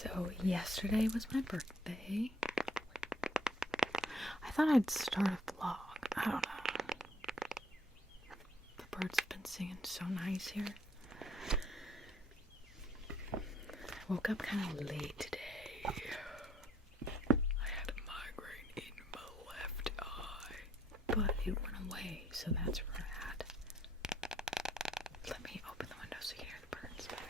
So yesterday was my birthday. I thought I'd start a vlog. I don't know. The birds have been singing so nice here. I woke up kind of late today. I had a migraine in my left eye, but it went away, so that's rad. Let me open the window so you can hear the birds better.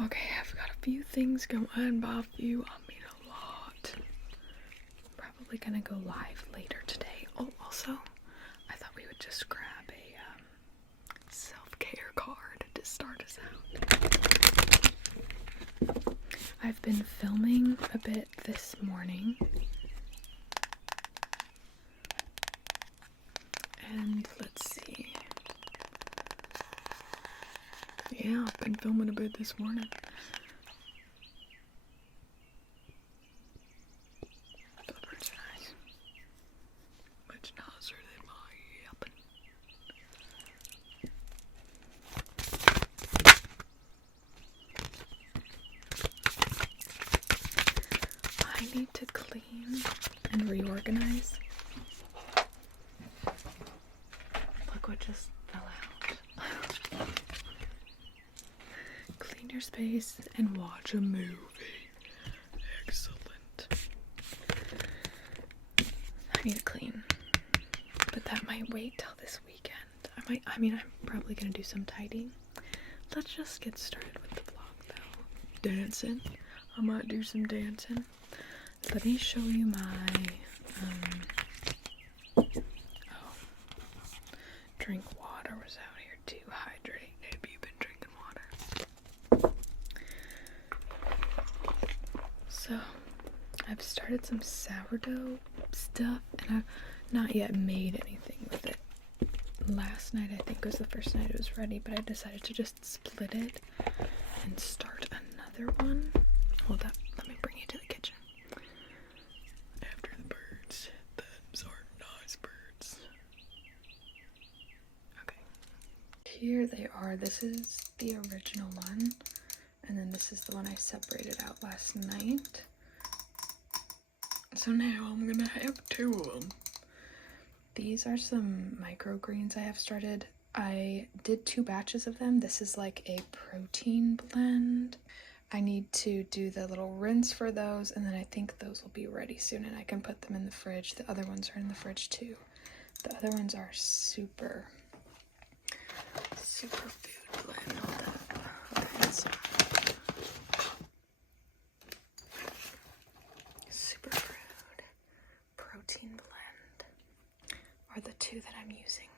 Okay, I've got a few things going. By a few, I mean a lot. Probably gonna go live later today. Oh, also, I thought we would just grab a self-care card to start us out. I've been filming a bit this morning. And let's see. Yeah, I've been filming a bit this morning. The birds are nice. Much nicer than my yapping. I need to clean and reorganize. Look what just fell out. Clean your space and watch a movie. Excellent. I need to clean, but that might wait till this weekend. I'm probably gonna do some tidying. Let's just get started with the vlog though. Dancing. I might do some dancing. Let me show you my, drink water was out here too. Hydrate. Have you been drinking water? So, I've started some sourdough stuff, and I've not yet made anything with it. Last night, I think, was the first night it was ready, but I decided to just split it and start another one. Hold up, let me bring you to the kitchen. After the birds, them's are nice birds. Okay. Here they are. This is the original one, and then this is the one I separated out last night. So now I'm gonna have two of them. These are some microgreens I have started. I did 2 batches of them. This is like a protein blend. I need to do the little rinse for those, and then I think those will be ready soon and I can put them in the fridge. The other ones are in the fridge too. The other ones are super food blend. Okay, so superfood protein blend are the 2 that I'm using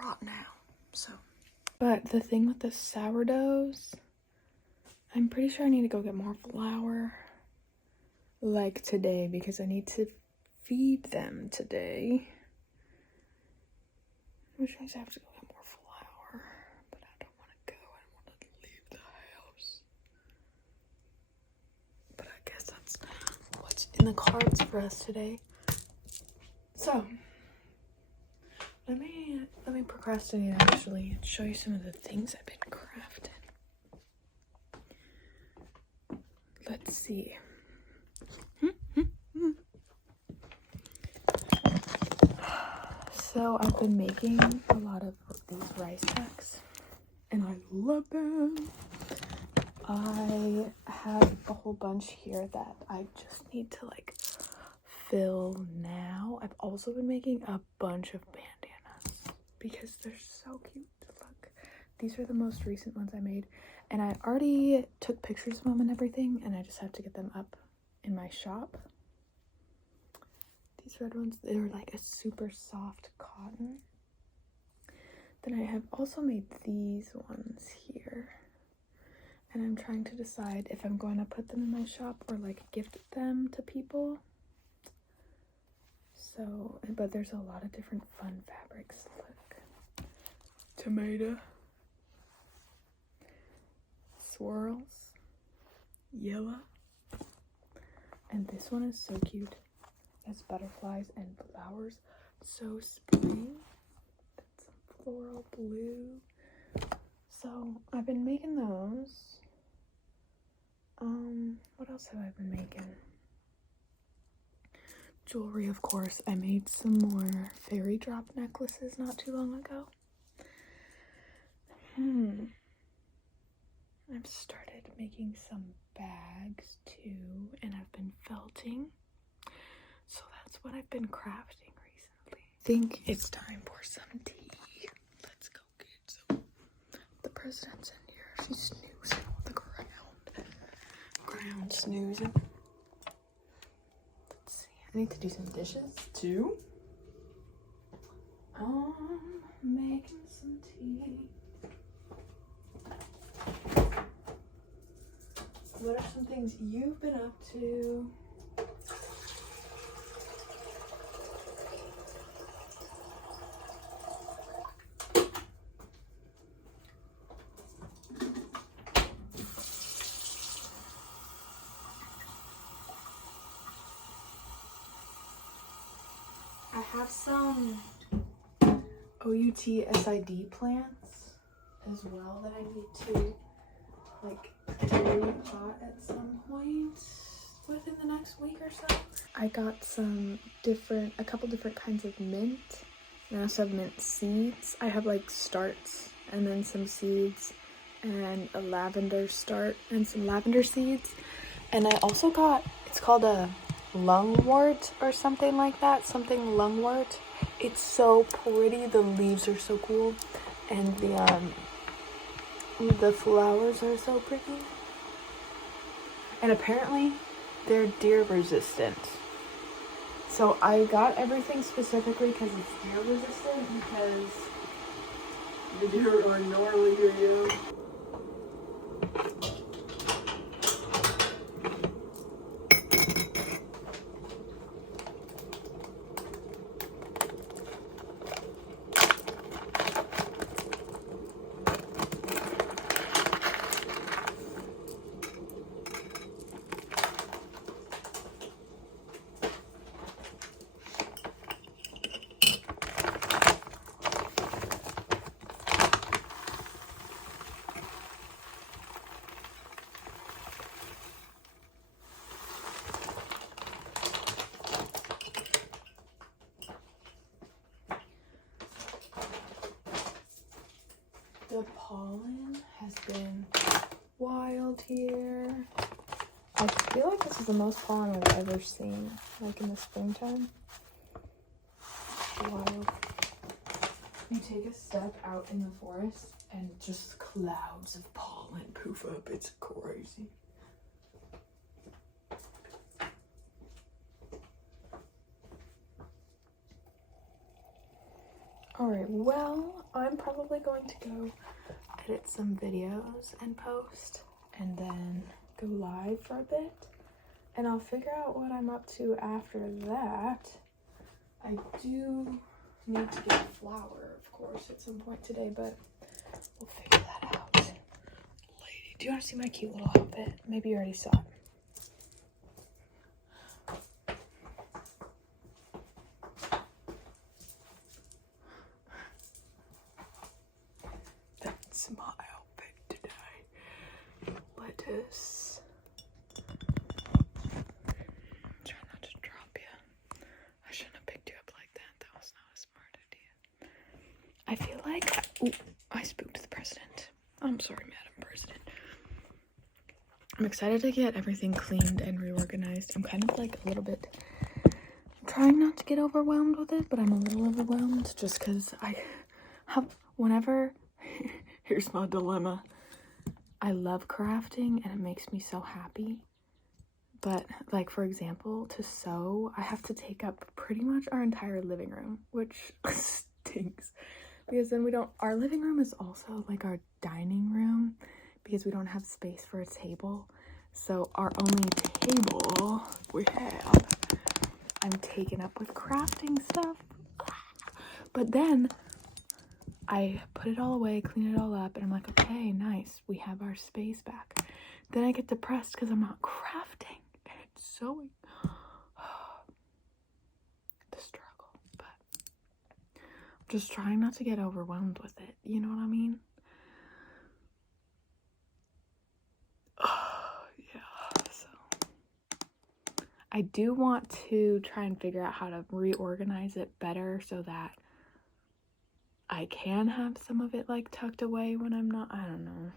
right now. So, but the thing with the sourdoughs, I'm pretty sure I need to go get more flour like today because I need to feed them today. Which means I have to go get more flour, but I don't want to go. I don't want to leave the house. But I guess that's what's in the cards for us today. So, let me procrastinate actually and show you some of the things I've been crafting. Let's see. So I've been making a lot of these rice packs and I love them. I have a whole bunch here that I just need to like fill now. I've also been making a bunch of bandanas because they're so cute. Look, these are the most recent ones I made, and I already took pictures of them and everything, and I just have to get them up in my shop. These red ones, they're like a super soft cotton. Then I have also made these ones here, and I'm trying to decide if I'm going to put them in my shop or like gift them to people. So, but there's a lot of different fun fabrics. Look, tomato, swirls, yellow, and this one is so cute. It has butterflies and flowers, so spring. That's some floral blue. So I've been making those. What else have I been making? Jewelry, of course. I made some more fairy drop necklaces not too long ago. I've started making some bags too, and I've been felting. So that's what I've been crafting recently. I think it's time for some tea. Let's go get some. The president's in here. She's snoozing on the ground snoozing. Let's see. I need to do some dishes too. Making some tea. What are some things you've been up to? I have some OUT SID plants as well that I need to like repot at some point within the next week or so. I got a couple different kinds of mint, and I also have mint seeds. I have like starts and then some seeds and a lavender start and some lavender seeds. And I also got, it's called a lungwort or something like that, lungwort. It's so pretty. The leaves are so cool, and the flowers are so pretty. And apparently they're deer resistant. So I got everything specifically because it's deer resistant, because the deer are gnarly here, yo. The pollen has been wild here. I feel like this is the most pollen I've ever seen, like in the springtime. Wild. You take a step out in the forest and just clouds of pollen poof up. It's crazy. Alright, well, I'm probably going to go edit some videos and post, and then go live for a bit, and I'll figure out what I'm up to after that. I do need to get a flower, of course, at some point today, but we'll figure that out. Lady, do you want to see my cute little outfit? Maybe you already saw it. That's my outfit today. Lettuce. Try not to drop you. I shouldn't have picked you up like that. That was not a smart idea. I feel like, I spooked the president. I'm sorry, Madam President. I'm excited to get everything cleaned and reorganized. I'm kind of like a little bit trying not to get overwhelmed with it, but I'm a little overwhelmed just because I have, whenever, here's my dilemma. I love crafting and it makes me so happy. But like, for example, to sew, I have to take up pretty much our entire living room, which stinks. Because then our living room is also like our dining room, because we don't have space for a table. So our only table we have, I'm taken up with crafting stuff. But then I put it all away, clean it all up, and I'm like, okay, nice, we have our space back. Then I get depressed because I'm not crafting and it's sewing. The struggle. But just trying not to get overwhelmed with it. You know what I mean? Yeah, so I do want to try and figure out how to reorganize it better so that I can have some of it like tucked away when I'm not, I don't know.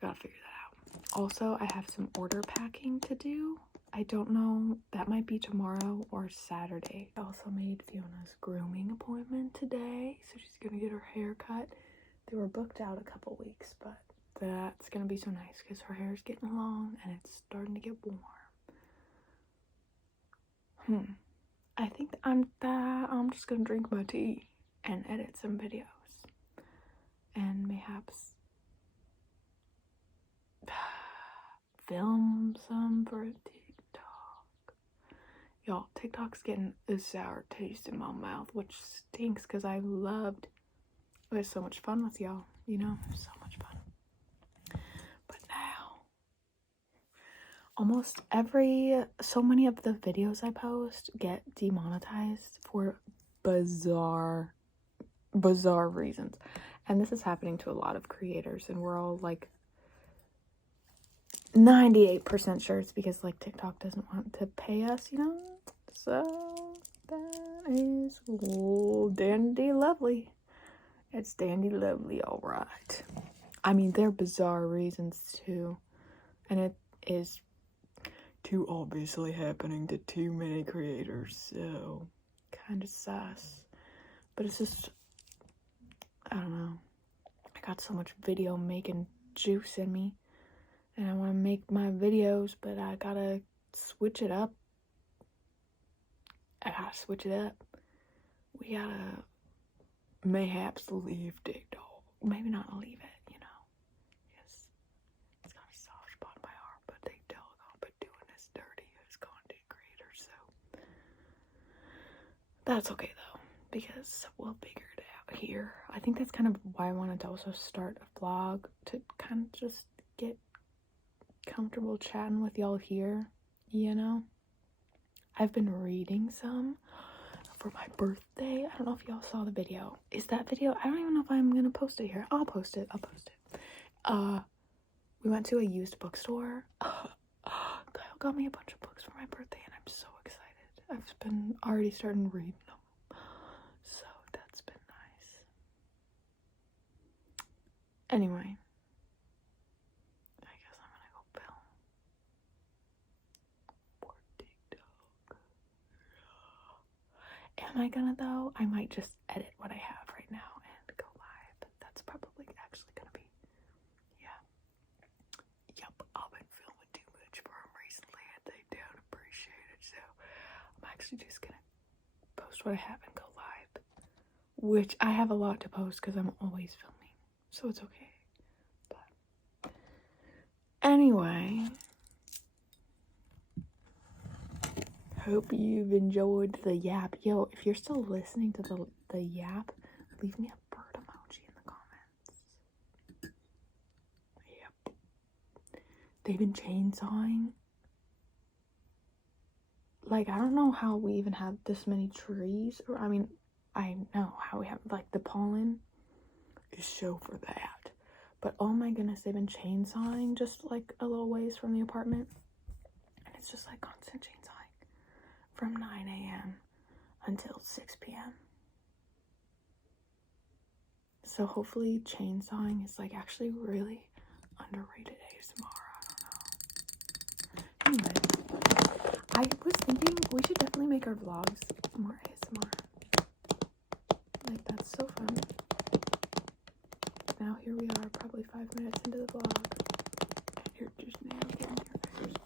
Gotta figure that out. Also, I have some order packing to do. I don't know, that might be tomorrow or Saturday. I also made Fiona's grooming appointment today, so she's gonna get her hair cut. They were booked out a couple weeks, but that's gonna be so nice because her hair is getting long and it's starting to get warm. I think I'm just gonna drink my tea and edit some videos and mayhaps film some for TikTok. Y'all, TikTok's getting a sour taste in my mouth, which stinks because it was so much fun with y'all, you know, so much fun. But now, so many of the videos I post get demonetized for bizarre reasons. And this is happening to a lot of creators, and we're all like 98% sure it's because like TikTok doesn't want to pay us, you know? So that is dandy lovely. It's dandy lovely, all right. I mean, they're bizarre reasons too, and it is too obviously happening to too many creators, so kind of sus. But it's just, I don't know. I got so much video making juice in me, and I want to make my videos, but I gotta switch it up. We gotta mayhaps leave TikTok. Maybe not leave it, you know. Yes, it's got a soft spot in my heart, but TikTok I've been doing this dirty as content creator, so that's okay though, because we'll figure it out here. I think that's kind of why I wanted to also start a vlog, to kind of just get comfortable chatting with y'all here, you know. I've been reading some for my birthday. I don't know if y'all saw the video. Is that video? I don't even know if I'm gonna post it here. I'll post it. We went to a used bookstore. Kyle got me a bunch of books for my birthday, and I'm so excited. I've been already starting reading them, so that's been nice. Anyway, I guess I'm gonna go film for TikTok. Am I gonna though? I might just edit what I have right now and go live. That's probably actually gonna be, yeah. Yep, I've been filming too much for them recently and they don't appreciate it, so I'm actually just gonna post what I have and go live. Which I have a lot to post because I'm always filming, so it's okay. But anyway, hope you've enjoyed the yap. Yo, if you're still listening to the yap, leave me a bird emoji in the comments. Yep. They've been chainsawing. Like, I don't know how we even have this many trees. Or, I mean, I know how we have, like, the pollen is show for that. But, oh my goodness, they've been chainsawing just, like, a little ways from the apartment. And it's just, like, constant chainsawing from 9 a.m. until 6 p.m. So hopefully chainsawing is like actually really underrated ASMR. I don't know. Anyways, I was thinking we should definitely make our vlogs more ASMR. Like, that's so fun. Now here we are, probably 5 minutes into the vlog, and you're just now getting your ears.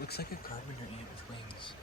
looks like a carpenter ant with wings.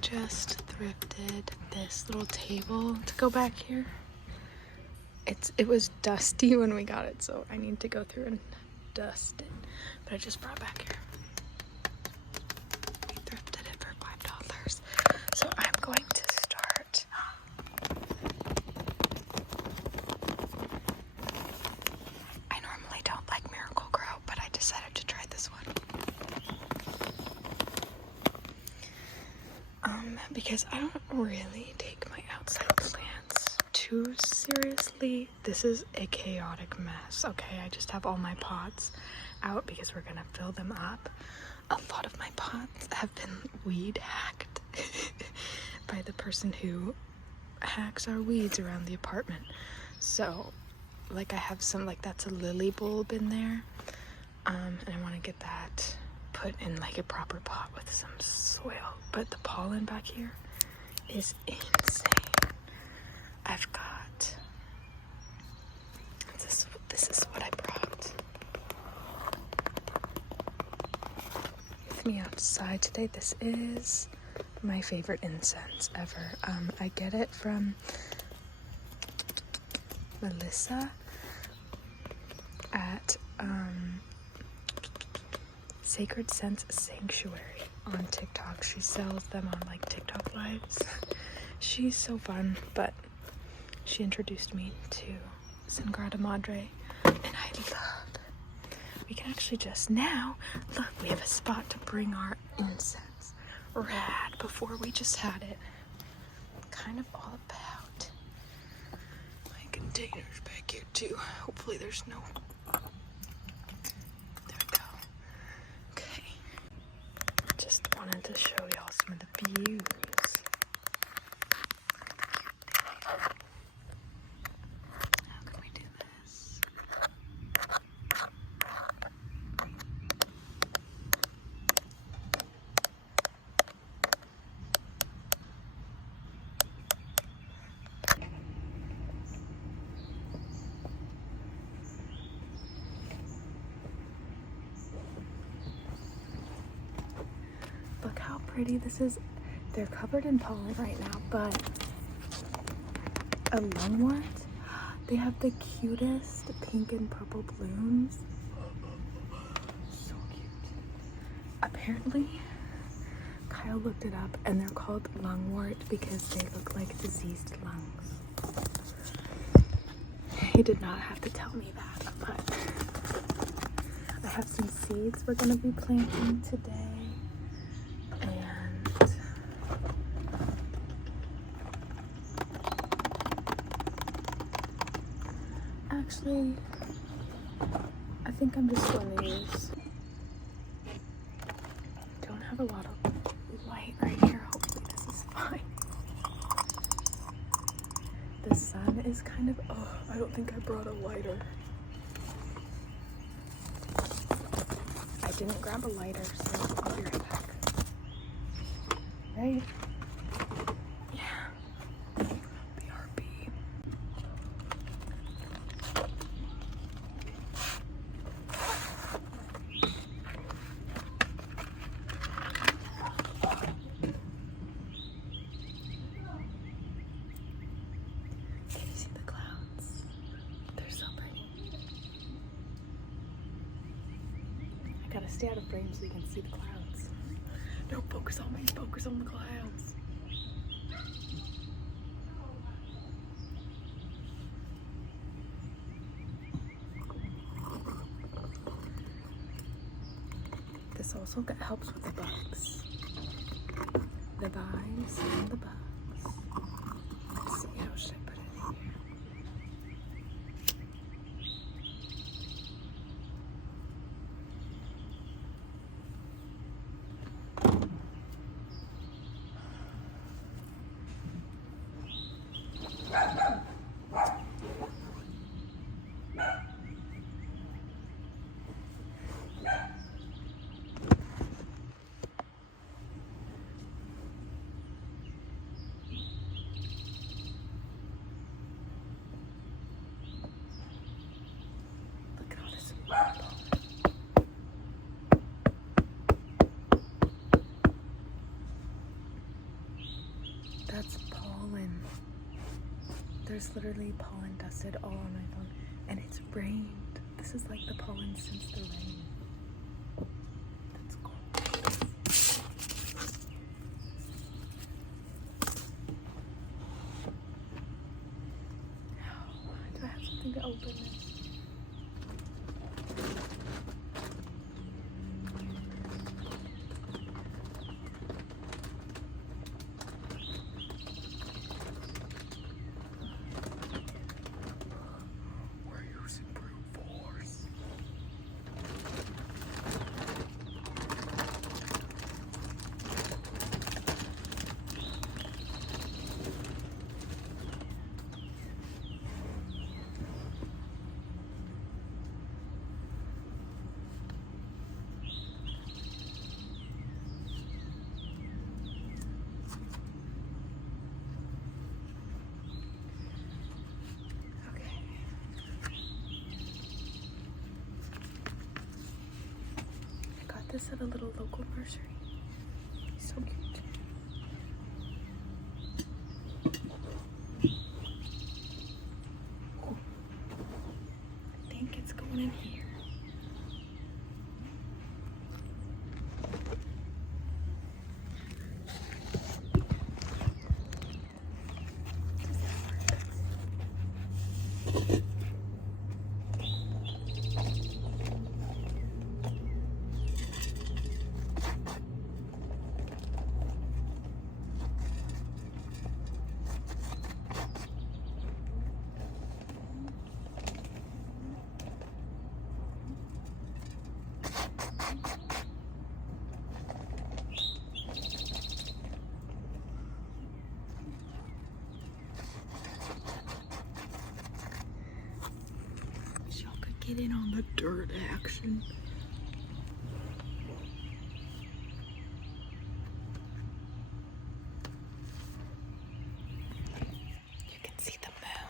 Just thrifted this little table to go back here. It was dusty when we got it, so I need to go through and dust it. But I just brought back here. We thrifted it for $5. So I'm going to start. I normally don't like Miracle-Gro, but I decided to try this one. Because I don't really take my outside plants too seriously. This is a chaotic mess, okay? I just have all my pots out because we're gonna fill them up. A lot of my pots have been weed hacked by the person who hacks our weeds around the apartment. So, like, I have some, like, that's a lily bulb in there, and I want to get that put in like a proper pot with some soil. But the pollen back here is insane. I've got this is what I brought. me outside today. This is my favorite incense ever. I get it from Melissa at Sacred Scents Sanctuary on TikTok. She sells them on like TikTok lives. She's so fun, but she introduced me to Sangrada Madre, and I love. We can actually just now look. We have a spot to bring our incense. Rad. Before we just had it. Kind of all about my containers back here too. Hopefully there's no. There we go. Okay. Just wanted to show y'all some of the views. How can we do this? Look how pretty this is. They're covered in pollen right now, but a lungwort, they have the cutest pink and purple blooms. So cute. Apparently, Kyle looked it up and they're called lungwort because they look like diseased lungs. He did not have to tell me that, but I have some seeds we're gonna be planting today. Actually, I think I'm just going to use. Don't have a lot of light right here. Hopefully this is fine. The sun is kind of. Oh, I don't think I brought a lighter. I didn't grab a lighter, so I'll be right back. Right? Gotta stay out of frame so you can see the clouds. No, focus on me, focus on the clouds. This also helps with the bugs. The vibes and the bugs. Let's see, how should I put it in here? That's pollen. There's literally pollen dusted all on my phone, and it's rained. This is like the pollen since the rain. That's gorgeous. Do I have something to open this? this at a little local nursery. He's so cute. Oh, I think it's going in here. Get in on the dirt action. You can see the moon.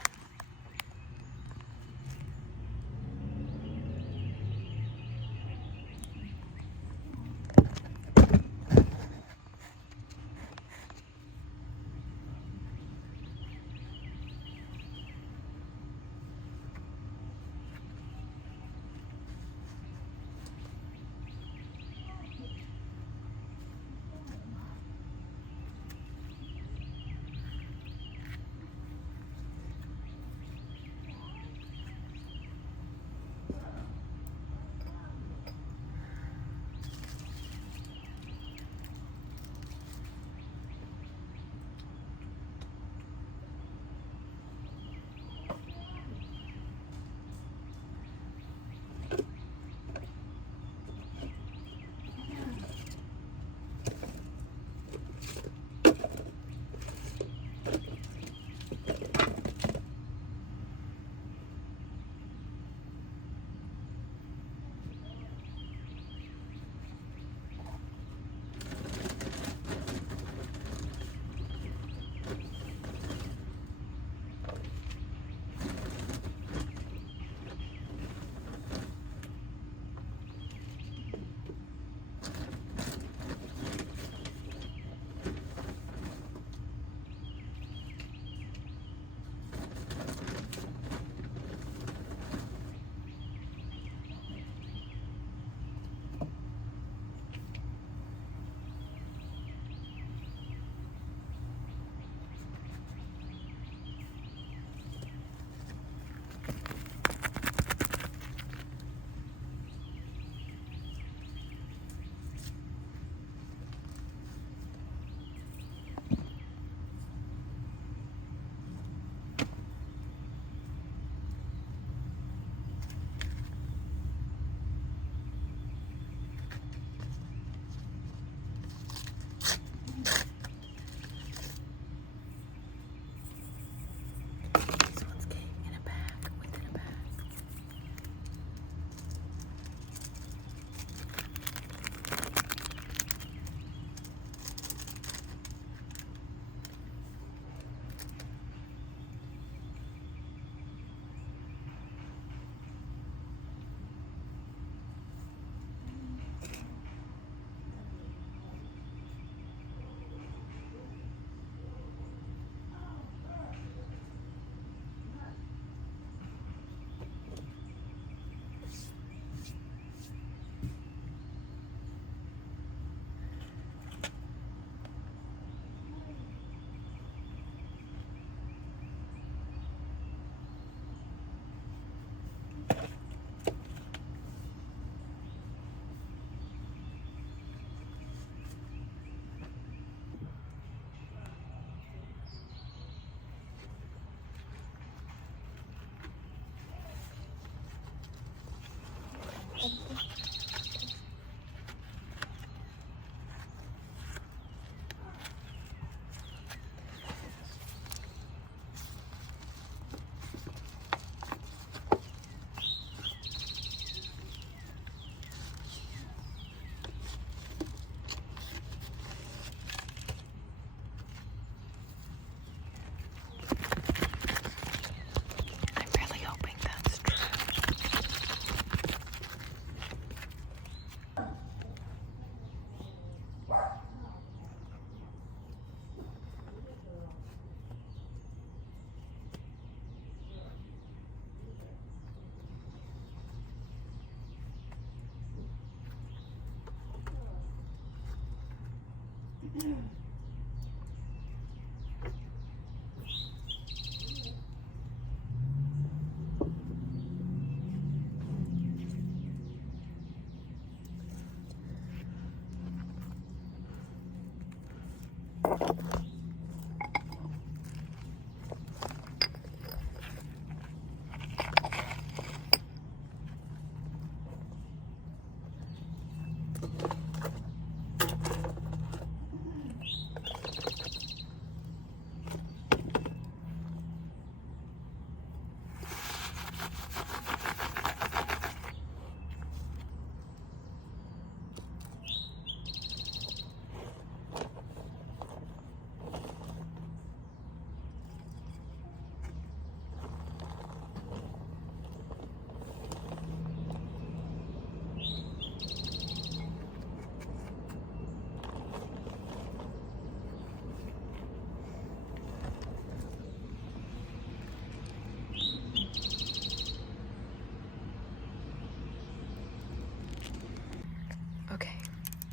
Okay,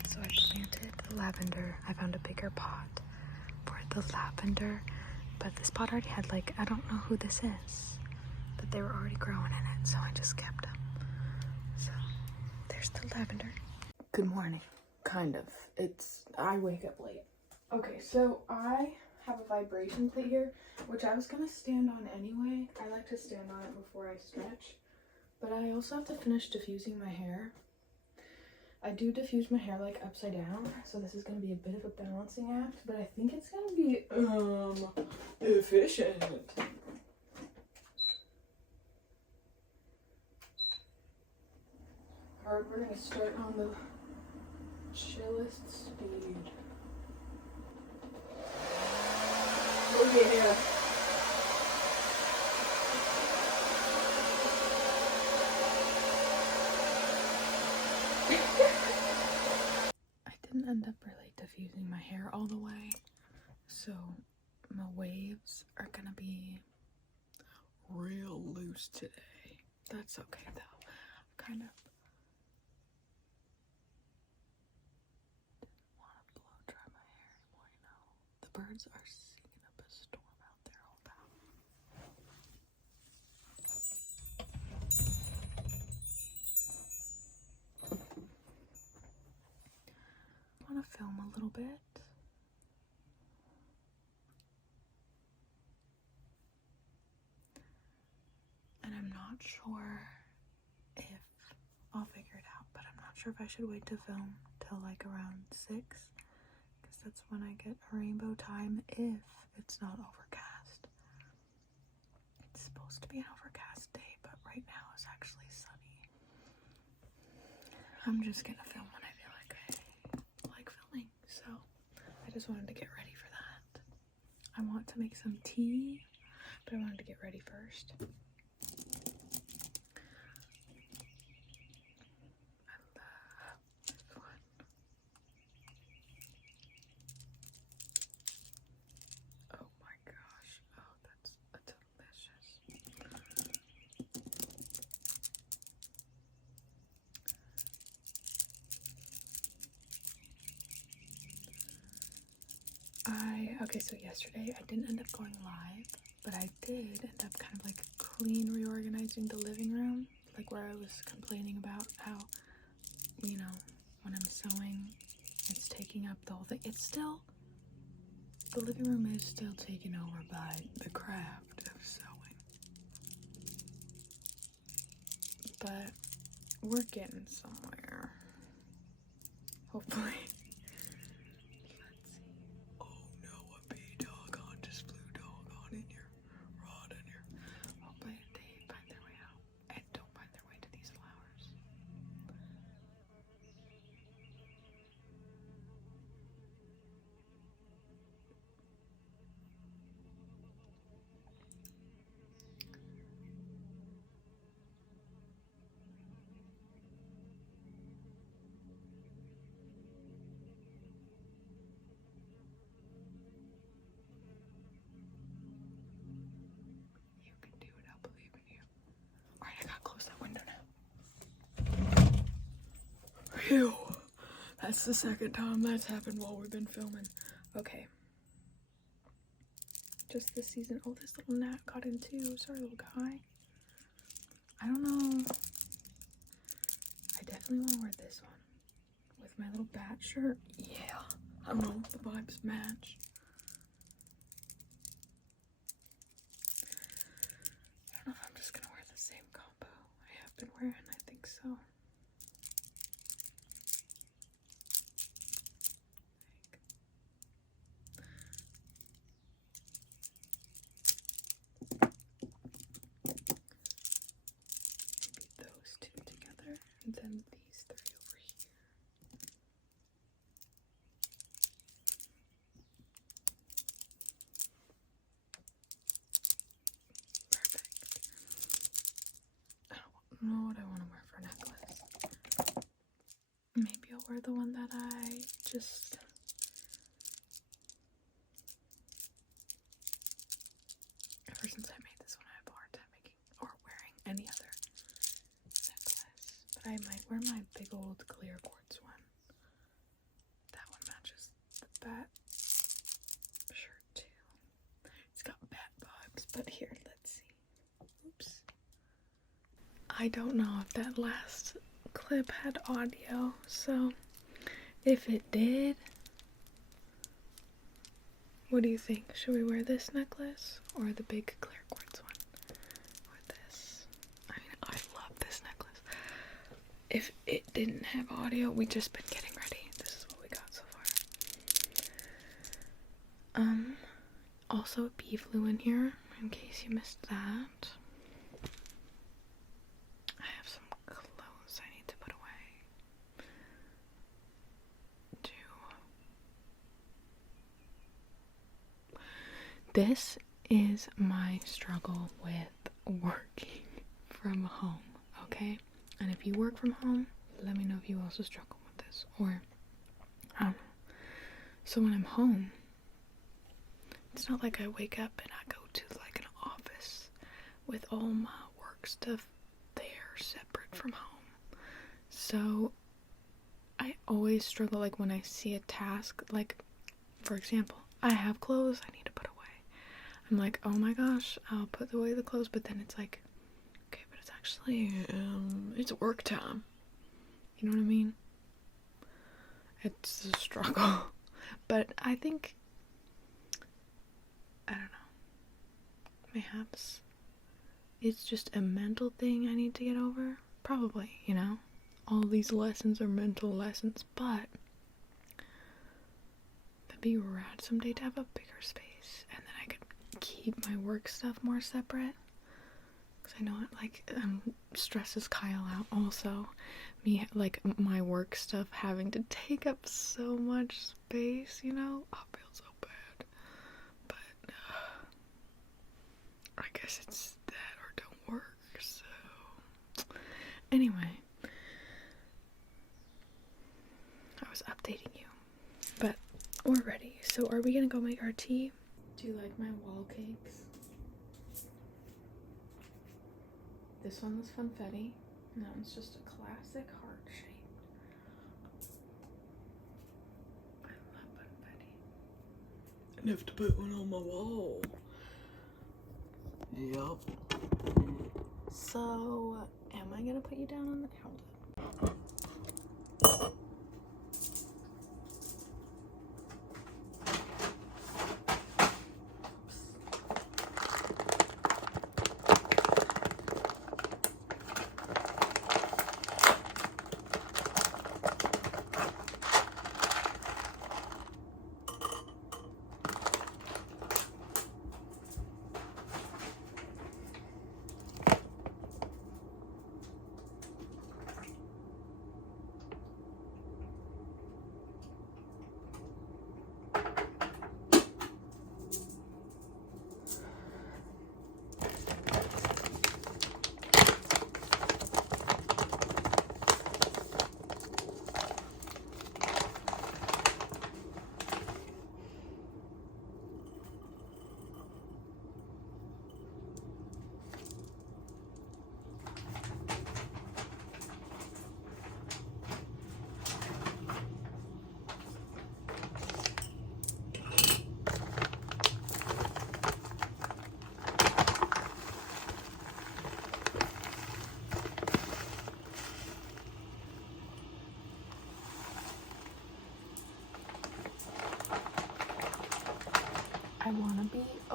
so I planted the lavender. I found a bigger pot for the lavender, but this pot already had, like, I don't know who this is, but they were already growing in it, so I just kept them. So there's the lavender. Good morning. Kind of. I wake up late. Okay, so I have a vibration plate here, which I was gonna stand on anyway. I like to stand on it before I stretch, but I also have to finish diffusing my hair. I do diffuse my hair like upside down, so this is going to be a bit of a balancing act, but I think it's going to be efficient. Alright, we're going to start on the chillest speed. Oh yeah. I didn't end up really diffusing my hair all the way, so my waves are gonna be real loose today. That's okay though. Kind of didn't want to blow dry my hair anymore, you know. The birds are singing up a storm out there. Hold on. I want to film a little bit. And I'm not sure if I'll figure it out, but I'm not sure if I should wait to film till like around 6, because that's when I get a rainbow time if it's not overcast. It's supposed to be an overcast day, but right now it's actually sunny. I'm just gonna film when I feel like filming, so I just wanted to get ready for that. I want to make some tea, but I wanted to get ready first. Okay, so yesterday I didn't end up going live, but I did end up kind of like clean reorganizing the living room, like where I was complaining about how, you know, when I'm sewing, it's taking up the whole thing. It's still, the living room is still taken over by the craft of sewing, but we're getting somewhere, hopefully. Phew. That's the second time that's happened while we've been filming. Okay. Just this season. Oh, this little gnat got in too. Sorry, little guy. I don't know. I definitely want to wear this one with my little bat shirt. Yeah. I don't know if the vibes match. I don't know if I'm just gonna wear the same combo I have been wearing. I think so. Maybe those two together, and then these three over here. Perfect. I don't know what I want to wear for a necklace. Maybe I'll wear the one that I just... Ever since I made this one, I have a hard time making or wearing any other necklace. But I might wear my big old clear quartz one. That one matches the bat shirt too. It's got bat vibes, but here, let's see. Oops. I don't know if that last clip had audio, so if it did, what do you think? Should we wear this necklace or the big clear quartz one? Or this? I mean, I love this necklace. If it didn't have audio, we just been getting ready. This is what we got so far. Also a bee flew in here, in case you missed that. I have some clothes I need to put away. This is my struggle with working from home, okay? And if you work from home, let me know if you also struggle with this, or I don't know. So when I'm home, it's not like I wake up and I go to like an office with all my work stuff there separate from home. So I always struggle, like when I see a task, like for example, I have clothes I need to put away. I'm like, oh my gosh, I'll put away the clothes, but then it's like, okay, but it's actually, it's work time. You know what I mean? It's a struggle. But I think, I don't know, perhaps it's just a mental thing I need to get over. Probably, you know? All these lessons are mental lessons, but that'd be rad someday to have a bigger space, and then I could keep my work stuff more separate. Because I know it, like, stresses Kyle out also. Me, like, my work stuff having to take up so much space, you know? I feel so bad. But, I guess it's that or don't work, so... Anyway. I was updating you. But, we're ready. So, are we gonna go make our tea? Do you like my wall cakes? This one was funfetti, and that one's just a classic heart shape. I love funfetti. I have to put one on my wall. Yup. So, am I gonna put you down on the counter?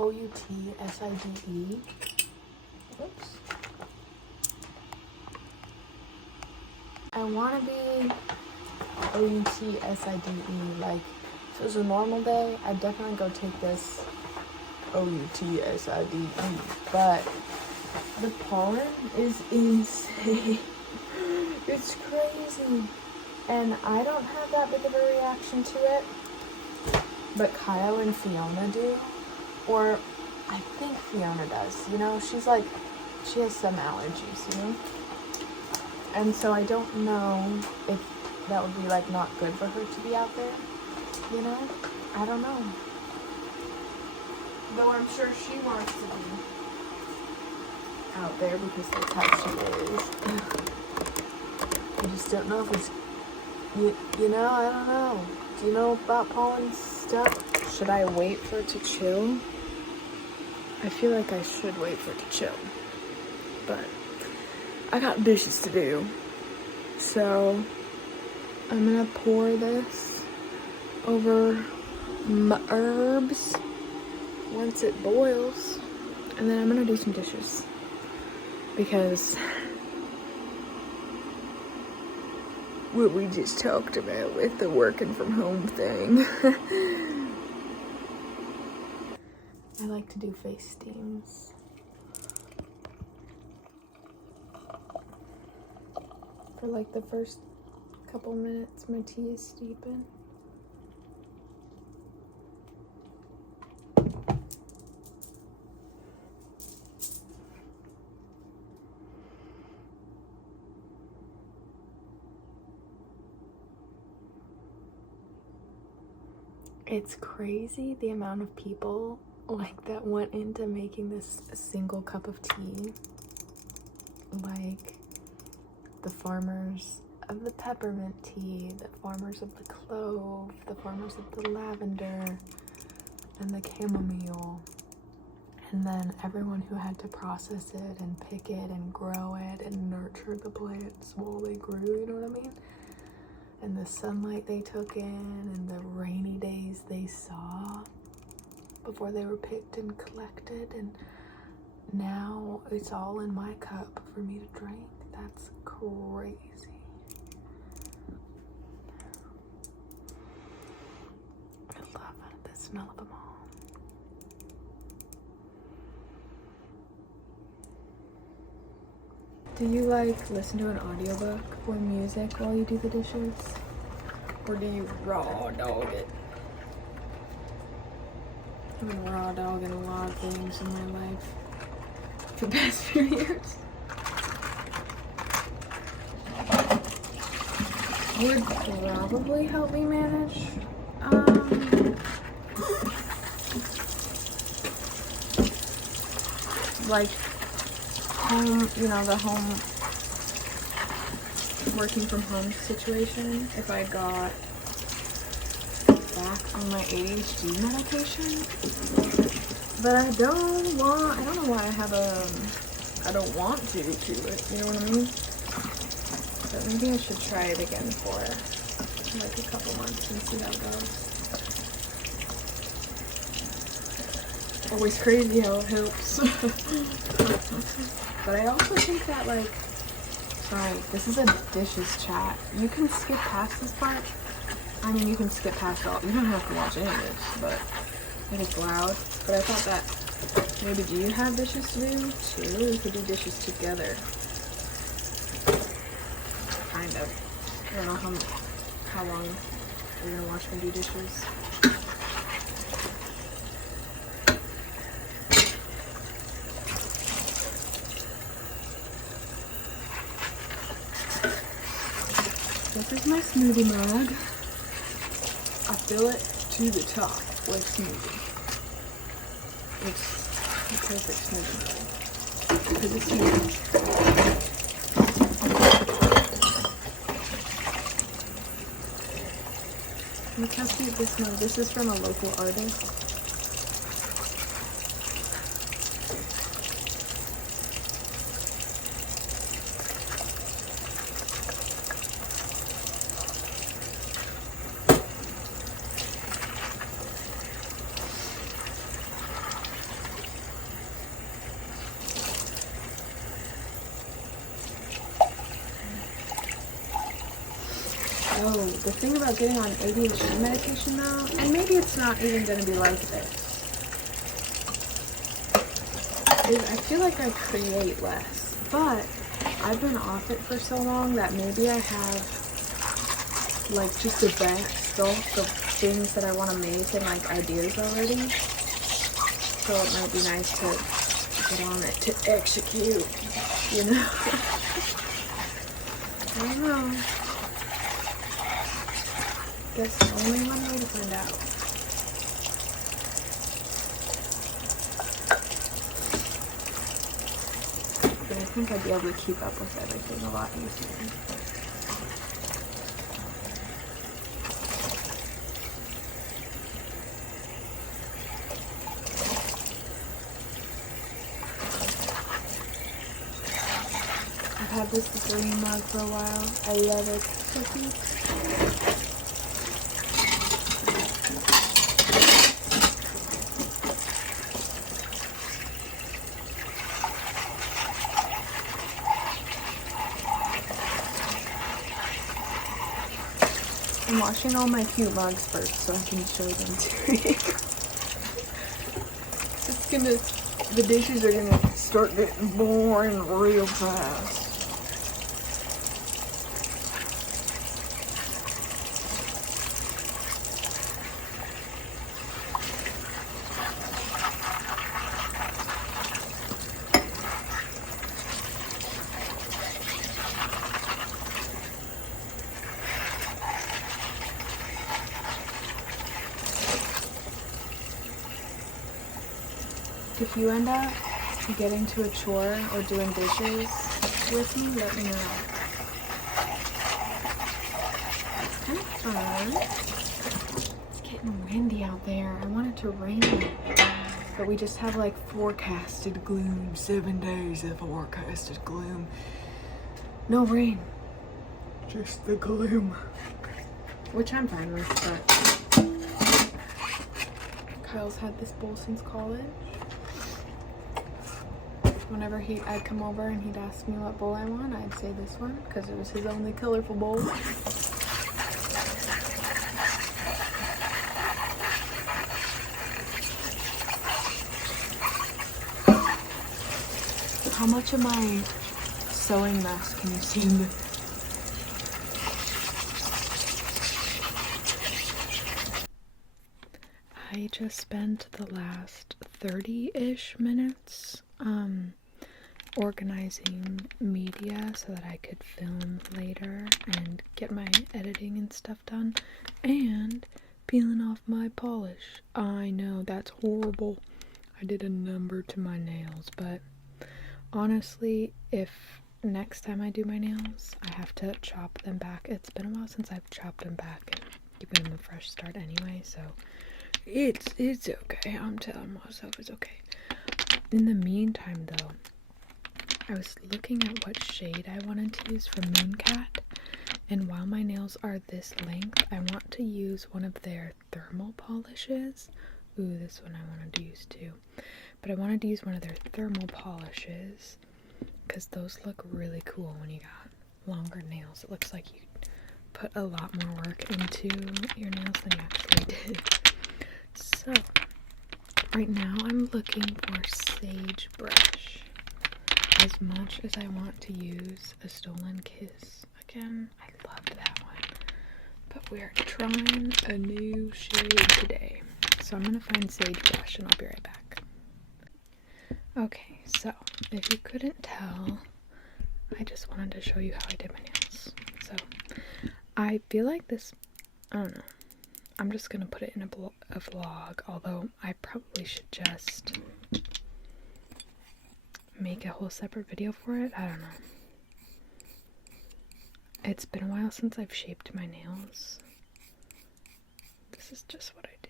O-U-T-S-I-D-E. Oops. I want to be O-U-T-S-I-D-E. Like, if it was a normal day, I'd definitely go take this O-U-T-S-I-D-E. But the pollen is insane. It's crazy. And I don't have that big of a reaction to it. But Kyle and Fiona do. Or I think Fiona does. You know, she's like, she has some allergies, you know? And so I don't know if that would be like not good for her to be out there. You know? I don't know. Though I'm sure she wants to be out there because that's how she is. I just don't know if it's, you know, I don't know. Do you know about pollen stuff? Should I wait for it to chill? I feel like I should wait for it to chill. But I got dishes to do. So I'm gonna pour this over my herbs once it boils. And then I'm gonna do some dishes. Because what we just talked about with the working from home thing. I like to do face steams. For like the first couple minutes my tea is steeping. It's crazy the amount of people like that went into making this single cup of tea. Like the farmers of the peppermint tea, the farmers of the clove, the farmers of the lavender, and the chamomile. And then everyone who had to process it and pick it and grow it and nurture the plants while they grew, you know what I mean? And the sunlight they took in and the rainy days they saw before they were picked and collected, and now it's all in my cup for me to drink. That's crazy. I love the smell of them all. Do you like listen to an audiobook or music while you do the dishes? Or do you raw dog it? I've been raw dogging a lot of things in my life for the past few years. Would probably help me manage like home, you know, the home working from home situation if I got back on my ADHD medication. But I don't know why I have I don't want to do it, you know what I mean? But maybe I should try it again for like a couple months and see how it goes. Always crazy how it helps. But I also think that, like, sorry, this is a dishes chat. You can skip past this part. I mean, you can skip past all. You don't have to watch any of this, but it is loud. But I thought that maybe do you have dishes to do too? We could do dishes together. Kind of. I don't know how long you're gonna watch me do dishes. This is my smoothie mug. I fill it to the top with smoothie. It's the perfect smoothie mug. Because it's huge. Look how cute this mug. This is from a local artist. So, the thing about getting on ADHD medication though, and maybe it's not even going to be like this, is I feel like I create less. But I've been off it for so long that maybe I have like just a bank stuff of things that I want to make and like ideas already. So it might be nice to get on it to execute, you know? I don't know. Guess only one way to find out. But I think I'd be able to keep up with everything a lot easier. I've had this green mug for a while. I love it. So cute. I'm washing all my cute mugs first so I can show them to you. The dishes are gonna start getting boring real fast. If you end up getting to a chore or doing dishes with me, let me know. It's kind of fun. It's getting windy out there. I want it to rain, but we just have like forecasted gloom. 7 days of forecasted gloom. No rain, just the gloom, which I'm fine with, but Kyle's had this bowl since college. Whenever I'd come over and he'd ask me what bowl I want, I'd say this one because it was his only colorful bowl. How much of my sewing mess can you see in the... I just spent the last 30-ish minutes organizing media so that I could film later and get my editing and stuff done, and peeling off my polish. I know, that's horrible. I did a number to my nails, but honestly, if next time I do my nails, I have to chop them back. It's been a while since I've chopped them back and given them a fresh start anyway, so it's okay. I'm telling myself it's okay. In the meantime, though, I was looking at what shade I wanted to use for Mooncat, and while my nails are this length, I want to use one of their thermal polishes. Ooh, this one I wanted to use too. But I wanted to use one of their thermal polishes because those look really cool when you got longer nails. It looks like you put a lot more work into your nails than you actually did. So, right now I'm looking for Sagebrush. As much as I want to use a Stolen Kiss again, I loved that one. But we're trying a new shade today. So I'm gonna find Sagebrush and I'll be right back. Okay, so if you couldn't tell, I just wanted to show you how I did my nails. So I feel like this, I don't know, I'm just gonna put it in a vlog, although I probably should just make a whole separate video for it. I don't know. It's been a while since I've shaped my nails. This is just what I do.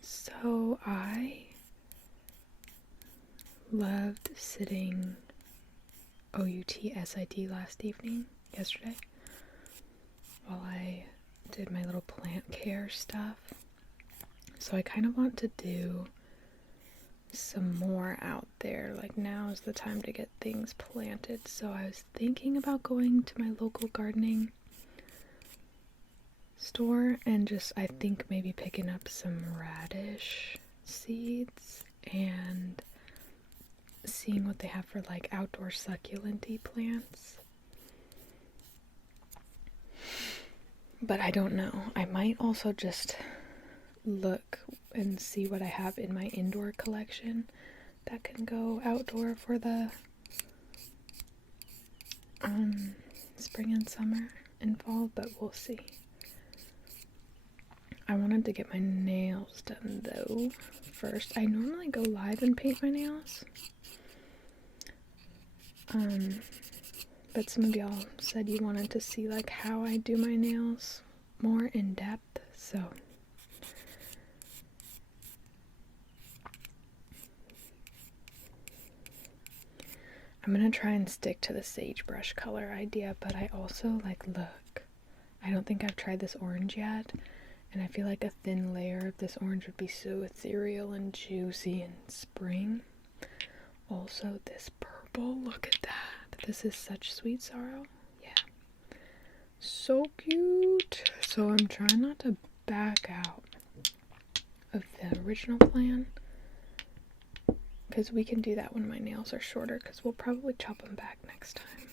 So I loved sitting OUT SIT yesterday, while I did my little plant care stuff. So I kind of want to do some more out there. Like, now is the time to get things planted. So I was thinking about going to my local gardening store and just, I think, maybe picking up some radish seeds and seeing what they have for like outdoor succulent-y plants. But I don't know. I might also just look and see what I have in my indoor collection that can go outdoor for the spring and summer and fall, but we'll see. I wanted to get my nails done though first. I normally go live and paint my nails. But some of y'all said you wanted to see like how I do my nails more in depth, so I'm gonna try and stick to the sagebrush color idea, but I also look, I don't think I've tried this orange yet, and I feel like a thin layer of this orange would be so ethereal and juicy in spring. Also, this purple, look at that. This is such sweet sorrow. Yeah. So cute. So I'm trying not to back out of the original plan, because we can do that when my nails are shorter, because we'll probably chop them back next time.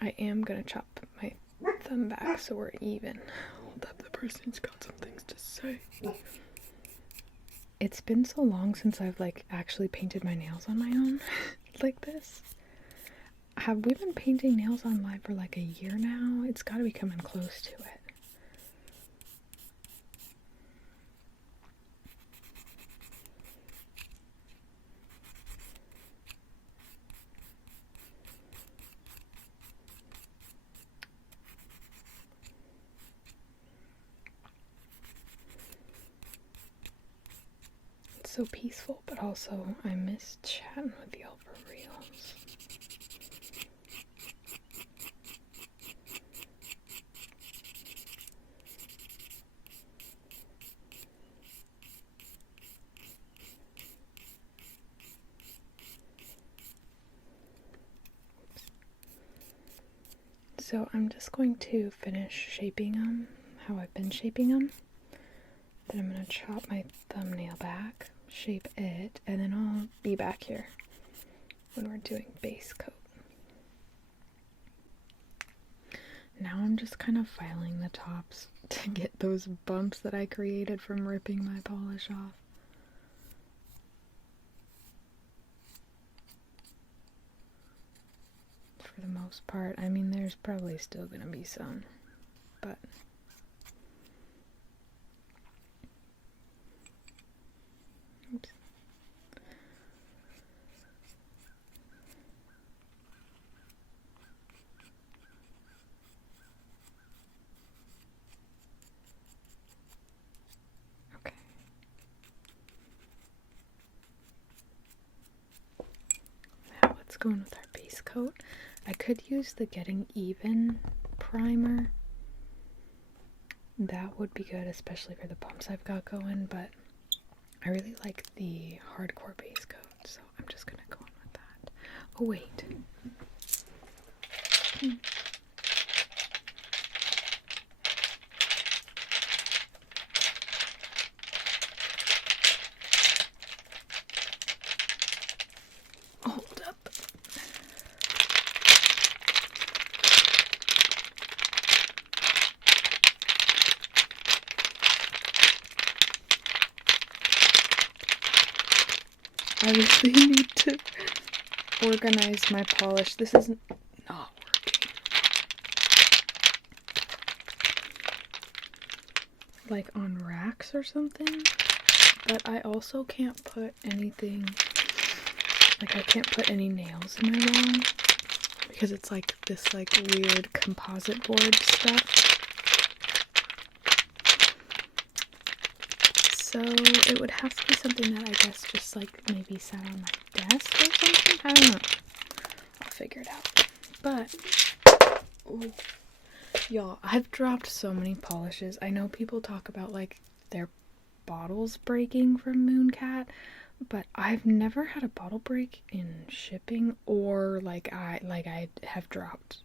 I am going to chop my thumb back so we're even. Hold up, the person's got some things to say. It's been so long since I've actually painted my nails on my own like this. Have we been painting nails on live for a year now? It's got to be coming close to it. It's so peaceful, but also I miss chatting with y'all for reals. So I'm just going to finish shaping them how I've been shaping them. Then I'm going to chop my thumbnail back, shape it, and then I'll be back here when we're doing base coat. Now I'm just kind of filing the tops to get those bumps that I created from ripping my polish off. For the most part. I mean, there's probably still gonna be some, but oops. Okay. Now let's go in with our base coat. I could use the Getting Even primer. That would be good, especially for the bumps I've got going, but I really like the hardcore base coat, so I'm just gonna go in with that. Oh, wait. Hold up. I really need to organize my polish. This is not working. Like on racks or something. But I also can't put anything, I can't put any nails in my wall because it's this weird composite board stuff. So it would have to be something that I guess just maybe sat on my desk or something. I don't know. I'll figure it out. But ooh, Y'all, I've dropped so many polishes. I know people talk about like their bottles breaking from Mooncat, but I've never had a bottle break in shipping, or I have dropped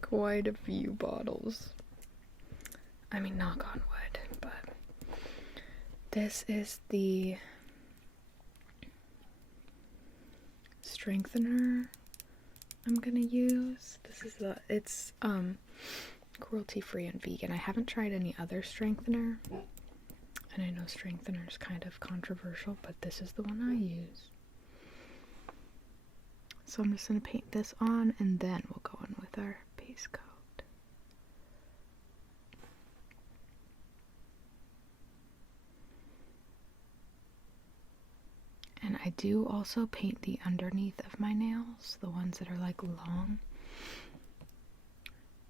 quite a few bottles. I mean, knock on wood, but this is the strengthener I'm gonna use. It's cruelty free and vegan. I haven't tried any other strengthener, and I know strengthener is kind of controversial, but this is the one I use. So I'm just gonna paint this on, and then we'll go in with our base coat. And I do also paint the underneath of my nails, the ones that are like long.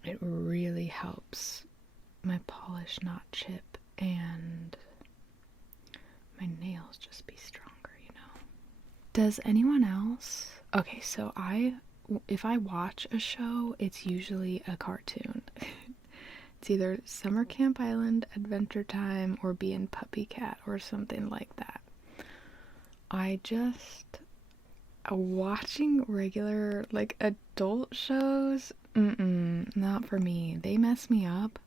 It really helps my polish not chip and my nails just be stronger, you know. Does anyone else? Okay, so if I watch a show, it's usually a cartoon. It's either Summer Camp Island, Adventure Time, or Bein' Puppy Cat, or something like that. Watching regular, like, adult shows, not for me. They mess me up.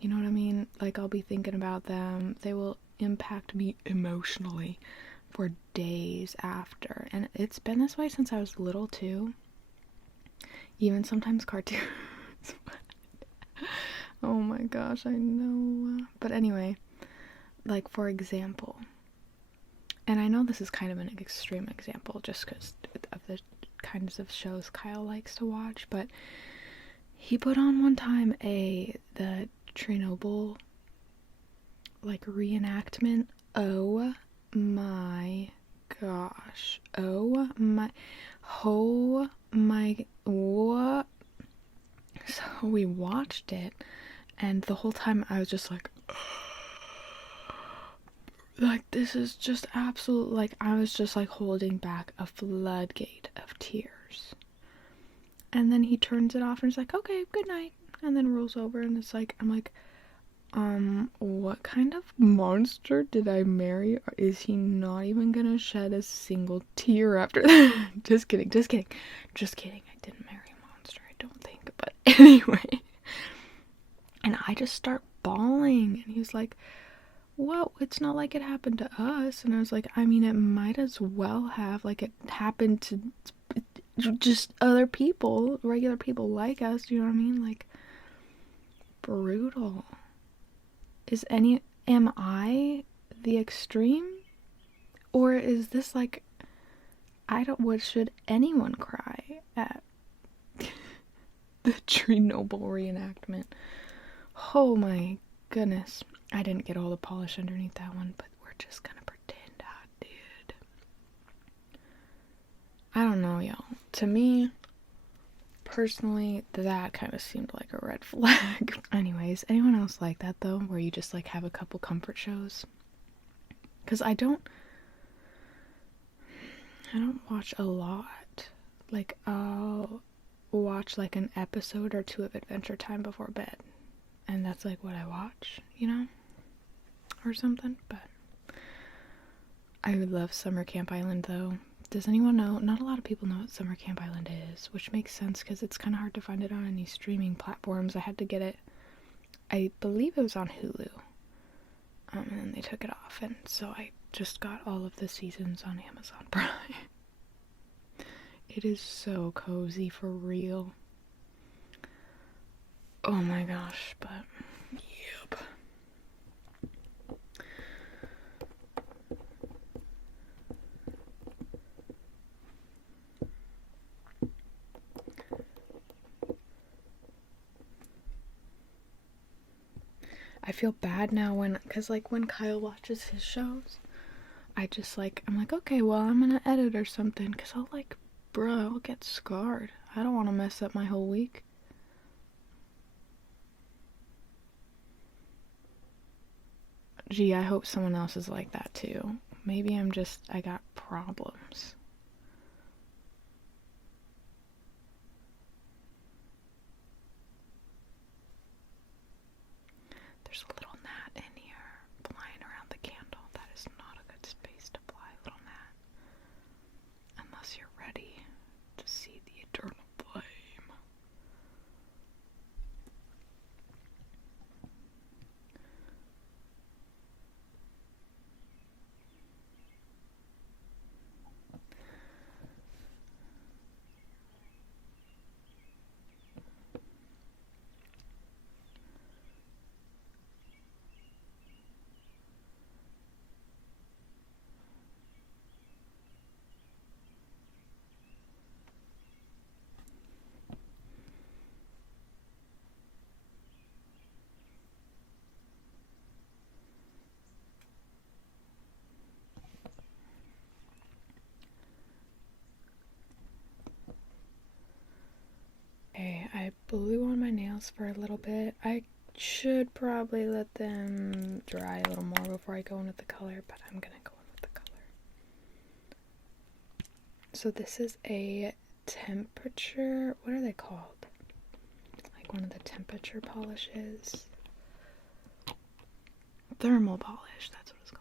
You know what I mean? Like, I'll be thinking about them. They will impact me emotionally for days after. And it's been this way since I was little, too. Even sometimes cartoons. Oh my gosh, I know. But anyway, like, for example, and I know this is kind of an extreme example just because of the kinds of shows Kyle likes to watch, but he put on one time the Chernobyl, like, reenactment. Oh my gosh. What? So we watched it, and the whole time I was just like, this is just absolute, like, I was just like holding back a floodgate of tears. And then he turns it off and he's like, okay, good night, and then rolls over, and it's like, I'm like, what kind of monster did I marry? Or is he not even gonna shed a single tear after that? Just kidding. I didn't marry a monster, I don't think, but anyway. And I just start bawling, and he's like, well, it's not like it happened to us. And I was like, I mean, it might as well have. Like, it happened to just other people, regular people like us, you know what I mean? Like, brutal. Am I the extreme? Or is this like, what should anyone cry at the Chernobyl reenactment? Oh my goodness. I didn't get all the polish underneath that one, but we're just gonna pretend I did. I don't know, y'all. To me, personally, that kind of seemed like a red flag. Anyways, anyone else like that though, where you just like have a couple comfort shows? Because I don't watch a lot. Like, I'll watch like an episode or two of Adventure Time before bed, and that's like what I watch, you know, or something. But I love Summer Camp Island though. Does anyone know? Not a lot of people know what Summer Camp Island is, which makes sense because it's kind of hard to find it on any streaming platforms. I had to get it, I believe it was on Hulu, and then they took it off, and so I just got all of the seasons on Amazon Prime. It is so cozy, for real. Oh my gosh, but yep. I feel bad now because like when Kyle watches his shows, I'm like, okay, well, I'm gonna edit or something, because I'll get scarred. I don't want to mess up my whole week. Gee, I hope someone else is like that too. Maybe I got problems. nails for a little bit. I should probably let them dry a little more before I go in with the color, but I'm gonna go in with the color. So this is a temperature, what are they called? Like one of the temperature polishes. Thermal polish, that's what it's called.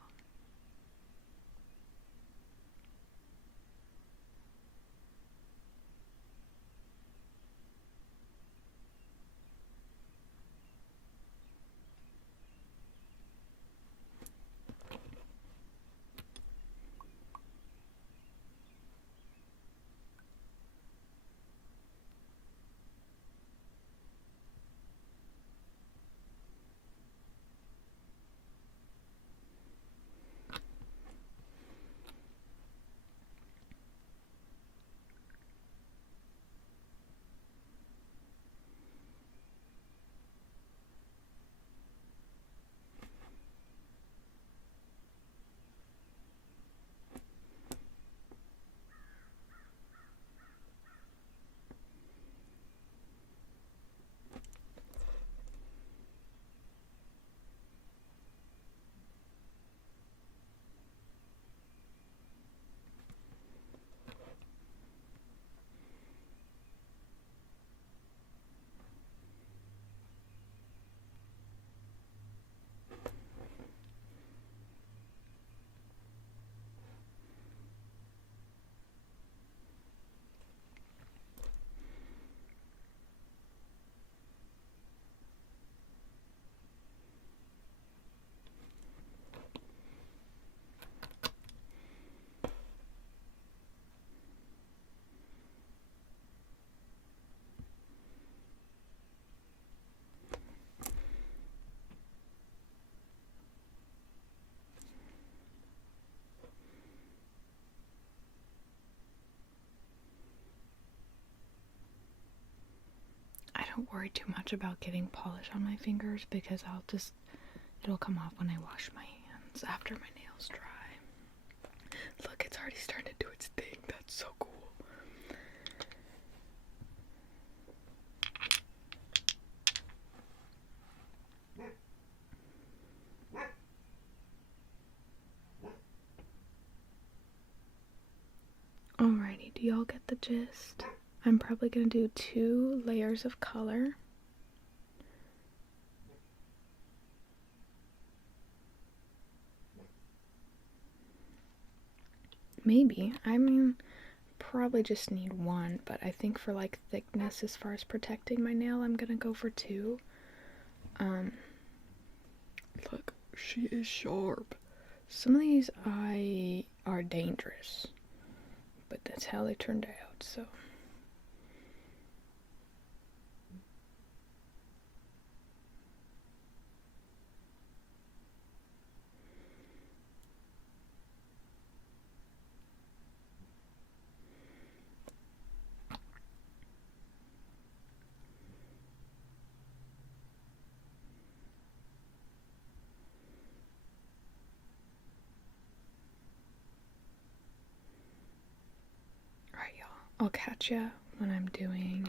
I don't worry too much about getting polish on my fingers because it'll come off when I wash my hands after my nails dry. Look, it's already starting to do its thing. That's so cool. Alrighty, do y'all get the gist? I'm probably going to do 2 layers of color. Maybe. I mean, probably just need 1, but I think for like thickness as far as protecting my nail, I'm going to go for 2. Look, she is sharp. Some of these are dangerous, but that's how they turned out, so. Alright, y'all. I'll catch ya when I'm doing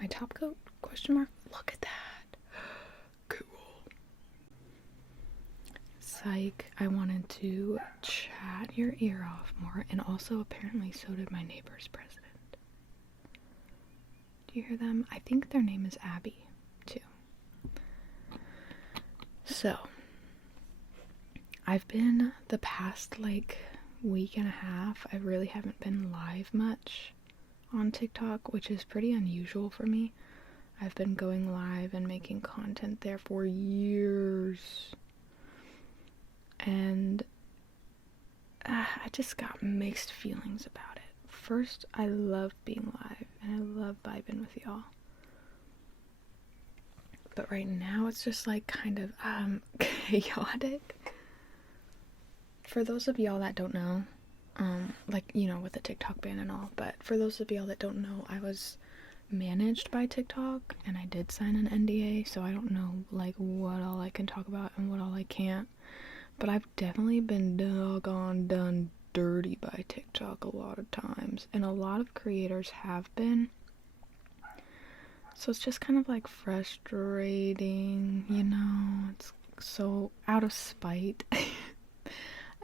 my top coat, question mark. Look at that. Cool. Psych, I wanted to chat your ear off more, and also apparently so did my neighbor's president. Do you hear them? I think their name is Abby, too. So, I've been the past like week and a half, I really haven't been live much on TikTok, which is pretty unusual for me. I've been going live and making content there for years, and I just got mixed feelings about it. First, I love being live and I love vibing with y'all, but right now it's just like kind of chaotic. For those of y'all that don't know, like, you know, with the TikTok ban and all, but for those of y'all that don't know, I was managed by TikTok and I did sign an NDA, so I don't know like what all I can talk about and what all I can't, but I've definitely been doggone done dirty by TikTok a lot of times, and a lot of creators have been. So it's just kind of like frustrating, you know? It's so out of spite.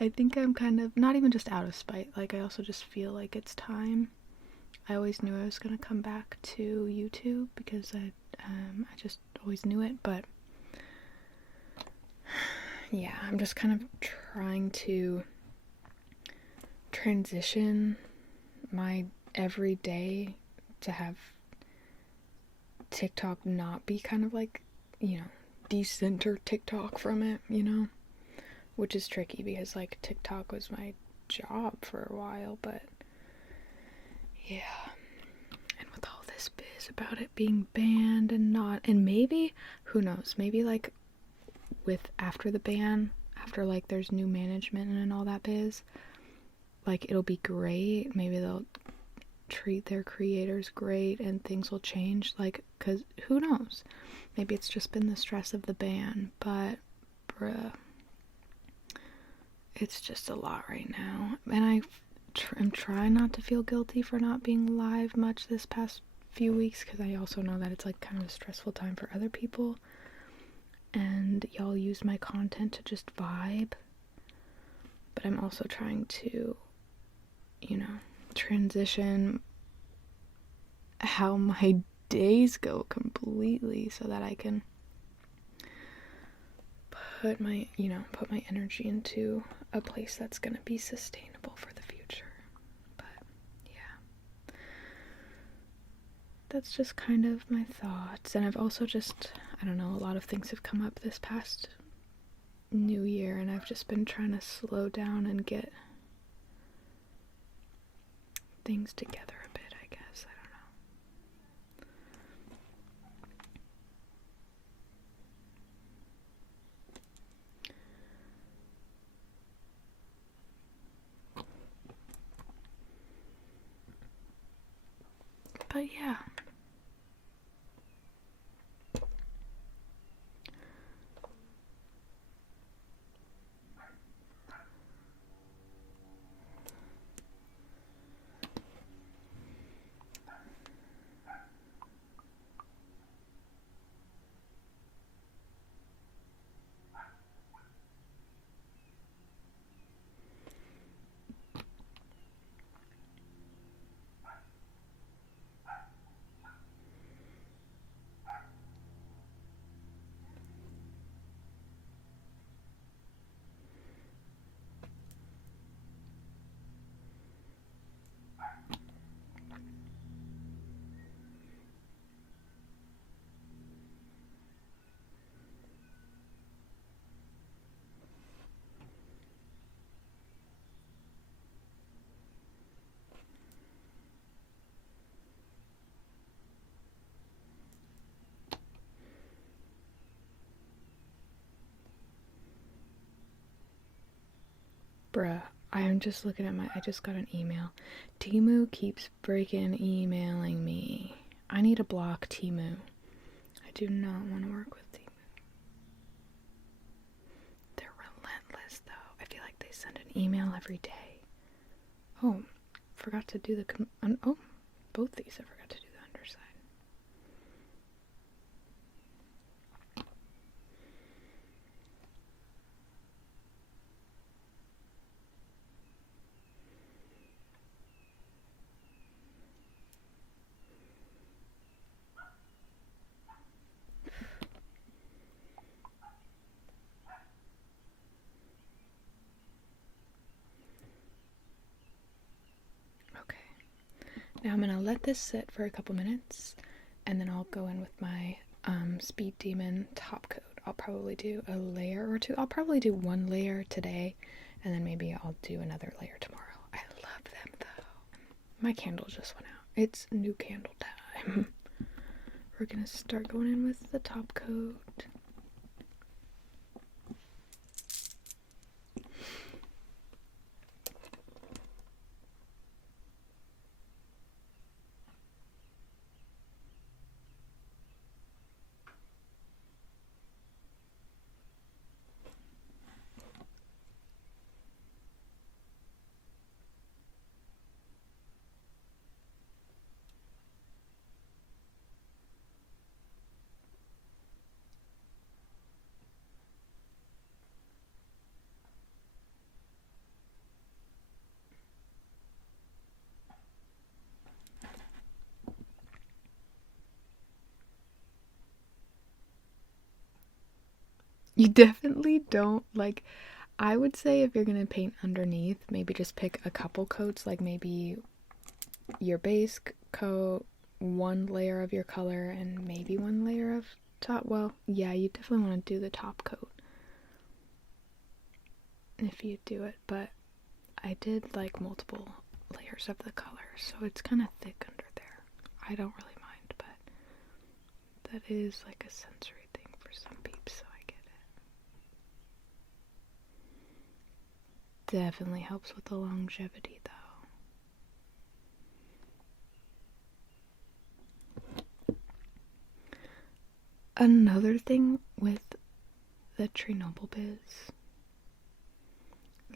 I think I'm kind of, not even just out of spite, like I also just feel like it's time. I always knew I was gonna come back to YouTube because I just always knew it, but yeah, I'm just kind of trying to transition my everyday to have TikTok not be kind of like, you know, decenter TikTok from it, you know? Which is tricky because like TikTok was my job for a while, but yeah. And with all this biz about it being banned and not, and maybe, who knows, maybe like with after the ban, after like there's new management and all that biz, like it'll be great. Maybe they'll treat their creators great and things will change, like, cause who knows, maybe it's just been the stress of the ban, but bruh, it's just a lot right now. And I'm trying not to feel guilty for not being live much this past few weeks, because I also know that it's like kind of a stressful time for other people, and y'all use my content to just vibe, but I'm also trying to, you know, transition how my days go completely so that I can put my energy into a place that's going to be sustainable for the future. But yeah, that's just kind of my thoughts. And I've also just, I don't know, a lot of things have come up this past new year, and I've just been trying to slow down and get things together a bit, I guess. I don't know. But yeah. Bruh, I am just looking at I just got an email. Temu keeps freaking emailing me. I need to block Temu. I do not want to work with Temu. They're relentless, though. I feel like they send an email every day. Oh, forgot to do the, oh, both these I forgot to do the underside. Now I'm gonna let this sit for a couple minutes, and then I'll go in with my Speed Demon top coat. I'll probably do a layer or two. I'll probably do one layer today, and then maybe I'll do another layer tomorrow. I love them though. My candle just went out. It's new candle time. We're gonna start going in with the top coat. You definitely don't, like, I would say if you're gonna paint underneath, maybe just pick a couple coats, like maybe your base coat, one layer of your color, and maybe one layer of top. Well, yeah, you definitely want to do the top coat if you do it, but I did like multiple layers of the color, so it's kind of thick under there. I don't really mind, but that is like a sensory thing for some peeps, so I get it. Definitely helps with the longevity, though. Another thing with the Chernobyl biz,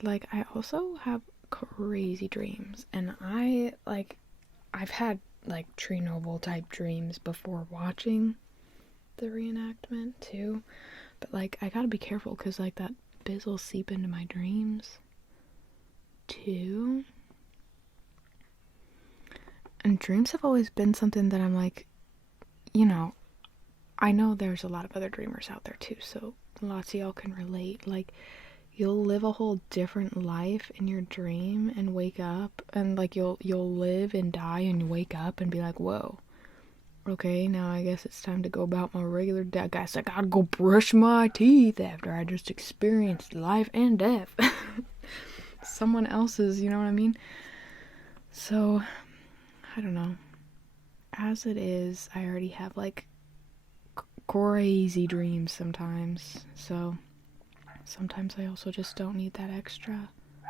like, I also have crazy dreams, and I've had like Chernobyl type dreams before watching the reenactment too, but like I gotta be careful because like that biz will seep into my dreams too. And dreams have always been something that I'm like, you know, I know there's a lot of other dreamers out there too, so lots of y'all can relate. Like, you'll live a whole different life in your dream and wake up, and like you'll live and die and wake up and be like, whoa, okay, now I guess it's time to go about my regular day. I guess I gotta go brush my teeth after I just experienced life and death. Someone else's, you know what I mean? So, I don't know. As it is, I already have like crazy dreams sometimes, so sometimes I also just don't need that extra. I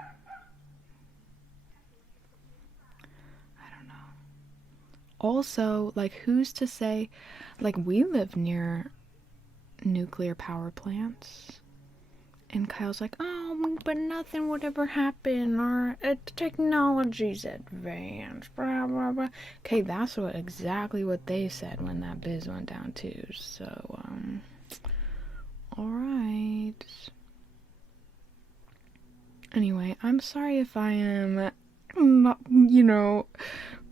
don't know. Also, like, who's to say, like, we live near nuclear power plants, and Kyle's like, oh, but nothing would ever happen, our technology's advanced, blah, blah, blah. Okay, that's exactly what they said when that biz went down, too, so, alright. Anyway, I'm sorry if I am not,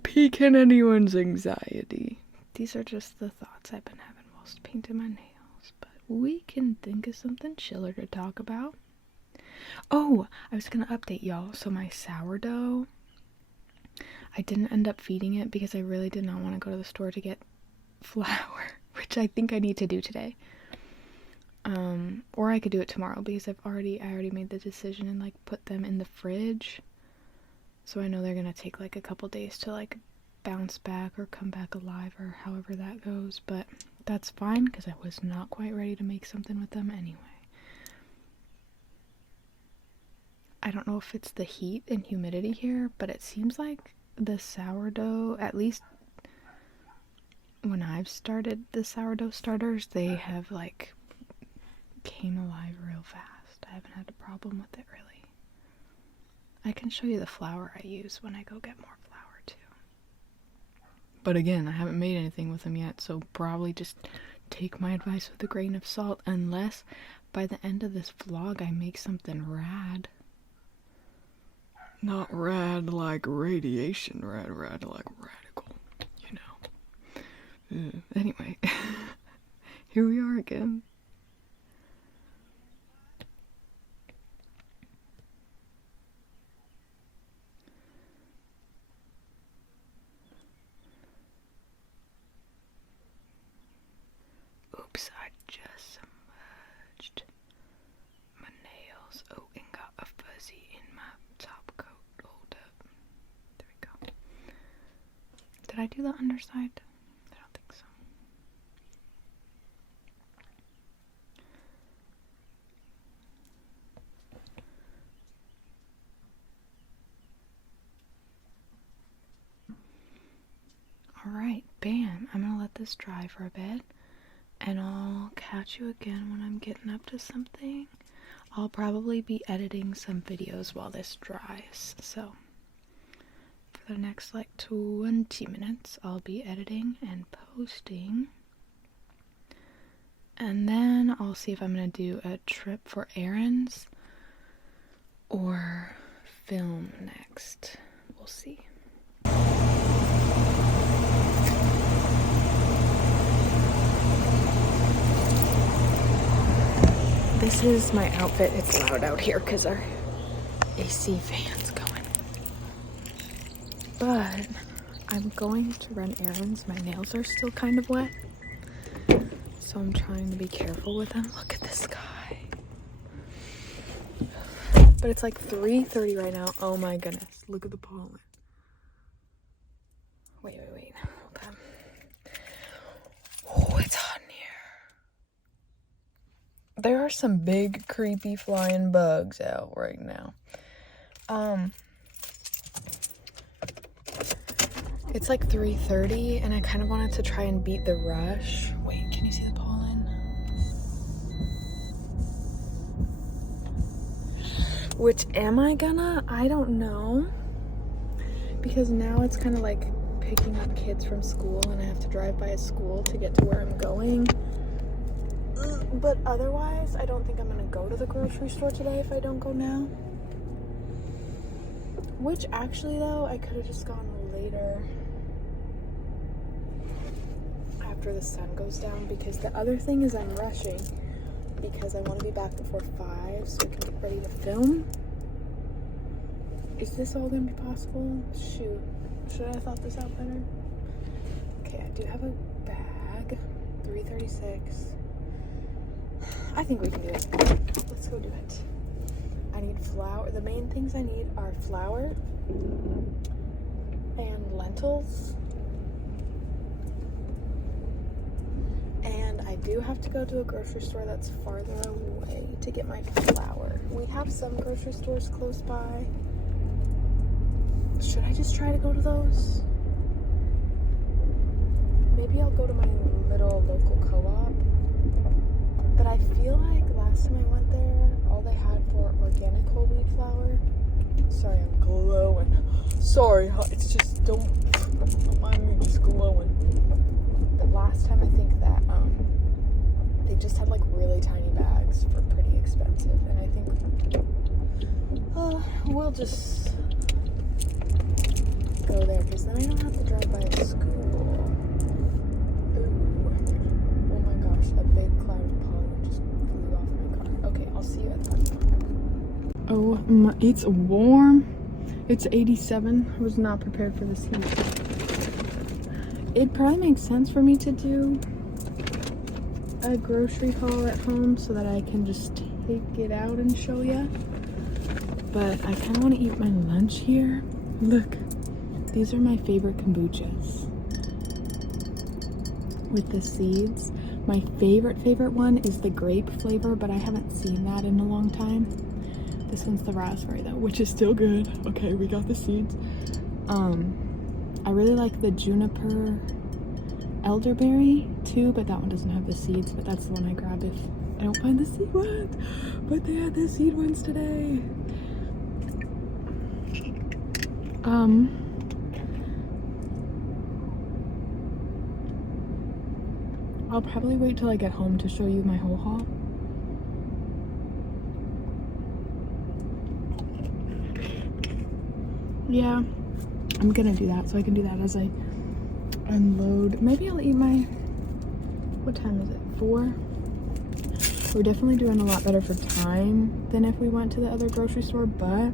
piquing anyone's anxiety. These are just the thoughts I've been having whilst painting my nails, but we can think of something chiller to talk about. Oh, I was gonna update y'all. So my sourdough, I didn't end up feeding it because I really did not want to go to the store to get flour, which I think I need to do today. Or I could do it tomorrow because I already made the decision and like put them in the fridge. So I know they're gonna take like a couple days to like bounce back or come back alive or however that goes, but that's fine because I was not quite ready to make something with them anyway. I don't know if it's the heat and humidity here, but it seems like the sourdough, at least when I've started the sourdough starters, they have like came alive real fast. I haven't had a problem with it really. I can show you the flour I use when I go get more flour too. But again, I haven't made anything with them yet, so probably just take my advice with a grain of salt, unless by the end of this vlog I make something rad. Not rad like radiation, rad like radical, you know. Anyway, here we are again. Oops, I just smudged my nails. Oh, and got a fuzzy in my top coat. Hold up. There we go. Did I do the underside? I don't think so. Alright, bam. I'm gonna let this dry for a bit. And I'll catch you again when I'm getting up to something. I'll probably be editing some videos while this dries. So, for the next like 20 minutes, I'll be editing and posting. And then I'll see if I'm going to do a trip for errands or film next. We'll see. this is my outfit. It's loud out here because our AC fan's going. But I'm going to run errands. My nails are still kind of wet, so I'm trying to be careful with them. Look at the sky. But it's like 3:30 right now. Oh my goodness. Look at the pollen. Wait. Hold on. Oh, it's hot in here. There are some big, creepy flying bugs out right now. It's like 3:30 and I kind of wanted to try and beat the rush. Wait, can you see the pollen? Which am I gonna? I don't know. Because now it's kind of like picking up kids from school and I have to drive by a school to get to where I'm going. But otherwise, I don't think I'm gonna go to the grocery store today if I don't go now. Which actually though, I could have just gone later. After the sun goes down, because the other thing is I'm rushing because I want to be back before 5 so we can get ready to film. Is this all gonna be possible? Shoot, should I have thought this out better? Okay, I do have a bag. 3:36. I think we can do it. Let's go do it. I need flour. The main things I need are flour and lentils. And I do have to go to a grocery store that's farther away to get my flour. We have some grocery stores close by. Should I just try to go to those? Maybe I'll go to my little local co-op. But I feel like last time I went there, all they had for organic whole wheat flour. Sorry, I'm glowing. Sorry, it's just, don't mind me just glowing. But last time I think that they just had like really tiny bags for pretty expensive. And I think we'll just go there because then I don't have to drive by a school. Ooh. Oh my gosh, a big cloud of pollen just flew off my car. Okay, I'll see you at the car. Oh, it's warm. It's 87. I was not prepared for this heat. It probably makes sense for me to do a grocery haul at home so that I can just take it out and show you. But I kind of want to eat my lunch here. Look, these are my favorite kombuchas with the seeds. My favorite one is the grape flavor, but I haven't seen that in a long time. This one's the raspberry though, which is still good. Okay, we got the seeds. I really like the juniper elderberry too, but that one doesn't have the seeds, but that's the one I grab if I don't find the seed ones. But they had the seed ones today. I'll probably wait till I get home to show you my whole haul. Yeah, I'm gonna do that so I can do that as I unload. Maybe I'll eat my, what time is it? 4? We're definitely doing a lot better for time than if we went to the other grocery store, but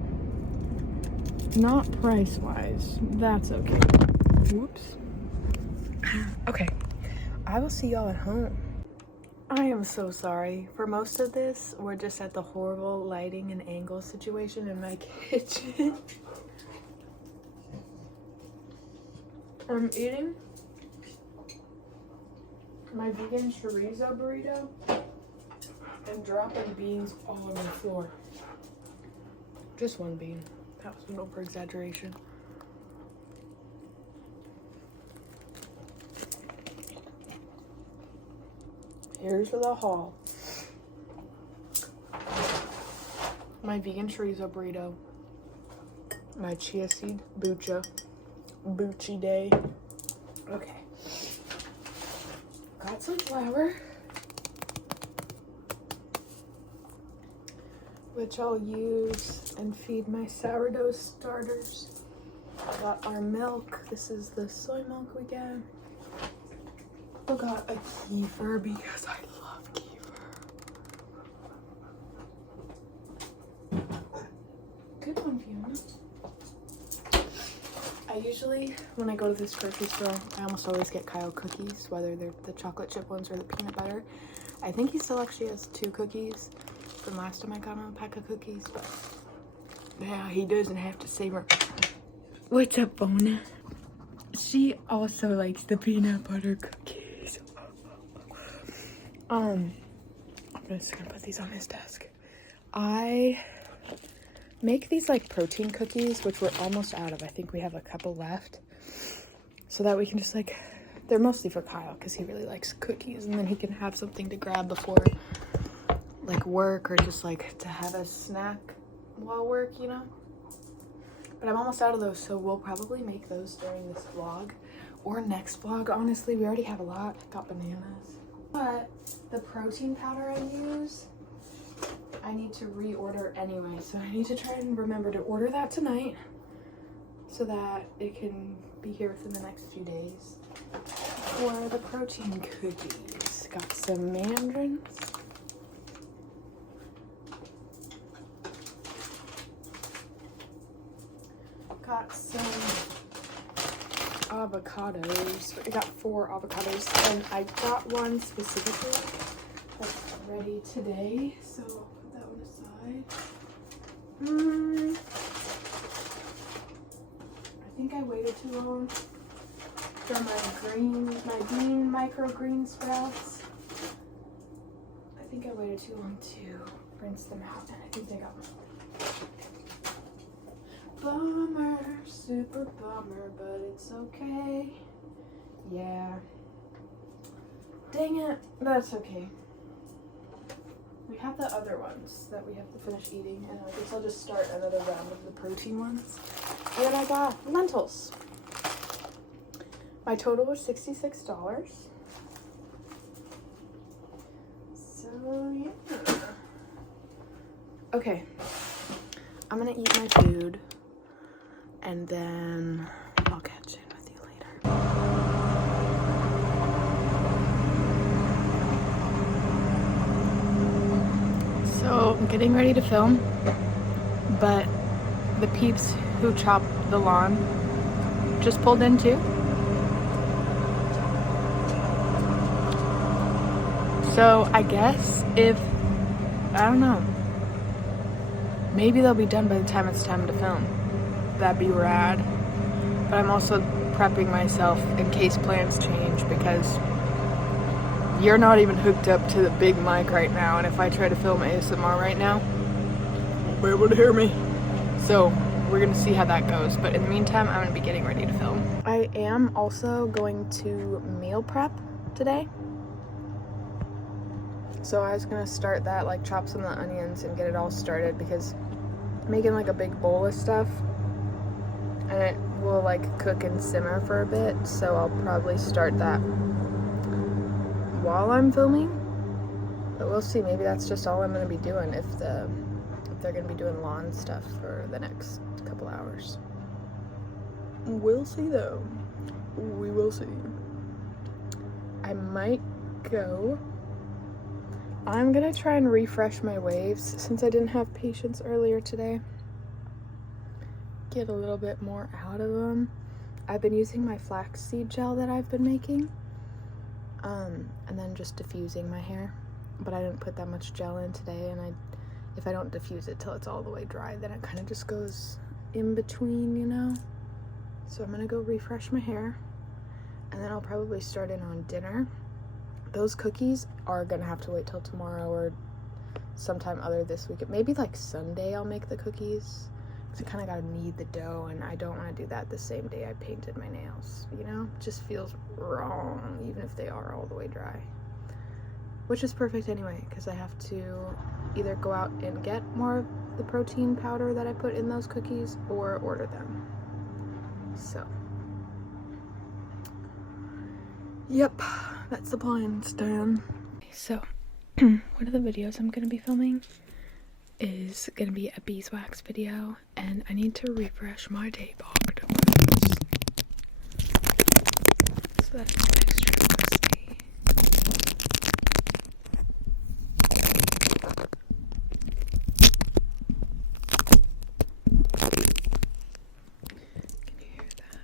not price wise. That's okay. Whoops. Okay, I will see y'all at home. I am so sorry. For most of this, we're just at the horrible lighting and angle situation in my kitchen. I'm eating my vegan chorizo burrito and dropping beans all over the floor. Just one bean. That was an over-exaggeration. Here's the haul. My vegan chorizo burrito. My chia seed Bucci day. Okay. Got some flour, which I'll use and feed my sourdough starters. Got our milk. This is the soy milk we get. Got a kefir because I love kefir. usually, when I go to this grocery store, I almost always get Kyle cookies, whether they're the chocolate chip ones or the peanut butter. I think he still actually has 2 cookies from last time I got him a pack of cookies, but yeah, he doesn't have to savor. What's up, Bona? She also likes the peanut butter cookies. I'm just gonna put these on his desk. I make these like protein cookies, which we're almost out of. I think we have a couple left, so that we can just like, they're mostly for Kyle because he really likes cookies, and then he can have something to grab before like work, or just like to have a snack while work, you know. But I'm almost out of those, so we'll probably make those during this vlog or next vlog. Honestly, we already have a lot. Got bananas, but the protein powder I use, I need to reorder anyway, so I need to try and remember to order that tonight so that it can be here within the next few days. For the protein cookies, got some mandarins. Got some avocados. We got 4 avocados, and I got one specifically that's ready today, so I'll put that one aside. I think I waited too long for my bean microgreen sprouts. I think I waited too long to rinse them out, and I think they got bummer, super bummer, but it's okay. Yeah. Dang it, that's okay. We have the other ones that we have to finish eating, and I guess I'll just start another round of the protein ones. And then I got lentils. My total was $66. So yeah. Okay. I'm gonna eat my food, and then I'll catch in with you later. So I'm getting ready to film, but the peeps who chopped the lawn just pulled in too. So I guess I don't know, maybe they'll be done by the time it's time to film. That'd be rad. But I'm also prepping myself in case plans change, because you're not even hooked up to the big mic right now, and if I try to film ASMR right now, you won't be able to hear me. So we're gonna see how that goes, but in the meantime, I'm gonna be getting ready to film. I am also going to meal prep today. So I was gonna start that, like chop some of the onions and get it all started, because I'm making like a big bowl of stuff, and it will like cook and simmer for a bit, so I'll probably start that while I'm filming. But we'll see, maybe that's just all I'm gonna be doing if they're gonna be doing lawn stuff for the next couple hours. We'll see though. We will see. I might go. I'm gonna try and refresh my waves since I didn't have patience earlier today. Get a little bit more out of them. I've been using my flaxseed gel that I've been making, and then just diffusing my hair. But I didn't put that much gel in today, and if I don't diffuse it till it's all the way dry, then it kind of just goes in between, you know? So I'm gonna go refresh my hair, and then I'll probably start in on dinner. Those cookies are gonna have to wait till tomorrow or sometime other this week. Maybe like Sunday I'll make the cookies, because I kind of gotta knead the dough, and I don't want to do that the same day I painted my nails, you know? It just feels wrong, even if they are all the way dry. Which is perfect anyway, because I have to either go out and get more of the protein powder that I put in those cookies, or order them. So, yep, that's the plan, Stan. So, one of the videos I'm going to be filming is going to be a beeswax video, and I need to refresh my tape octopus. So that's extra crusty. Can you hear that?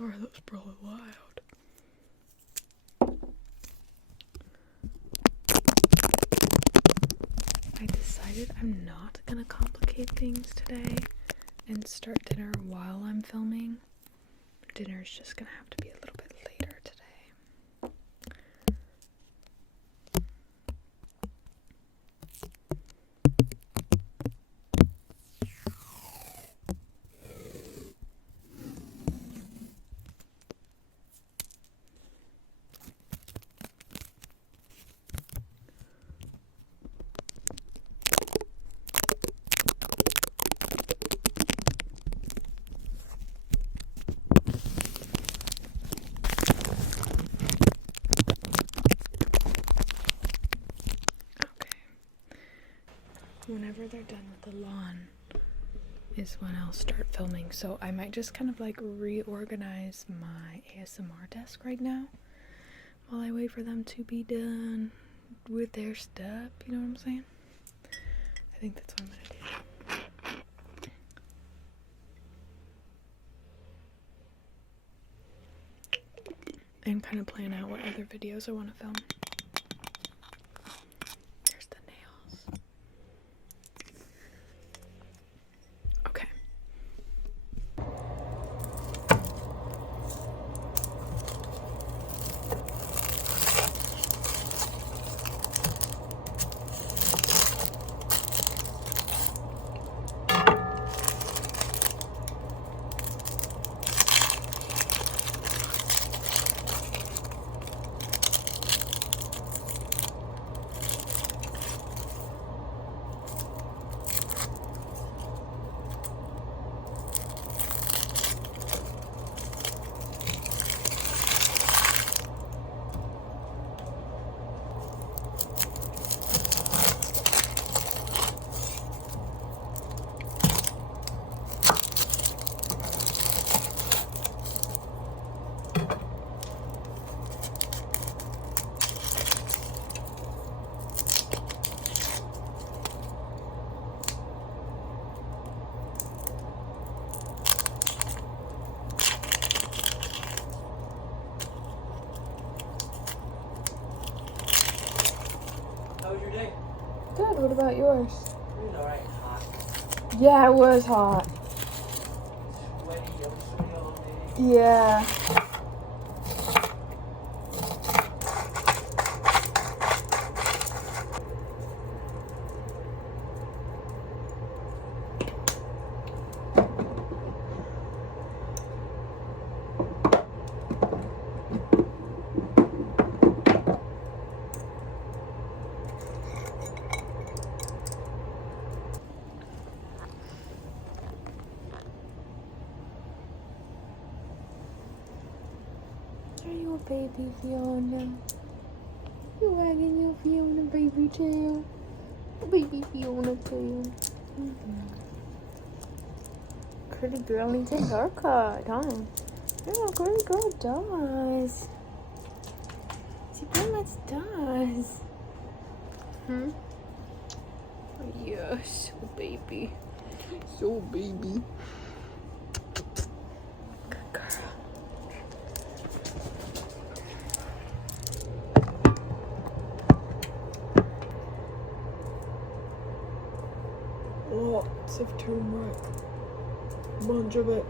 Sorry, that was probably loud. I decided I'm not gonna complicate things today and start dinner while I'm filming. Dinner is just gonna have to be a little bit later today. Whenever they're done with the lawn is when I'll start filming, so I might just kind of like reorganize my ASMR desk right now while I wait for them to be done with their stuff, you know what I'm saying? I think that's what I'm gonna do. And kind of plan out what other videos I want to film. There's the nails. Okay. How was your day? Good, what about yours? It was alright, hot. Yeah, it was hot. Sweaty, I was sweaty all day. Yeah. Are you a baby Fiona? You wagging your Fiona baby tail? Baby Fiona tail. Pretty girl needs a haircut, huh? Yeah, pretty girl does. She pretty much does. Hmm? Yes, so baby. So baby. Good girl. Lots of turmeric. Bunch of it.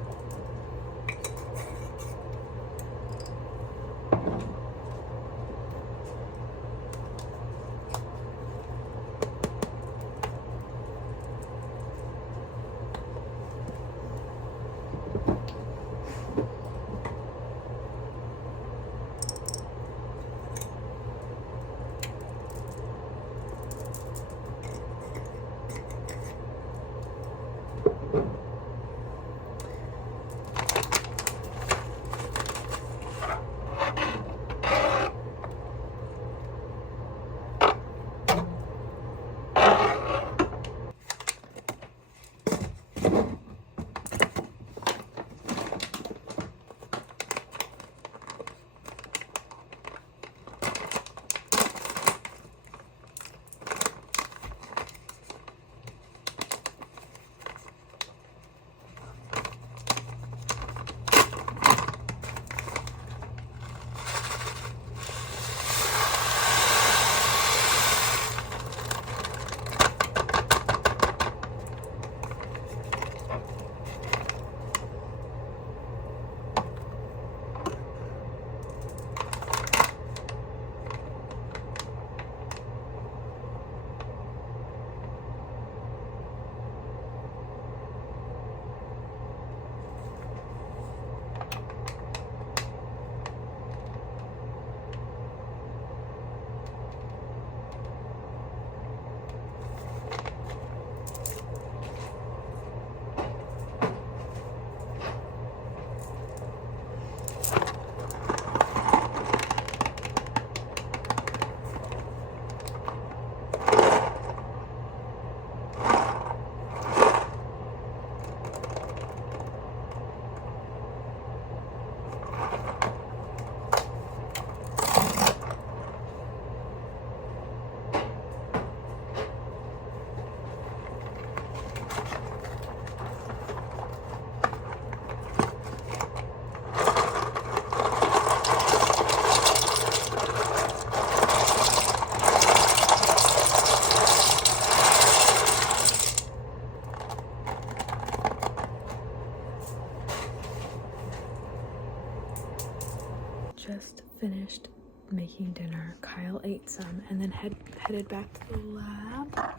just finished making dinner. Kyle ate some and then headed back to the lab.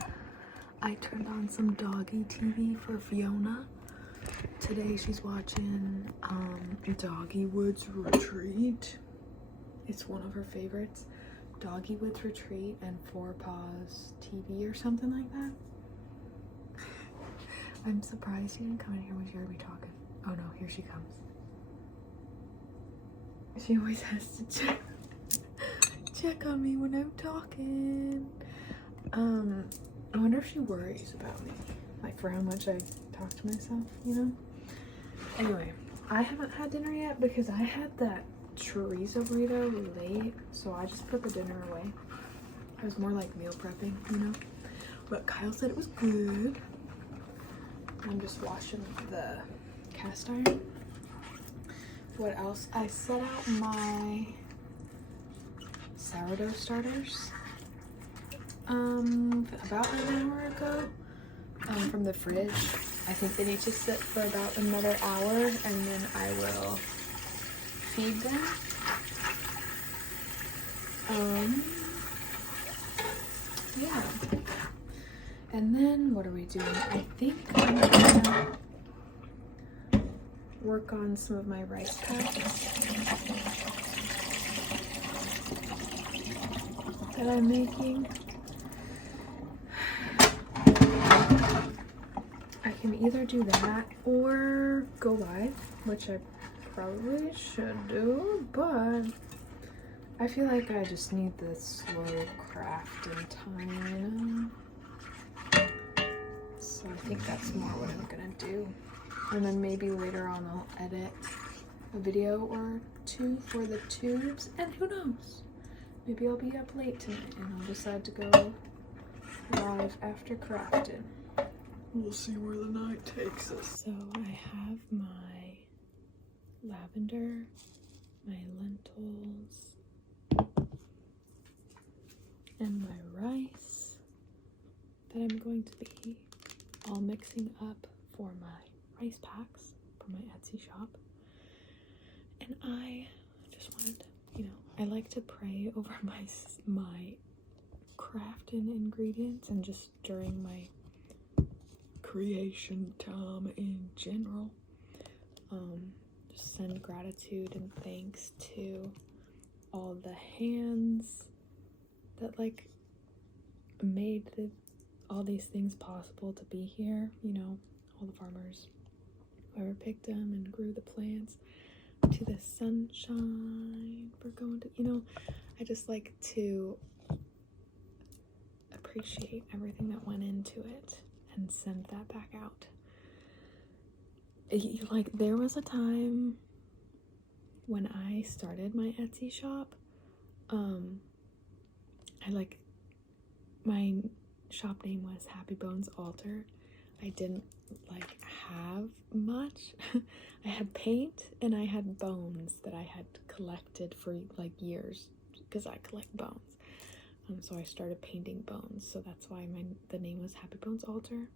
I turned on some doggy TV for Fiona. Today she's watching Doggywood's Retreat. It's one of her favorites. Doggywood's Retreat and Four Paws TV or something like that. I'm surprised she didn't come in here when she heard me talking. Oh no, here she comes. She always has to check on me when I'm talking. I wonder if she worries about me, like for how much I talk to myself, you know? Anyway, I haven't had dinner yet because I had that chorizo burrito late, so I just put the dinner away. I was more like meal prepping, you know? But Kyle said it was good. I'm just washing the cast iron. What else? I set out my sourdough starters about an hour ago from the fridge. I think they need to sit for about another hour and then I will feed them. Yeah. And then what are we doing? I think I'm gonna work on some of my rice packs that I'm making. I can either do that or go live, which I probably should do, but I feel like I just need this slow crafting time, so I think that's more what I'm gonna do. And then maybe later on I'll edit a video or two for the tubes, and who knows, maybe I'll be up late tonight and I'll decide to go live after crafting. We'll see where the night takes us. So I have my lavender, my lentils, and my rice that I'm going to be all mixing up for my rice packs for my Etsy shop. And I just wanted to, you know, I like to pray over my crafting ingredients and just during my creation time in general. Just send gratitude and thanks to all the hands that like made all these things possible to be here, you know, all the farmers, whoever picked them and grew the plants, to the sunshine for going to, you know, I just like to appreciate everything that went into it and send that back out. Like, there was a time when I started my Etsy shop, my shop name was Happy Bones Altar. I didn't like have much. I had paint and I had bones that I had collected for like years because I collect bones. So I started painting bones, so that's why the name was Happy Bones Altar.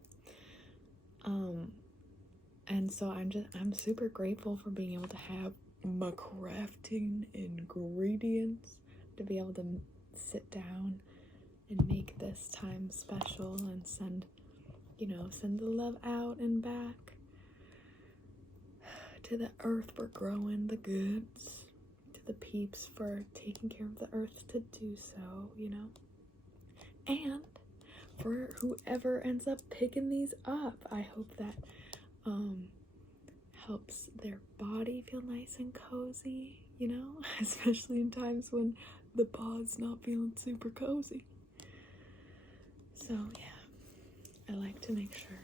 And so I'm super grateful for being able to have my crafting ingredients, to be able to sit down and make this time special and send the love out and back to the earth for growing the goods, to the peeps for taking care of the earth to do so, you know, and for whoever ends up picking these up. I hope that helps their body feel nice and cozy, you know, especially in times when the pod's not feeling super cozy. So yeah, I like to make sure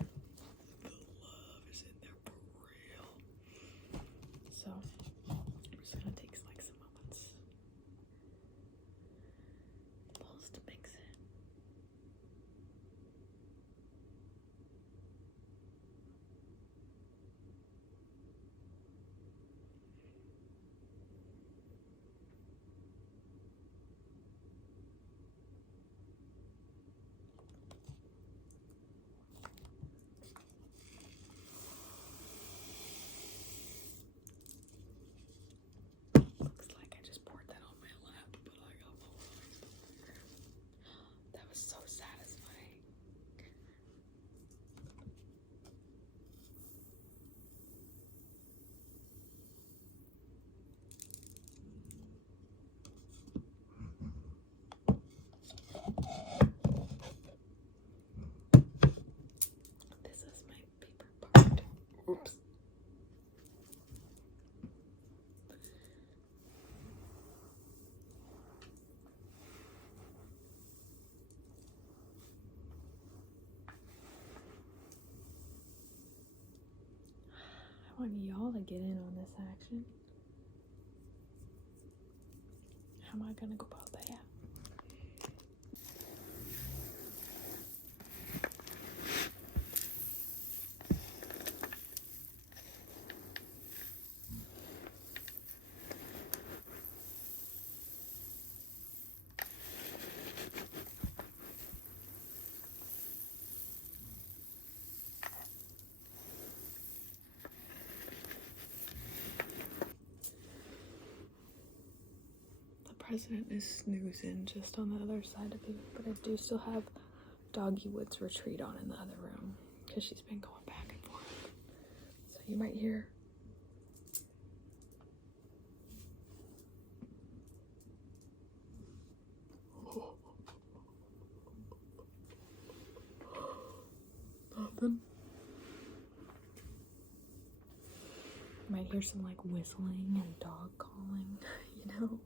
the love is in there for real. So I'm just gonna take like some moments to mix it. Oops. I want y'all to get in on this action. How am I gonna go about that? President is snoozing just on the other side of you, but I do still have Doggy Woods retreat on in the other room because she's been going back and forth. So you might hear nothing. You might hear some like whistling and dog calling, you know.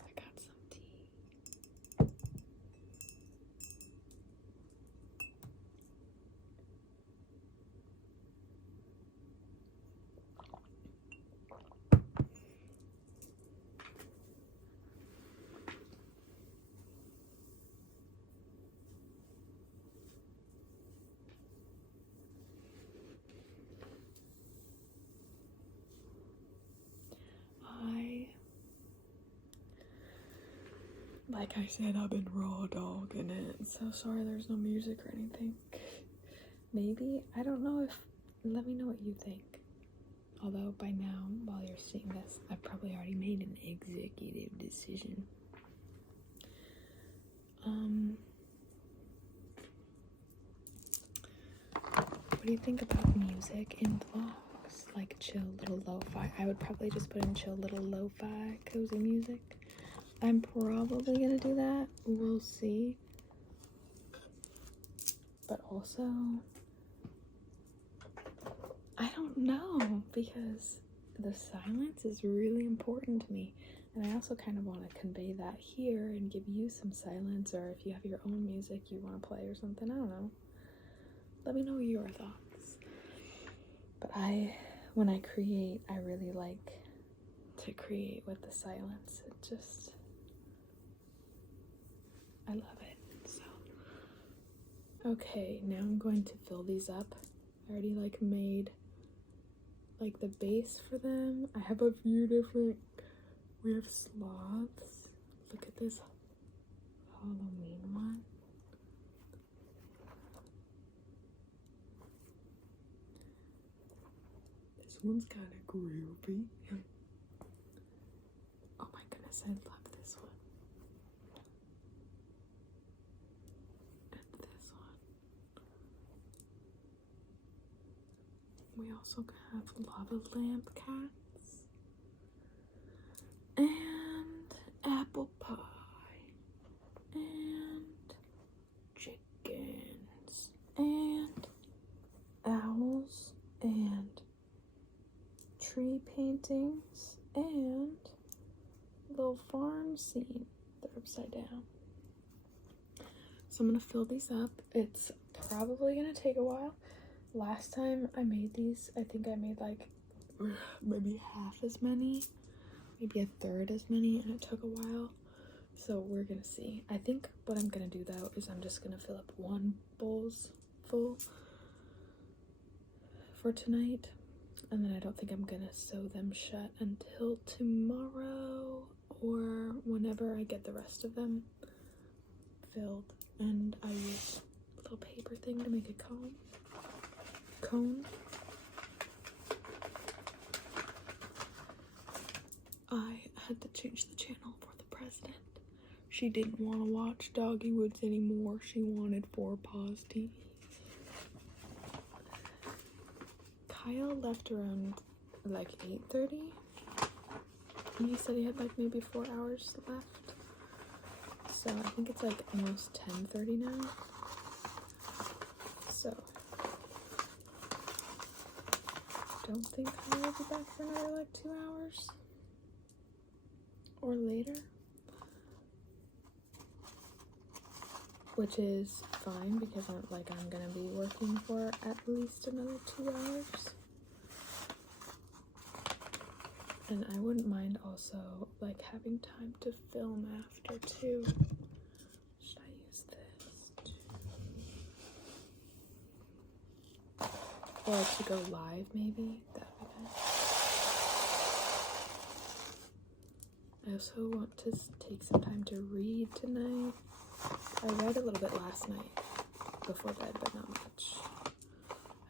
I got some tea. Like I said, I've been raw dogging it. So sorry there's no music or anything. Maybe, I don't know if, let me know what you think. Although by now, while you're seeing this, I've probably already made an executive decision. What do you think about music in vlogs? Like chill little lo-fi. I would probably just put in chill little lo-fi cozy music. I'm probably gonna do that. We'll see. But also, I don't know, because the silence is really important to me. And I also kind of want to convey that here and give you some silence, or if you have your own music you want to play or something, I don't know. Let me know your thoughts. But when I create, I really like to create with the silence. It just, I love it. So, okay, now I'm going to fill these up. I already like made like the base for them. I have a few different, we have sloths. Look at this Halloween one. This one's kind of groovy. Oh my goodness, I love this one. And this one. We also have lava lamp cats. And apple pie. And chickens. And owls. And tree paintings. And little farm scene. They're upside down. So I'm gonna fill these up. It's probably gonna take a while. Last time I made these, I think I made like maybe half as many, maybe a third as many, and it took a while. So we're gonna see. I think what I'm gonna do though is I'm just gonna fill up one bowl's full, for tonight, and then I don't think I'm gonna sew them shut until tomorrow or whenever I get the rest of them filled. And I use a little paper thing to make a cone. I had to change the channel for the president. She didn't want to watch Doggy Woods anymore. She wanted Four Paws TV. Kyle left around like 8:30. And he said he had like maybe 4 hours left. So I think it's like almost 10:30 now. So don't think I will be back for another like 2 hours or later, which is fine because I'm gonna be working for at least another 2 hours. And I wouldn't mind also like having time to film after too. Should I use this? Or to go live maybe? That would be nice. I also want to take some time to read tonight. I read a little bit last night before bed, but not much.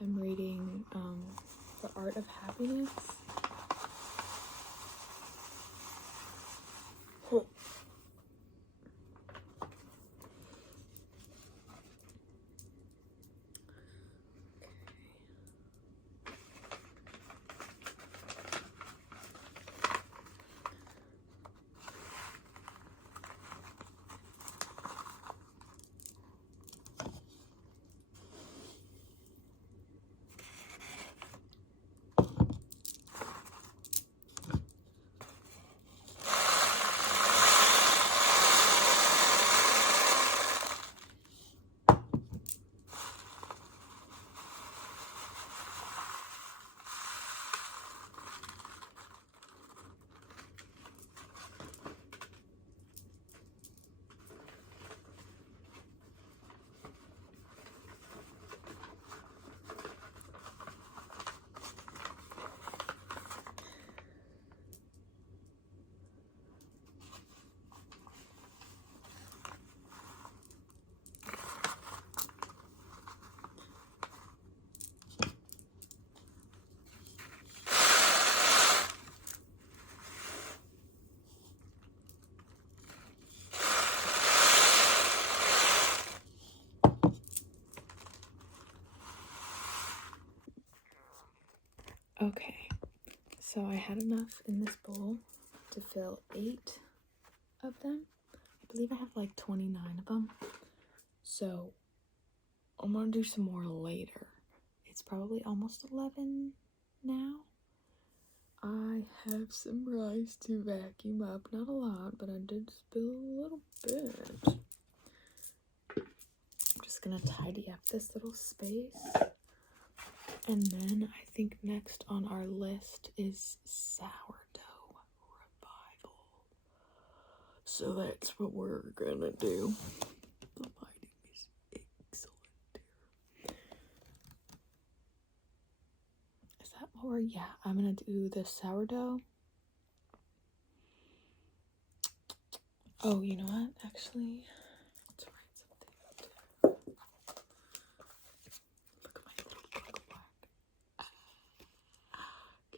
I'm reading The Art of Happiness. Okay, so I had enough in this bowl to fill 8 of them. I believe I have like 29 of them. So I'm gonna do some more later. It's probably almost 11 now. I have some rice to vacuum up. Not a lot, but I did spill a little bit. I'm just gonna tidy up this little space. And then I think next on our list is sourdough revival. So that's what we're gonna do. The lighting is excellent here. Is that what we're, yeah, I'm gonna do the sourdough. Oh, you know what? Actually, let's write something too. Look at my little bookmark.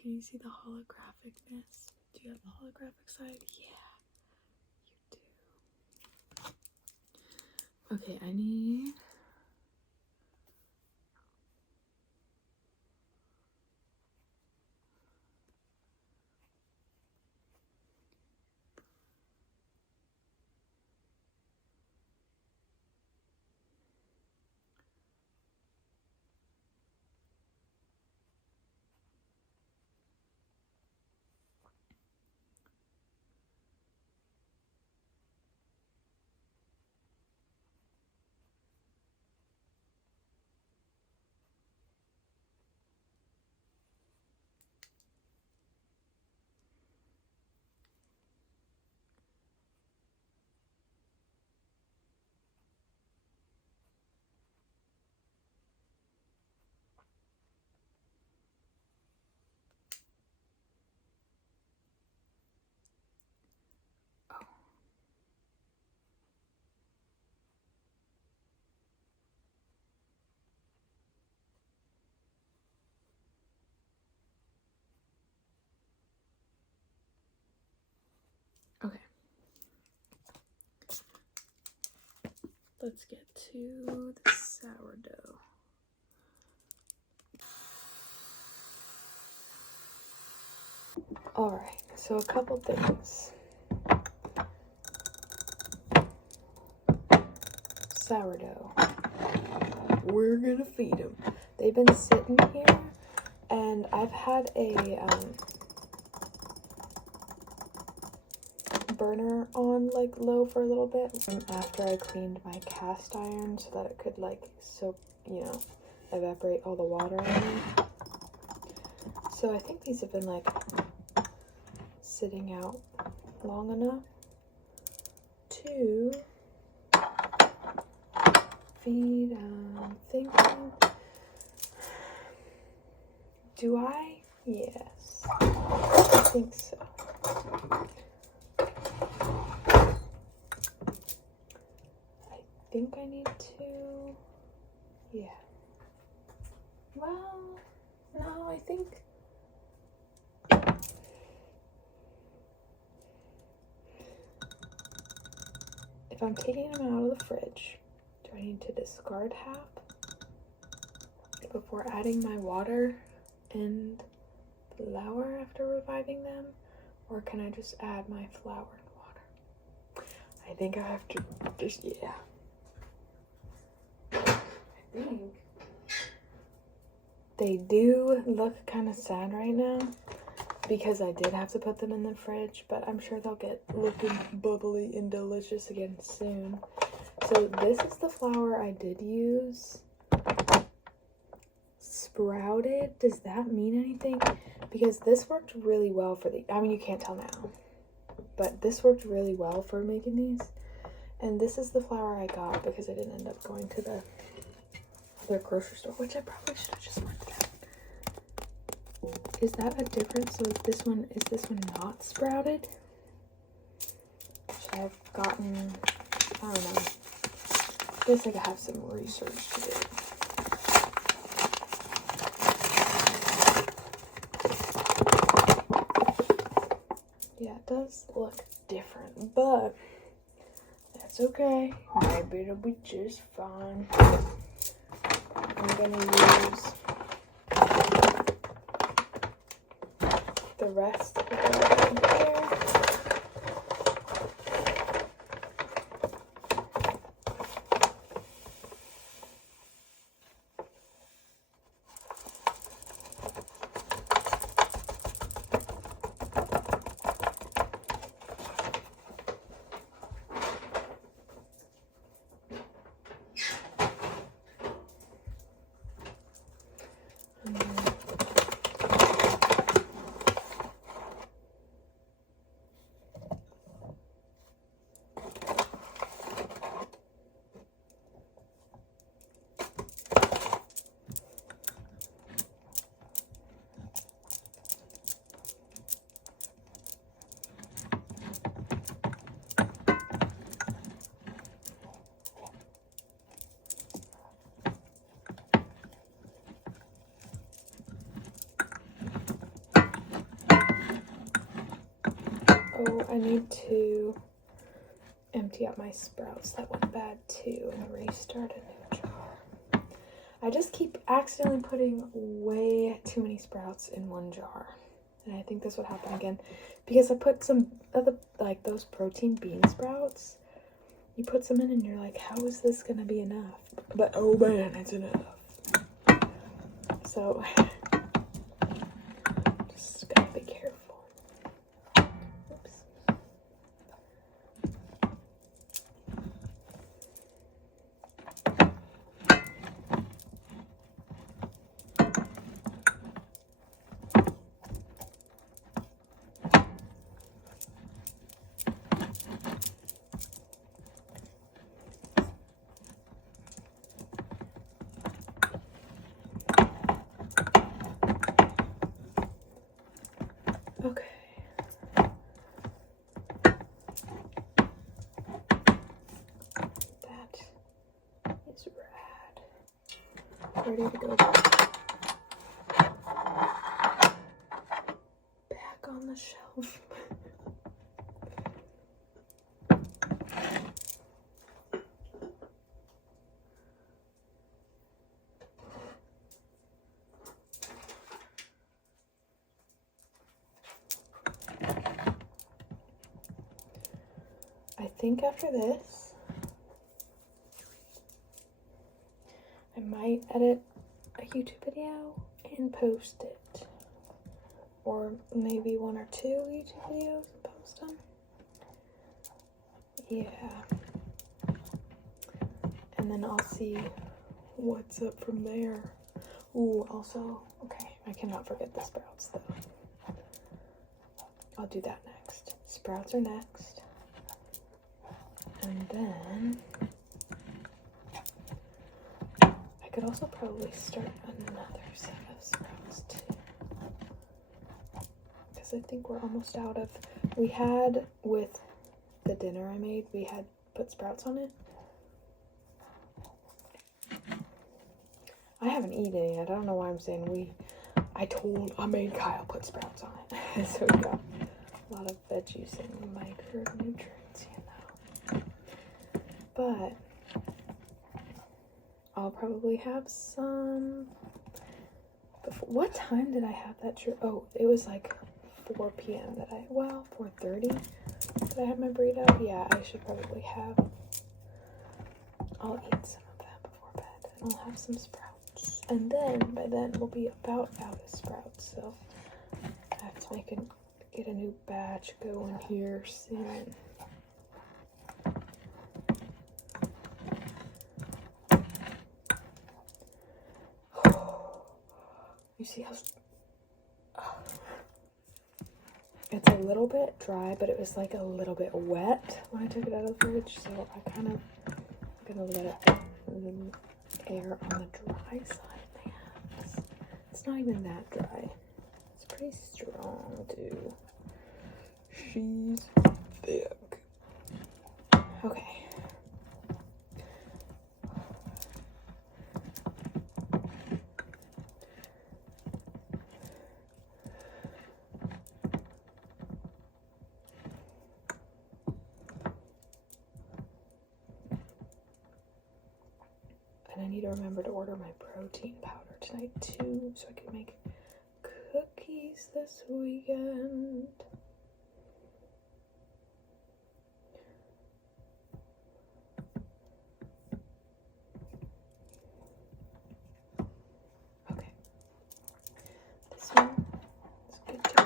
Can you see the holographicness? Do you have the holographic side? Yeah, you do. Okay, I need let's get to the sourdough. Alright, so a couple things. Sourdough. We're gonna feed them. They've been sitting here, and I've had a burner on like low for a little bit after I cleaned my cast iron so that it could like soak, you know, evaporate all the water in it. So I think these have been like sitting out long enough to feed. Thinking, do I? Yes, I think so. I think I need to, yeah. Well, no, I think if I'm taking them out of the fridge, do I need to discard half before adding my water and flour after reviving them? Or can I just add my flour and water? I think I have to just, yeah. I think they do look kind of sad right now because I did have to put them in the fridge, but I'm sure they'll get looking bubbly and delicious again soon. So this is the flour I did use. Sprouted, does that mean anything? Because this worked really well for the, I mean, you can't tell now, but this worked really well for making these. And this is the flour I got because I didn't end up going to the other grocery store, which I probably should have just went there. Is that a difference? So is this one not sprouted? Should I have gotten, I don't know. I guess I could have some research to do. Yeah, it does look different, but that's okay. Maybe it'll be just fine. I'm gonna use the rest of it here. Oh, I need to empty out my sprouts that went bad too and restart a new jar. I just keep accidentally putting way too many sprouts in one jar. And I think this would happen again because I put some of the, like those protein bean sprouts. You put some in and you're like, how is this gonna be enough? But oh man, it's enough. So just gotta be careful. Oops. Okay. That is rad. Ready to go back on the shelf. I think after this, I might edit a YouTube video and post it. Or maybe 1 or 2 YouTube videos and post them. Yeah. And then I'll see what's up from there. Ooh, also, okay, I cannot forget the sprouts though. I'll do that next. Sprouts are next. And then I could also probably start another set of sprouts too. Because I think we're almost out of, we had with the dinner I made, we had put sprouts on it. I haven't eaten it yet. I don't know why I'm saying we. I made Kyle put sprouts on it. So we got a lot of veggies and micronutrients, you know. But I'll probably have some. Before. What time did I have that? Oh, it was like 4 p.m. that 4:30 that I had my burrito. Yeah, I should probably have. I'll eat some of that before bed. And I'll have some sprouts. And then, by then, we'll be about out of sprouts, so I have to get a new batch going here soon. You see how... It's a little bit dry, but it was like a little bit wet when I took it out of the fridge, so I kind of gonna let it air on the dry side. It's not even that dry. It's pretty strong too. She's thick. Okay. And I need to remember to order my protein powder tonight too, so I can make cookies this weekend. Okay. This one is good to go.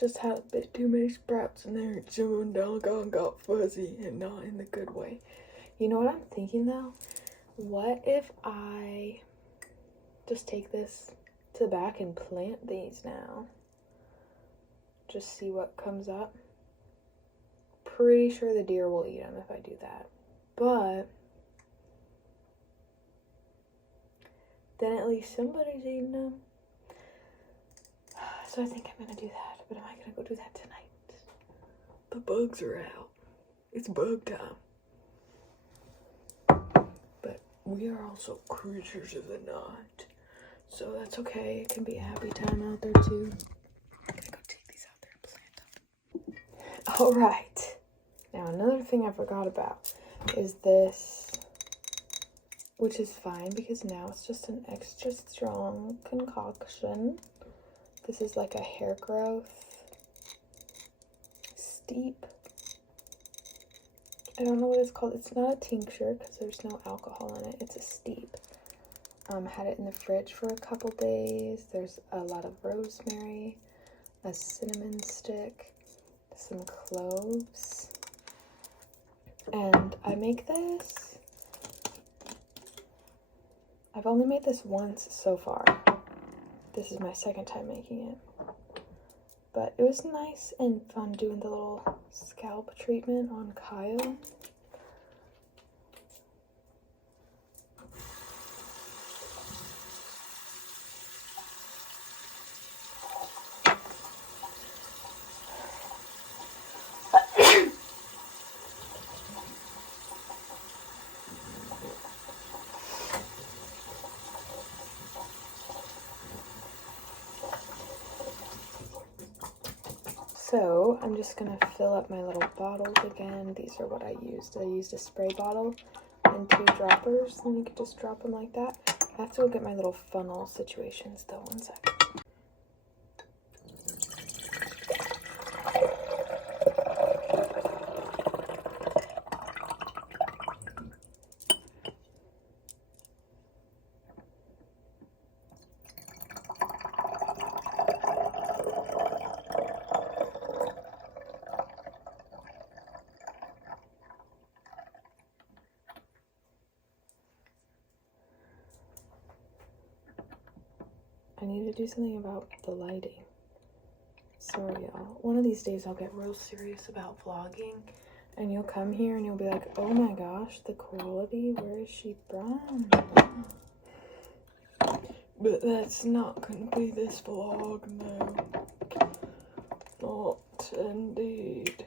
Just had a bit too many sprouts in there. Some doggone got fuzzy and not in the good way. You know what I'm thinking though? What if I just take this to the back and plant these now? Just see what comes up. Pretty sure the deer will eat them if I do that. But then at least somebody's eating them. So I think I'm gonna do that. But am I gonna go do that tonight? The bugs are out. It's bug time. But we are also creatures of the night. So that's okay. It can be a happy time out there too. I'm gonna go take these out there and plant them. Alright. Now another thing I forgot about is this, which is fine because now it's just an extra strong concoction. This is like a hair growth steep. I don't know what it's called. It's not a tincture because there's no alcohol in it. It's a steep. Had it in the fridge for a couple days. There's a lot of rosemary, a cinnamon stick, some cloves. And I make this. I've only made this once so far. This is my second time making it. But it was nice and fun doing the little scalp treatment on Kyle. So I'm just gonna fill up my little bottles again. These are what I used. I used a spray bottle and 2 droppers, and you could just drop them like that. I have to go get my little funnel situations though. One sec. I need to do something about the lighting. Sorry, y'all. One of these days I'll get real serious about vlogging, and you'll come here and you'll be like, oh my gosh, the quality, where is she from? But that's not gonna be this vlog, no. Not indeed.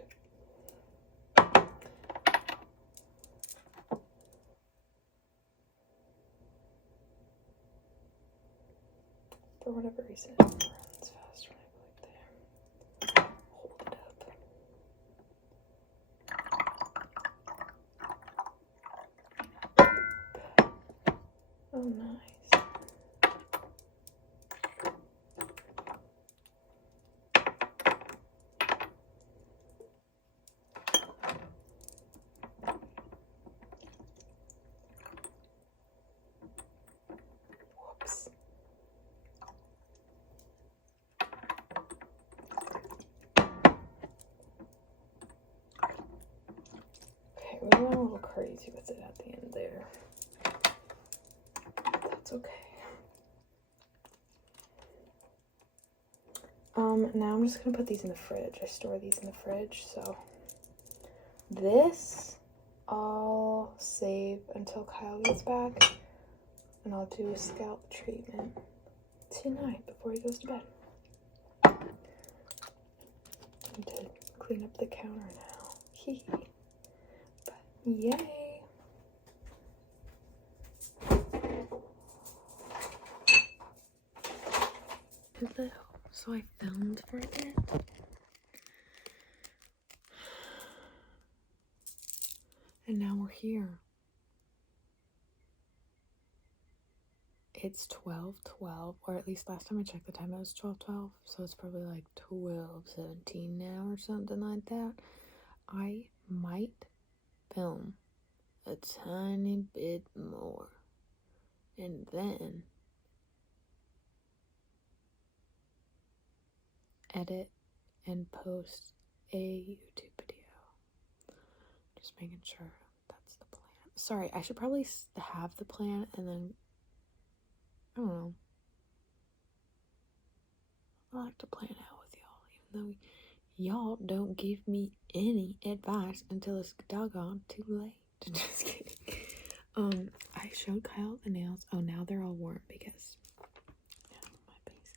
For whatever reason, it runs fast when I go like there. Hold it up. Oh, nice. Whoops. Okay, we went a little crazy with it at the end there. That's okay. Now I'm just gonna put these in the fridge. I store these in the fridge, so this I'll save until Kyle gets back, and I'll do a scalp treatment tonight before he goes to bed. I need to clean up the counter now. Hee hee. But yay! Hello. So I filmed for a bit. And now we're here. It's 12:12, or at least last time I checked the time it was 12:12, so it's probably like 12:17 now or something like that. I might film a tiny bit more, and then edit and post a YouTube video. Just making sure that's the plan. Sorry, I should probably have the plan and then, I don't know. I like to plan out with y'all, even though y'all don't give me any advice until it's doggone too late. Just kidding. I showed Kyle the nails. Oh, now they're all worn because, yeah, my face.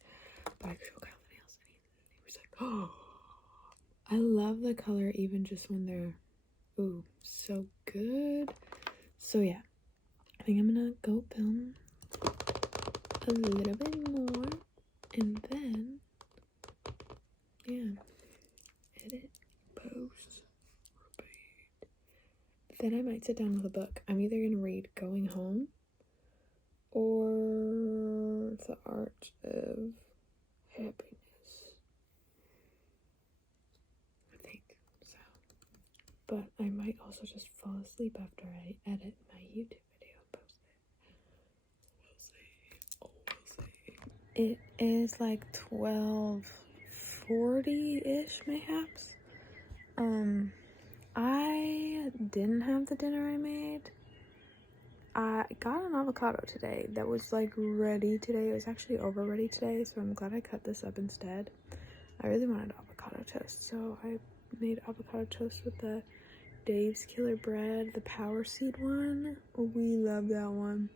But I showed Kyle the nails and he was like, oh, I love the color even just when they're, ooh, so good. So yeah, I think I'm gonna go film a little bit more, and then, yeah, edit, post, repeat. Then I might sit down with a book. I'm either gonna read Going Home or The Art of Happiness. I think so. But I might also just fall asleep after I edit my YouTube video and post it. We'll see. It is like 12:40-ish, mayhaps. I didn't have the dinner I made. I got an avocado today that was like ready today. It was actually over ready today, so I'm glad I cut this up instead. I really wanted avocado toast, so I made avocado toast with the Dave's Killer Bread, the Power Seed one. We love that one.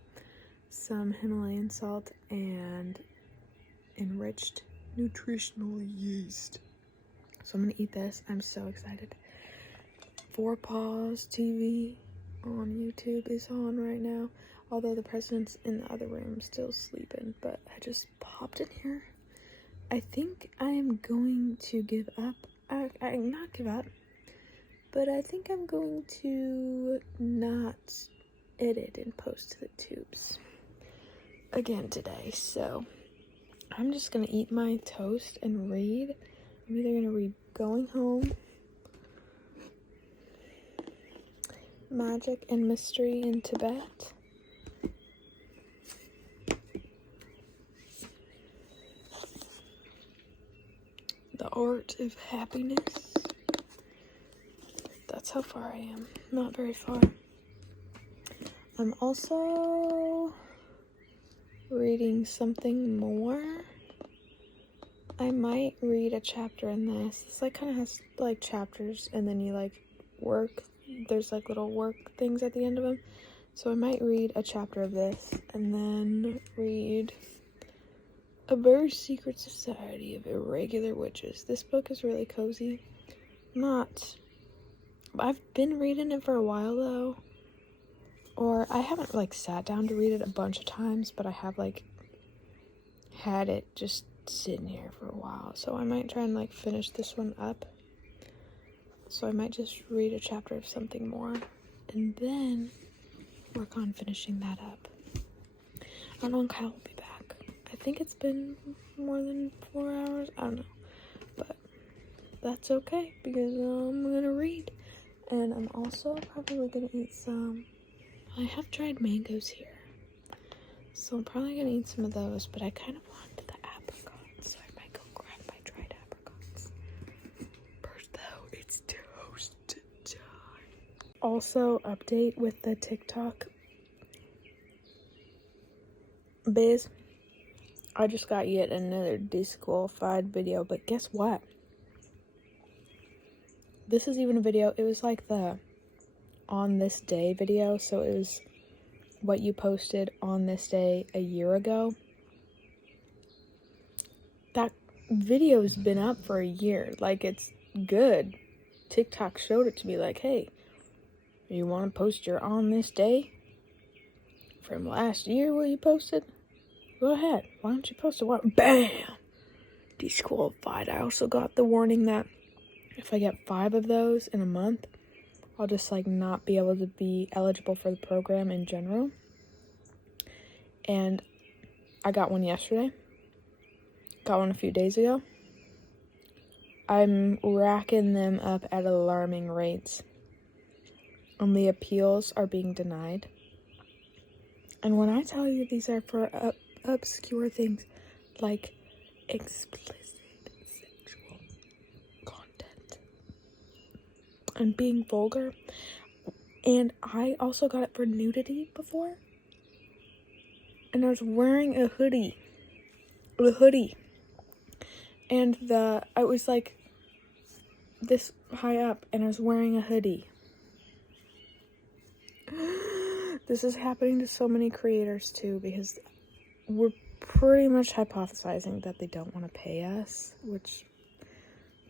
Some Himalayan salt and enriched nutritional yeast. So I'm gonna eat this. I'm so excited. 4 Paws TV on YouTube is on right now, although the president's in the other room still sleeping, but I just popped in here. I think I am going to give up I not give up, but I think I'm going to not edit and post to the tubes again today. So I'm just gonna eat my toast and read. I'm either gonna read Going Home, Magic and Mystery in Tibet, The Art of Happiness. That's how far I am. Not very far. I'm also reading something more. I might read a chapter in this. It's like kind of has like chapters, and then you like work. There's like little work things at the end of them. So I might read a chapter of this, and then read A Very Secret Society of Irregular Witches. This book is really cozy. I've been reading it for a while though. Or I haven't like sat down to read it a bunch of times, but I have like had it just sitting here for a while. So I might try and like finish this one up. So I might just read a chapter of something more and then work on finishing that up. I don't know when Kyle will be back. I think it's been more than 4 hours. I don't know. But that's okay because I'm gonna read. And I'm also probably gonna eat some. I have dried mangoes here. So I'm probably gonna eat some of those, but I kind of want the apricots, so I might go grab my dried apricots. First though, it's toast time. Also, update with the TikTok biz. I just got yet another disqualified video, but guess what? This is even a video. It was like the on this day video, so it was what you posted on this day a year ago. That video's been up for a year. Like, it's good. TikTok showed it to me like, hey, you want to post your on this day from last year what you posted? Go ahead. Why don't you post it? What? Bam! Disqualified. I also got the warning that if I get 5 of those in a month, I'll just like not be able to be eligible for the program in general. And I got one yesterday. Got one a few days ago. I'm racking them up at alarming rates. And the appeals are being denied. And when I tell you these are for obscure things like explicit sexual content and being vulgar, and I also got it for nudity before, and I was wearing a hoodie, and I was like this high up, and I was wearing a hoodie. This is happening to so many creators too, because we're pretty much hypothesizing that they don't want to pay us, which,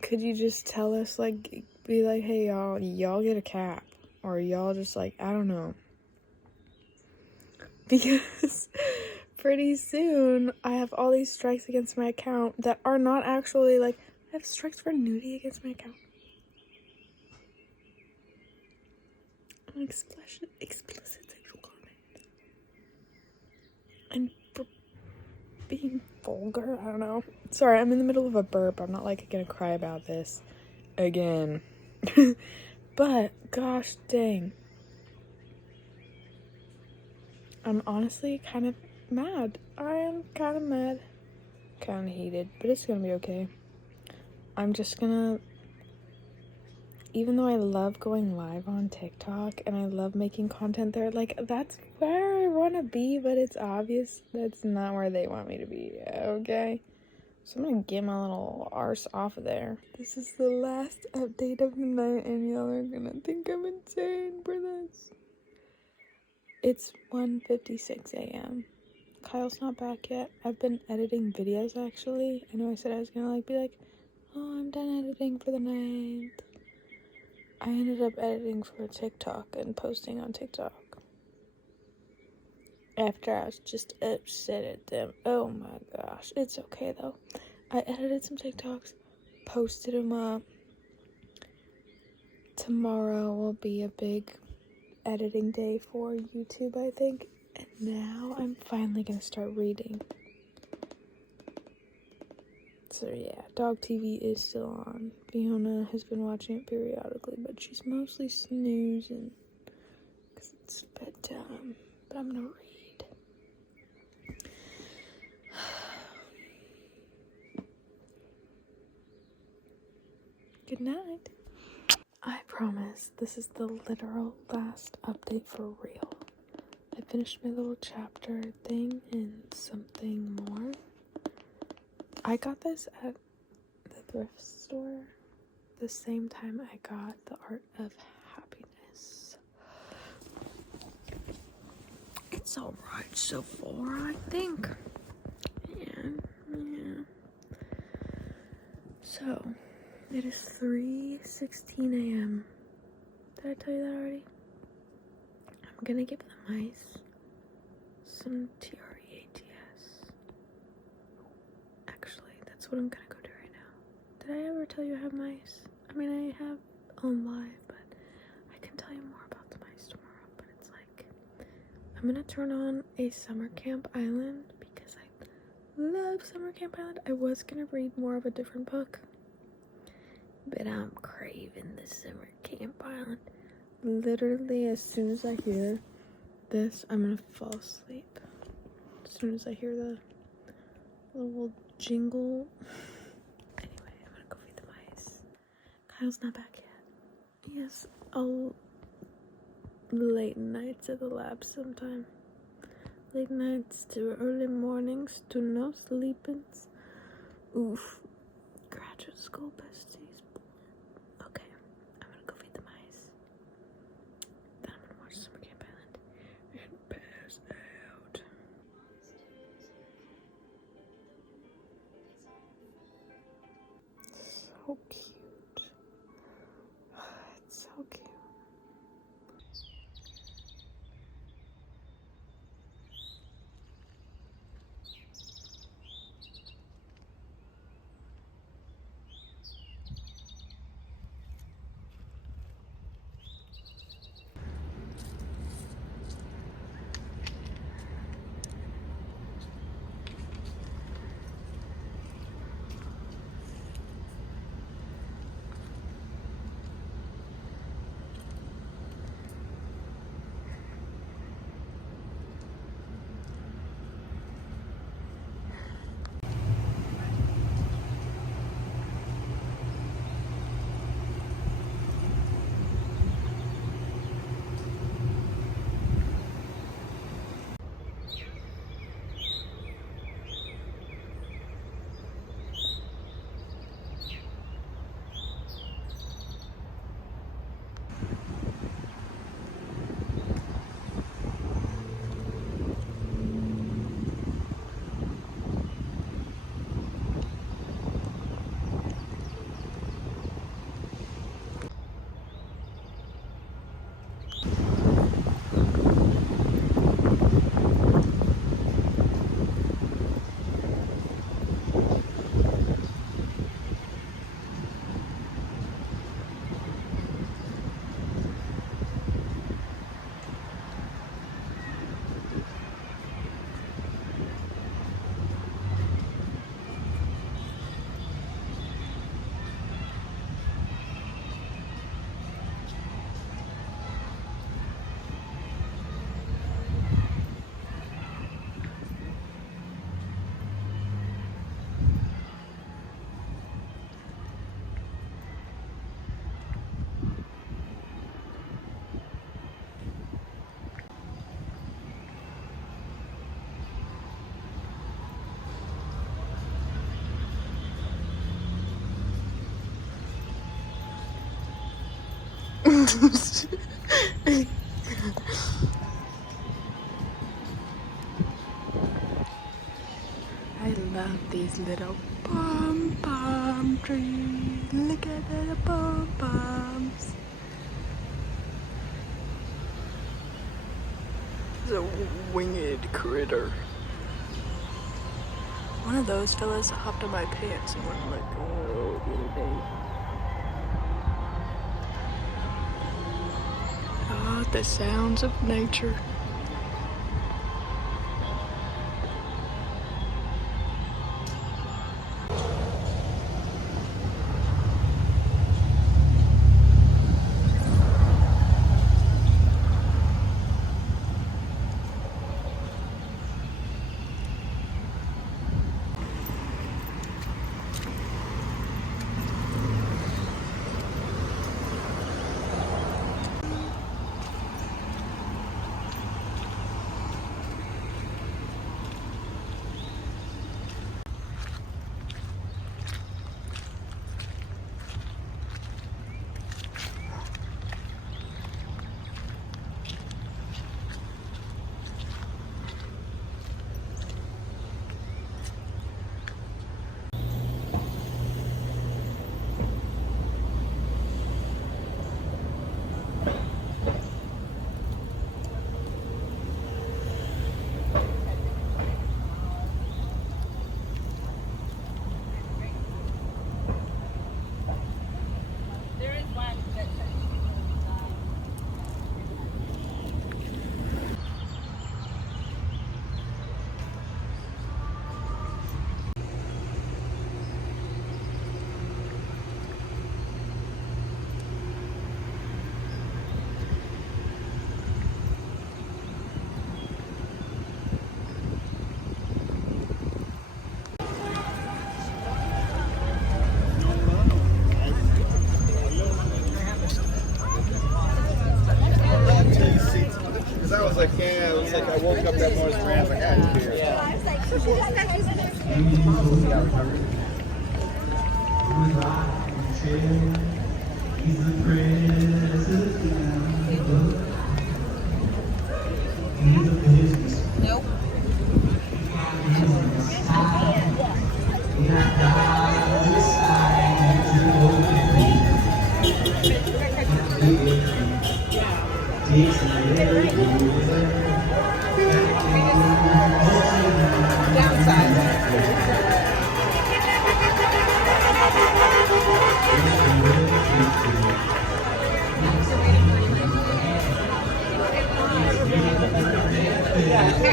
could you just tell us, like, be like, hey, y'all get a cap, or y'all just, like, I don't know, because pretty soon I have all these strikes against my account that are not actually, like, I have strikes for nudity against my account. Explicit sexual content. And for being vulgar, I don't know. Sorry, I'm in the middle of a burp. I'm not, like, gonna cry about this again. But, gosh dang. I'm honestly kind of mad. I am kind of mad. Kind of heated, but it's gonna be okay. I'm just gonna, even though I love going live on TikTok and I love making content there, like, that's where I want to be, but it's obvious that's not where they want me to be, okay? So I'm gonna get my little arse off of there. This is the last update of the night, and y'all are gonna think I'm insane for this. It's 1:56 a.m. Kyle's not back yet. I've been editing videos, actually. I know I said I was gonna, like, be like, oh, I'm done editing for the night. I ended up editing for TikTok and posting on TikTok. After I was just upset at them. Oh my gosh. It's okay though. I edited some TikToks, posted them up, tomorrow will be a big editing day for YouTube, I think. And now I'm finally gonna start reading. So yeah, dog TV is still on. Fiona has been watching it periodically, but she's mostly snoozing because it's bedtime. But I'm gonna read. Good night. I promise this is the literal last update for real. I finished my little chapter thing and something more. I got this at the thrift store the same time I got The Art of Happiness. It's alright so far, I think. Yeah. So, it is 3:16 a.m. Did I tell you that already? I'm gonna give the mice some TREATS. Actually, that's what I'm gonna go do right now. Did I ever tell you I have mice? I mean, I have on live, but I can tell you more about the mice tomorrow. But it's like, I'm gonna turn on a Summer Camp Island because I love Summer Camp Island. I was gonna read more of a different book, but I'm craving the Summer Camp Island. Literally, as soon as I hear this, I'm gonna fall asleep. As soon as I hear the little jingle. Anyway, I'm gonna go feed the mice. Kyle's not back yet. He has late nights at the lab sometime. Late nights to early mornings to no sleepings. Oof. Graduate school besties. Okay, I'm gonna go feed the mice. Then I'm gonna watch Summer Camp Island and pass out. So cute. It's so cute. I love these little pom-pom trees. Look at the pom-poms. It's a winged critter. One of those fellas hopped on my pants and went like, oh, little baby. God, the sounds of nature. Because I was like, yeah, it was like I woke up that morning and I was like, I don't care. That's great. Yeah.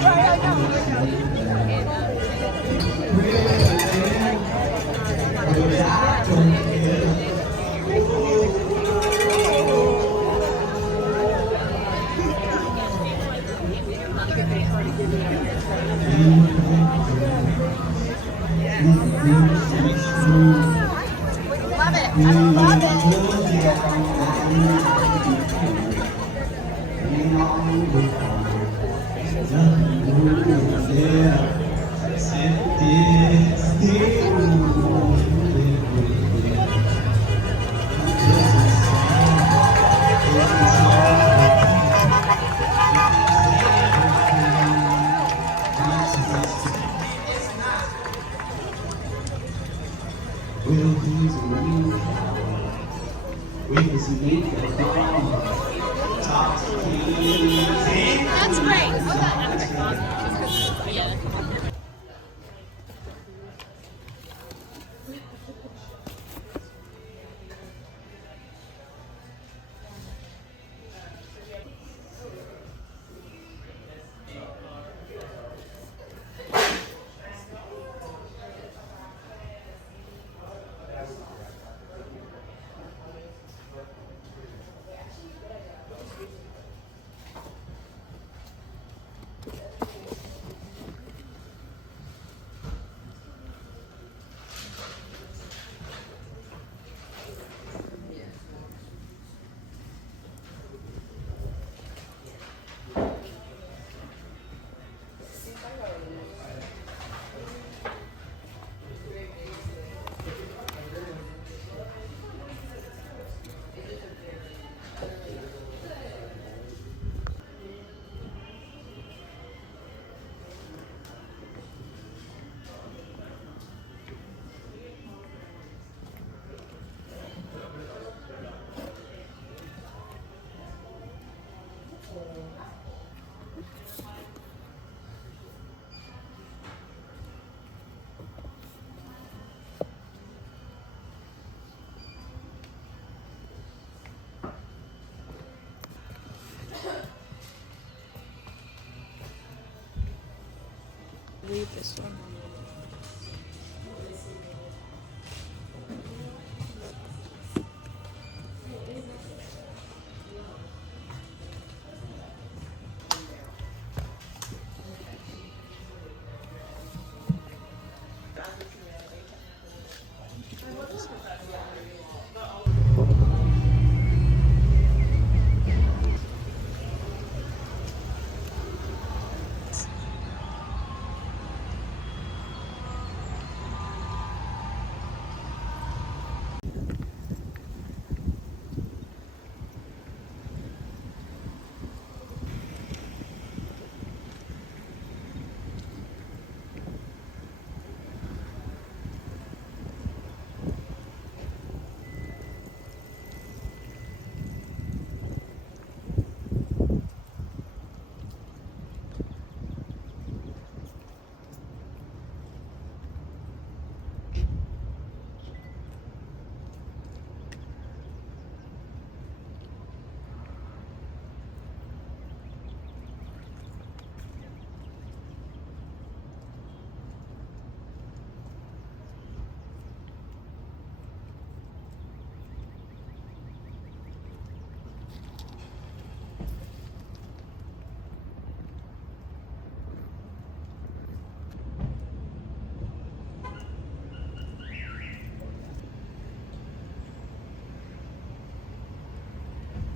read this one.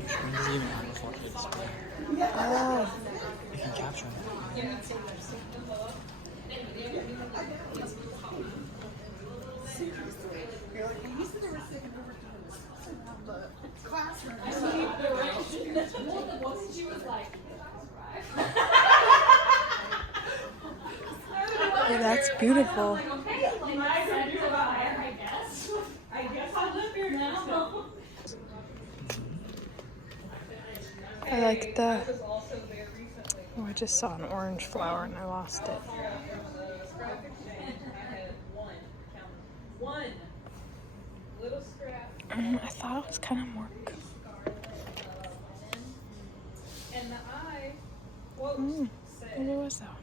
It doesn't even have a 4K display. Oh. You can capture it. Yeah, that's beautiful. I like the. Oh, I just saw an orange flower and I lost it. I thought it was kind of more. What was that?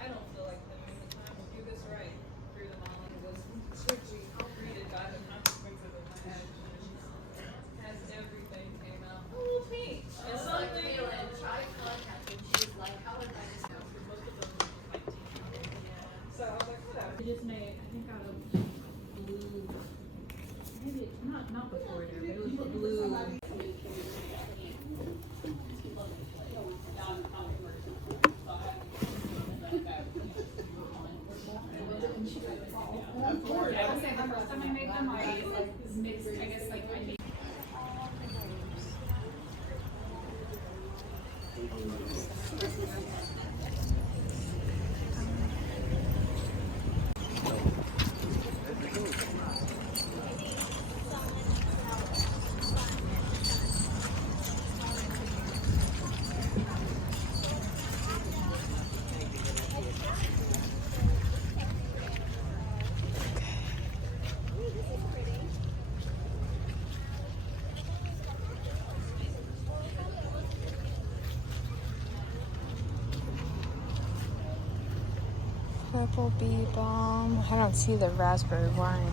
I don't feel like living in the time to do this right. Through them all, and it was strictly treated by the consequences of my actions. As everything came out. Oh, pink. And something. Try to contact when she was like, how did I just know? Most of them were like teachers. So I was like, whatever. I just made, I think, out of blue. Maybe it's not before there, but it was blue. I would say the first time I made them, I mixed, I guess, like I made. Purple bee balm. I don't see the raspberry wine.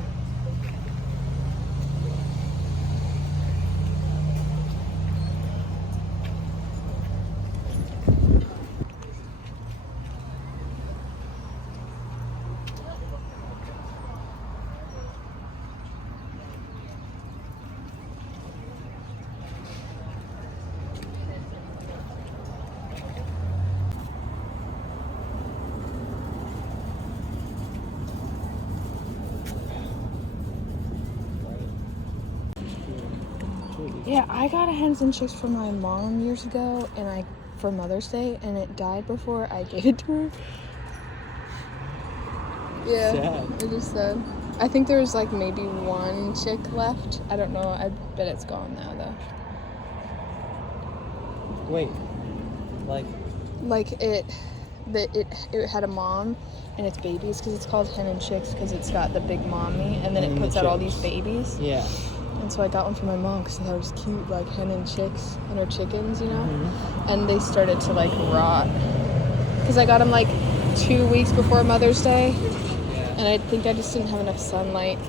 Yeah, I got a hens and chicks from my mom years ago, and for Mother's Day, and it died before I gave it to her. Yeah, Sad. it is sad. I think there was like maybe one chick left. I don't know. I bet it's gone now though. Wait. Like it had a mom and its babies, because it's called hen and chicks because it's got the big mommy, and then it puts out all these babies. Yeah. And so I got one for my mom because I thought it was cute, like hen and chicks and her chickens, you know? Mm-hmm. And they started to like rot. Because I got them like 2 weeks before Mother's Day, Yeah. and I think I just didn't have enough sunlight.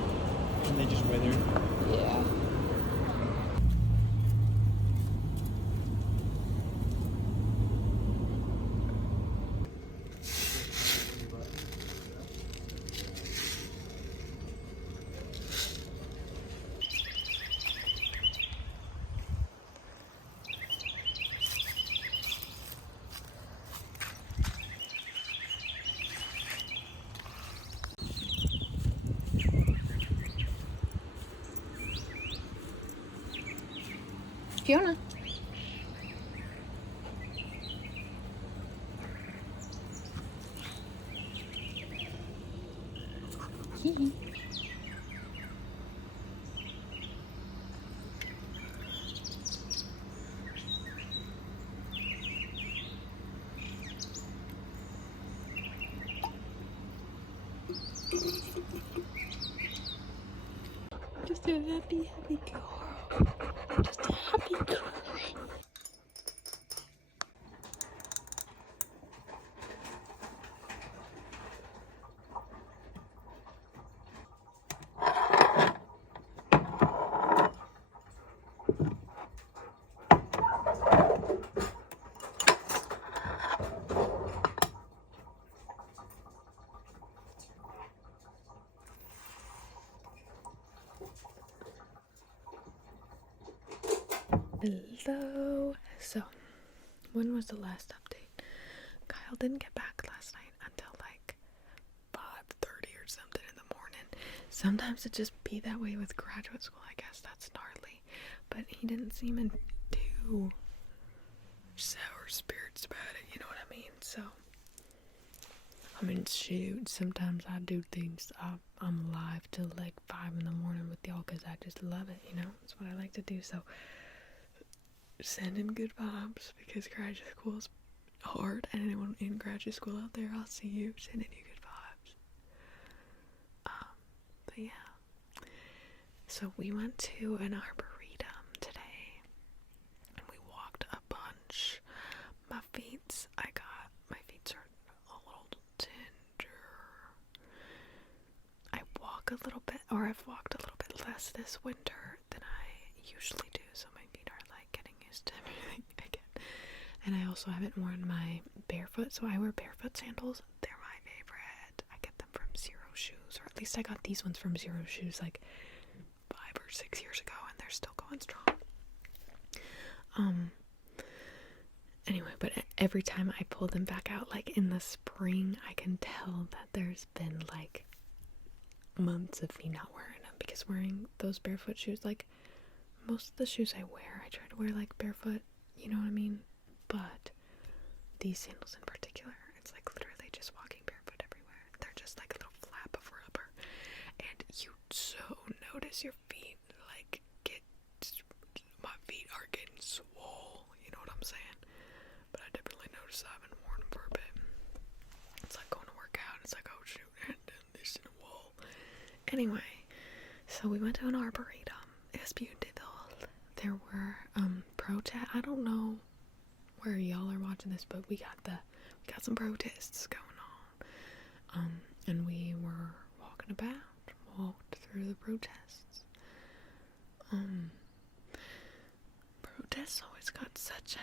And they just withered. Yeah. Fiona. Hee. Just a happy, happy girl. Just a happy girl. Hello. So, when was the last update? Kyle didn't get back last night until like 5:30 or something in the morning. Sometimes it just be that way with graduate school. I guess that's gnarly. But he didn't seem in too sour spirits about it, you know what I mean? So, I mean, shoot, sometimes I do things. I'm alive till like 5 in the morning with y'all because I just love it, you know? That's what I like to do. So, send him good vibes because graduate school is hard. And anyone in graduate school out there, I'll see you. Sending you good vibes. But yeah. So, we went to an arboretum today. And we walked a bunch. My feet are a little tender. I've walked a little bit less this winter than I usually do, so my feet are like getting used to everything again. And I also haven't worn my barefoot, so I wear barefoot sandals. They're my favorite. I get them from Zero Shoes, or at least I got these ones from Zero Shoes like 5 or 6 years ago, and they're still going strong. Anyway, but every time I pull them back out, like in the spring, I can tell that there's been like months of me not wearing them, because wearing those barefoot shoes, like most of the shoes I wear, I try to wear like barefoot, you know what I mean? But these sandals in particular, it's like literally just walking barefoot everywhere. They're just like a little flap of rubber, and you so notice your feet like my feet are getting swole, you know what I'm saying? But I definitely noticed I haven't worn them for a bit. It's like going to work out. It's like, oh shoot, I hadn't done this in a while. Anyway, so we went to an arboretum. It was beautiful. There were protests. I don't know where y'all are watching this, but we got some protests going on. And we were walked through the protests. Protests always got such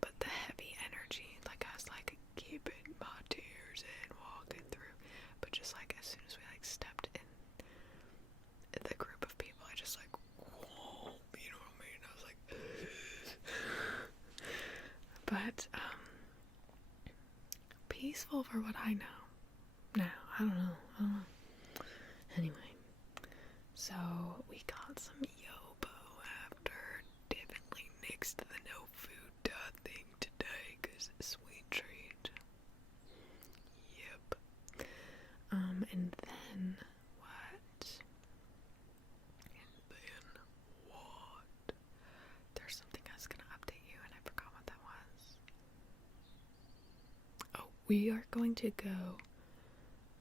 but the heavy energy, like I was like keeping my tears in walking through, but just like as soon as we like stepped in the group of people, I just like, whoa, you know what I mean? I was like, but peaceful for what I know. Now I don't know. Anyway, so we got some yobo after definitely nixed the no food thing today, cause sweet treat. Yep. And then what? There's something I was gonna update you and I forgot what that was. Oh, we are going to go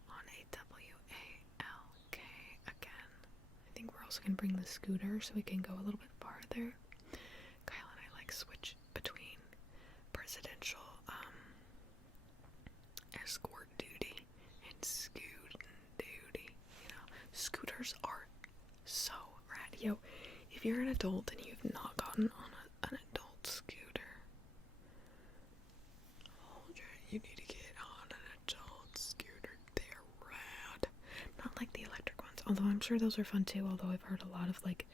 on a WALK again. I think we're also gonna bring the scooter so we can go a little bit farther. Kyle and I like switch between presidential scooters are so rad. Yo, if you're an adult and you've not gotten on an adult scooter, you need to get on an adult scooter. They're rad. Not like the electric ones, although I'm sure those are fun too, although I've heard a lot of like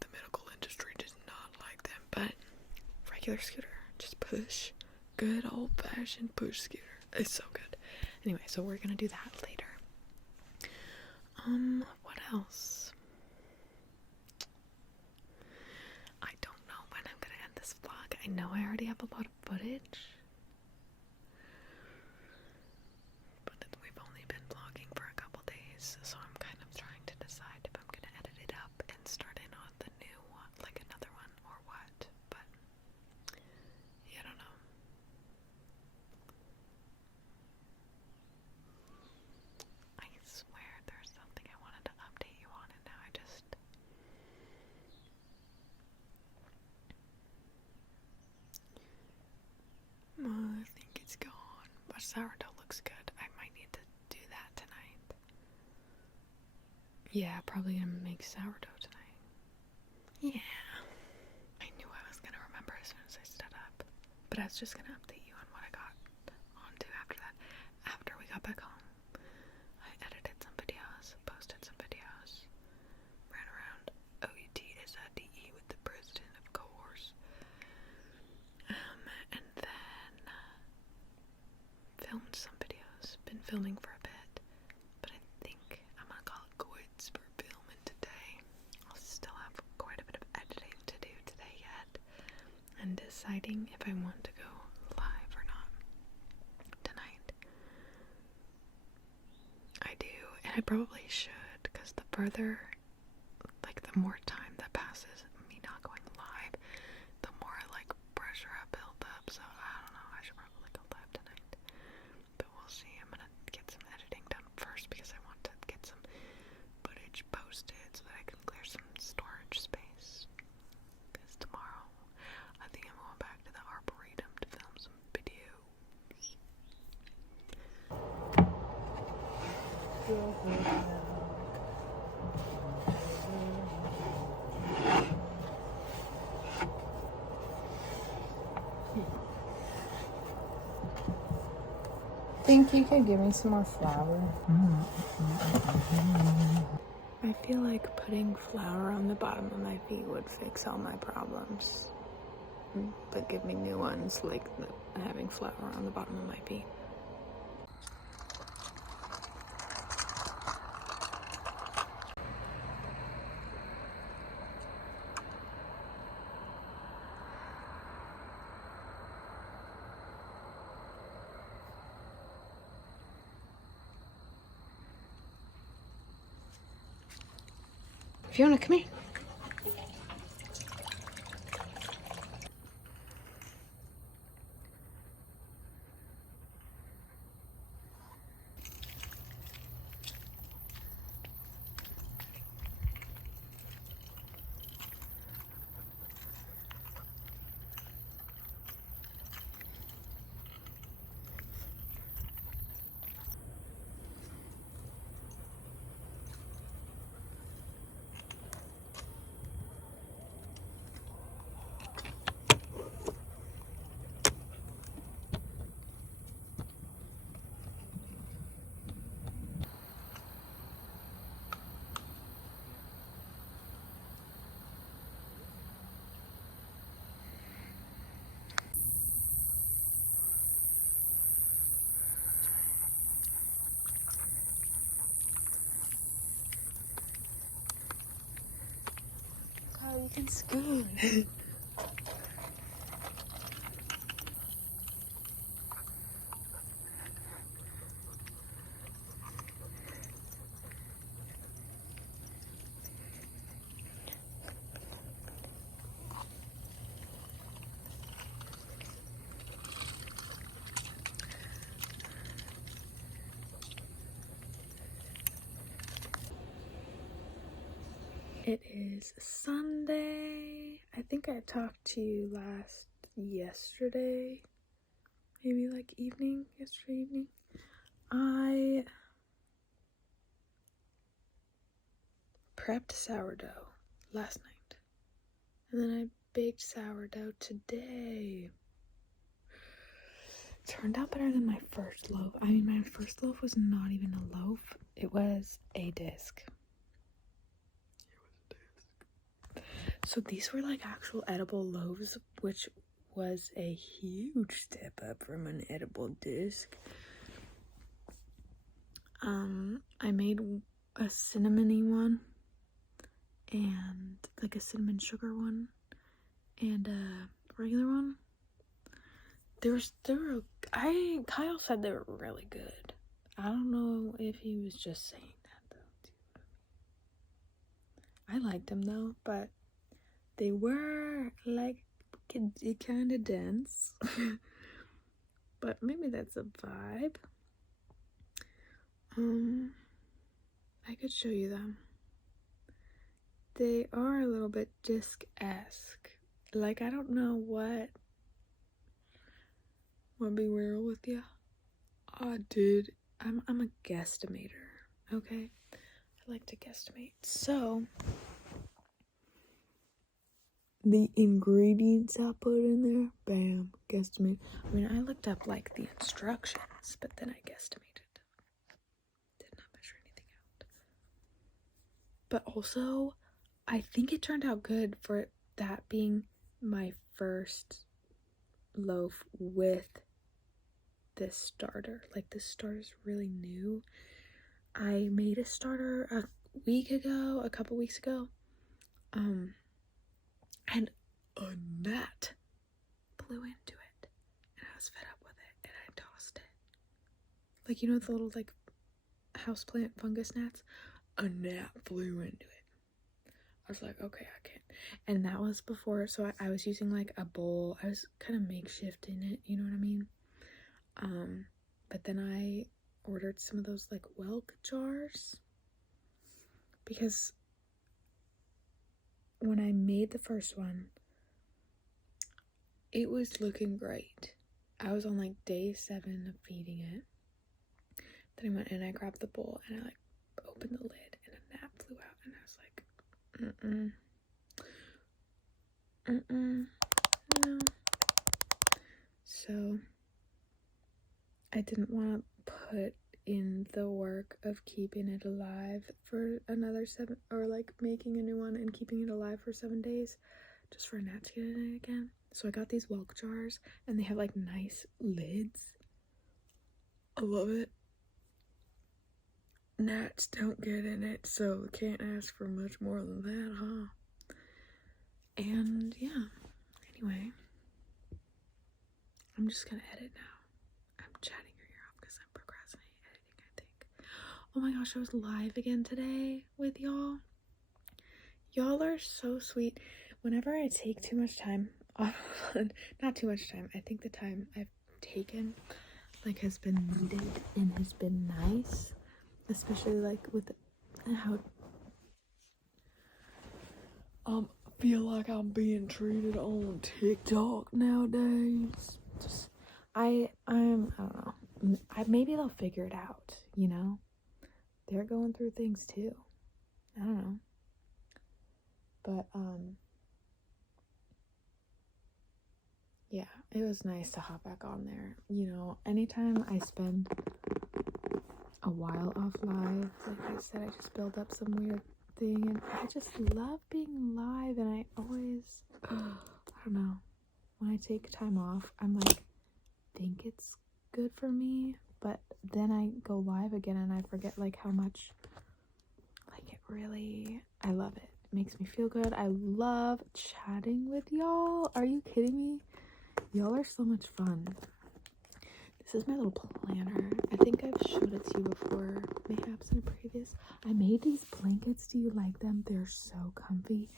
the medical industry does not like them. But regular scooter, just push. Good old fashioned push scooter. It's so good. Anyway, so we're gonna do that later. What else? I don't know when I'm gonna end this vlog. I know I already have a lot of footage, but we've only been vlogging for a couple days, so I'm kind of trying to decide if I'm gonna edit it up and start in on the new one, like another one, or what. But yeah, I don't know. I swear there's something I wanted to update you on, and now I think it's gone. But sourdough looks good. I might need to do that tonight. Yeah, probably gonna make sourdough tonight. Yeah. I knew I was gonna remember as soon as I stood up. But I was just gonna update you on what I got onto after that. After we got back home, I edited some videos, posted some videos, ran around OUTSIDE with the president of chores, and then filmed some videos. Been filming for a bit, but I think I'm gonna call it quits for filming today. I'll still have quite a bit of editing to do today yet, and deciding if I want to go live or not tonight. I do, and I probably should, because the further, like the more time that passes me not going live, the more like pressure I build up. So I don't know, I should probably go live tonight, but we'll see. I'm gonna get some editing done first because I want to get some footage posted so that I can clear some storage space, because tomorrow I think I'm going back to the Arboretum to film some videos. Think you could give me some more flour? I feel like putting flour on the bottom of my feet would fix all my problems, but give me new ones, like having flour on the bottom of my feet. Fiona, come here. Oh, you can scoot. It is Sunday. I think I talked to you yesterday, maybe like yesterday evening. I prepped sourdough last night. And then I baked sourdough today. Turned out better than my first loaf. I mean, my first loaf was not even a loaf. It was a disc. So these were like actual edible loaves, which was a huge step up from an edible disc. I made a cinnamony one and like a cinnamon sugar one and a regular one. Kyle said they were really good. I don't know if he was just saying that though. I liked them though, but they were like kind of dense. But maybe that's a vibe. I could show you them. They are a little bit disc-esque. Like, I don't know what would be real with you. Oh, dude, I'm a guesstimator, okay? I like to guesstimate. So, the ingredients I put in there, bam, guesstimate. I mean, I looked up, like, the instructions, but then I guesstimated. Did not measure anything out. But also, I think it turned out good for that being my first loaf with this starter. Like, this starter's really new. I made a starter a couple weeks ago. And a gnat blew into it. And I was fed up with it. And I tossed it. Like, you know the little, like, houseplant fungus gnats? A gnat flew into it. I was like, okay, I can't. And that was before, so I was using, like, a bowl. I was kind of makeshifting it, you know what I mean? But then I ordered some of those, like, Welk jars. Because when I made the first one, it was looking great. I was on, like, day 7 of feeding it. Then I went and I grabbed the bowl and I, like, opened the lid and a gnat flew out. And I was like, no. So, I didn't want to put in the work of keeping it alive for another 7, or like making a new one and keeping it alive for 7 days just for a gnat to get in it again. So I got these Welk jars and they have like nice lids. I love it. Gnats don't get in it, so can't ask for much more than that, huh? And yeah, anyway, I'm just gonna edit now. I'm chatting your ear off because I'm procrastinating editing, I think. Oh my gosh, I was live again today with y'all. Y'all are so sweet. Whenever I take too much time off, not too much time, I think the time I've taken like has been needed and has been nice, especially like with how feel like I'm being treated on TikTok nowadays. Just I don't know. Maybe they'll figure it out, you know? They're going through things too. I don't know. But yeah, it was nice to hop back on there. You know, anytime I spend a while off live, like I said, I just build up some weird thing, and I just love being live. And I always, I don't know, when I take time off, I'm like, think it's good for me, but then I go live again and I forget like how much, like, it really, I love it. It makes me feel good. I love chatting with y'all. Are you kidding me? Y'all are so much fun. This is my little planner. I think I've showed it to you before, mayhaps in a previous. I made these blankets. Do you like them? They're so comfy.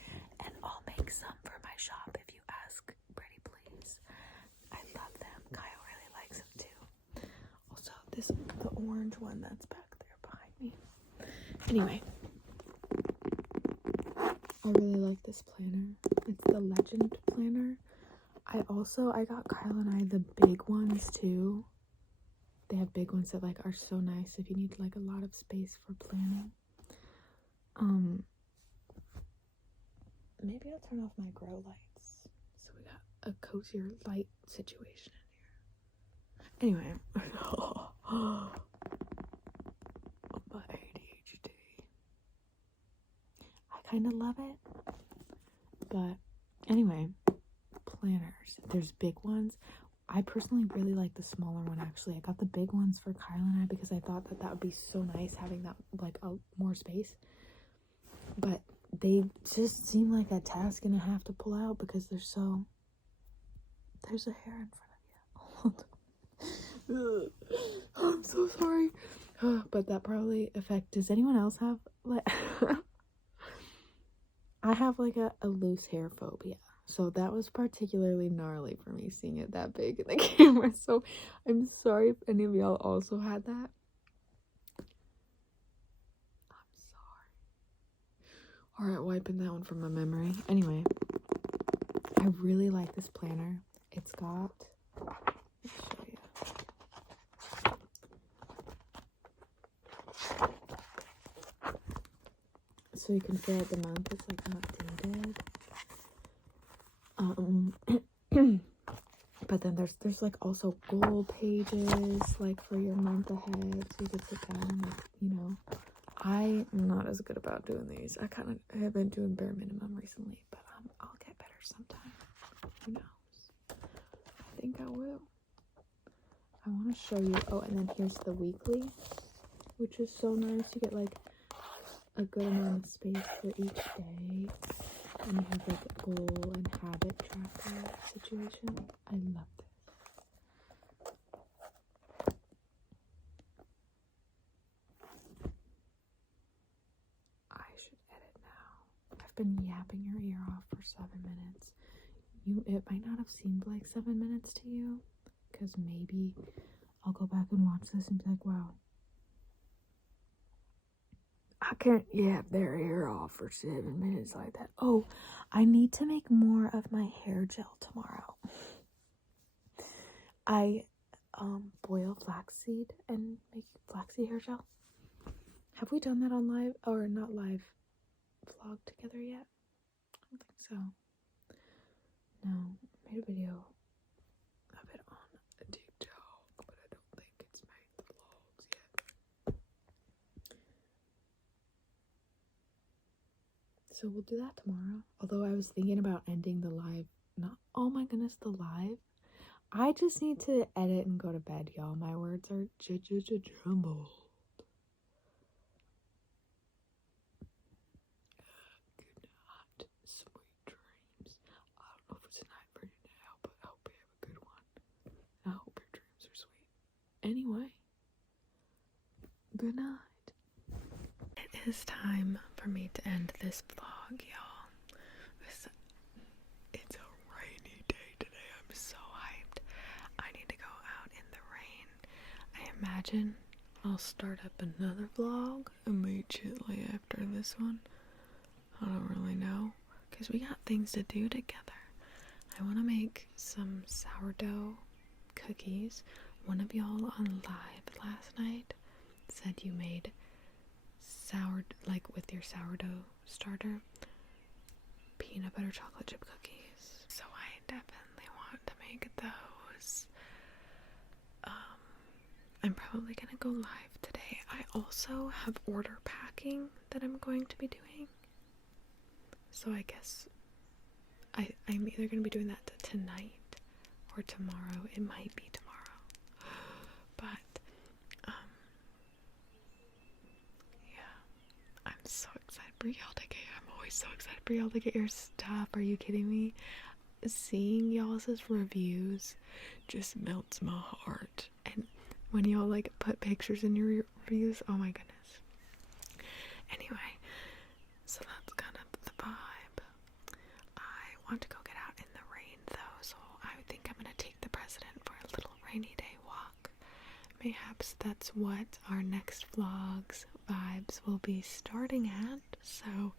And I'll make some for my shop if you ask. Pretty please. I love them. Kyle really likes them too. Also, the orange one that's back there behind me. Anyway, I really like this planner. It's the Legend planner. I got Kyle and I the big ones too. They have big ones that like are so nice if you need like a lot of space for planning. maybe I'll turn off my grow lights. So we got a cozier light situation in here. Anyway. My ADHD. I kind of love it. But anyway, planners. There's big ones. I personally really like the smaller one, actually. I got the big ones for Kyle and I because I thought that would be so nice having that, like, more space. But they just seem like a task and a half to pull out because there's a hair in front of you. I'm so sorry. But that probably does anyone else have, like, I have, like, a loose hair phobia. So that was particularly gnarly for me, seeing it that big in the camera. So I'm sorry if any of y'all also had that. I'm sorry. Alright, wiping that one from my memory. Anyway, I really like this planner. It's got, let's show you. So you can fill out the month. It's like not dated. But then there's like also goal pages, like for your month ahead, so you can sit down and, like, you know. I'm not as good about doing these. I have been doing bare minimum recently, but I'll get better sometime. Who knows? I think I will. I want to show you. Oh, and then here's the weekly, which is so nice. You get like a good amount of space for each day. And you have like a goal and habit tracker situation. I love this. I should edit now. I've been yapping your ear off for 7 minutes. It might not have seemed like 7 minutes to you, because maybe I'll go back and watch this and be like, wow, I can't yap their ear off for 7 minutes like that. Oh, I need to make more of my hair gel tomorrow. I boil flaxseed and make flaxseed hair gel. Have we done that on live or not live vlog together yet? I don't think so. No, I made a video of it on TikTok, but I don't think it's made the vlogs yet. So we'll do that tomorrow. Although I was thinking about ending the live. Oh my goodness, the live. I just need to edit and go to bed, y'all. My words are jumbled. Good night, sweet dreams. I don't know if it's a night for you now, but I hope you have a good one. I hope your dreams are sweet. Anyway, good night. It is time for me to end this vlog, y'all. It's a rainy day today. I'm so hyped. I need to go out in the rain. I imagine I'll start up another vlog immediately after this one. I don't really know, because we got things to do together. I want to make some sourdough cookies. One of y'all on live last night said you made with your sourdough starter, peanut butter chocolate chip cookies. So I definitely want to make those. I'm probably gonna go live today. I also have order packing that I'm going to be doing. So I guess I'm either gonna be doing that tonight or tomorrow. It might be tomorrow. But I'm so excited for y'all to get. I'm always so excited for y'all to get your stuff. Are you kidding me? Seeing y'all's reviews just melts my heart. And when y'all like put pictures in your reviews, oh my goodness. Anyway, so that's kind of the vibe. I want to go get out in the rain though, so I think I'm gonna take the president for a little rainy day walk. Mayhaps that's what our next vlog's vibes will be starting at. So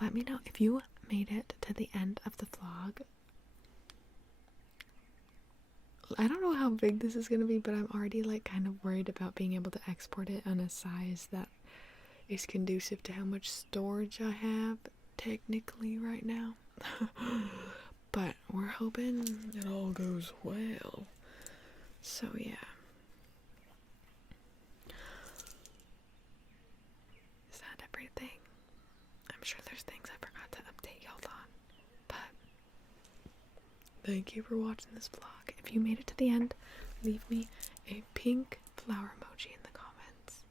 let me know if you made it to the end of the vlog. I don't know how big this is gonna be, but I'm already like kind of worried about being able to export it on a size that is conducive to how much storage I have technically right now. But we're hoping it all goes well. So yeah. Is that everything? I'm sure there's things I forgot to update y'all on. But thank you for watching this vlog. If you made it to the end, leave me a pink flower emoji in the comments.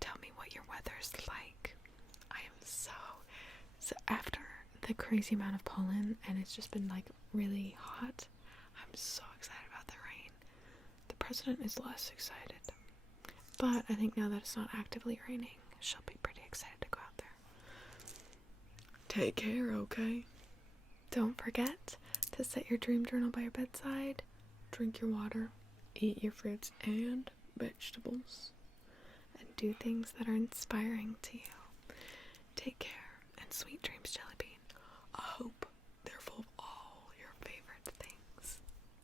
Tell me what your weather's like. I am so after the crazy amount of pollen, and it's just been like really hot. I'm so excited about the rain. The president is less excited, but I think now that it's not actively raining, she'll be pretty excited to go out there. Take care, okay? Don't forget to set your dream journal by your bedside, drink your water, eat your fruits and vegetables, and do things that are inspiring to you. Take care and sweet dreams.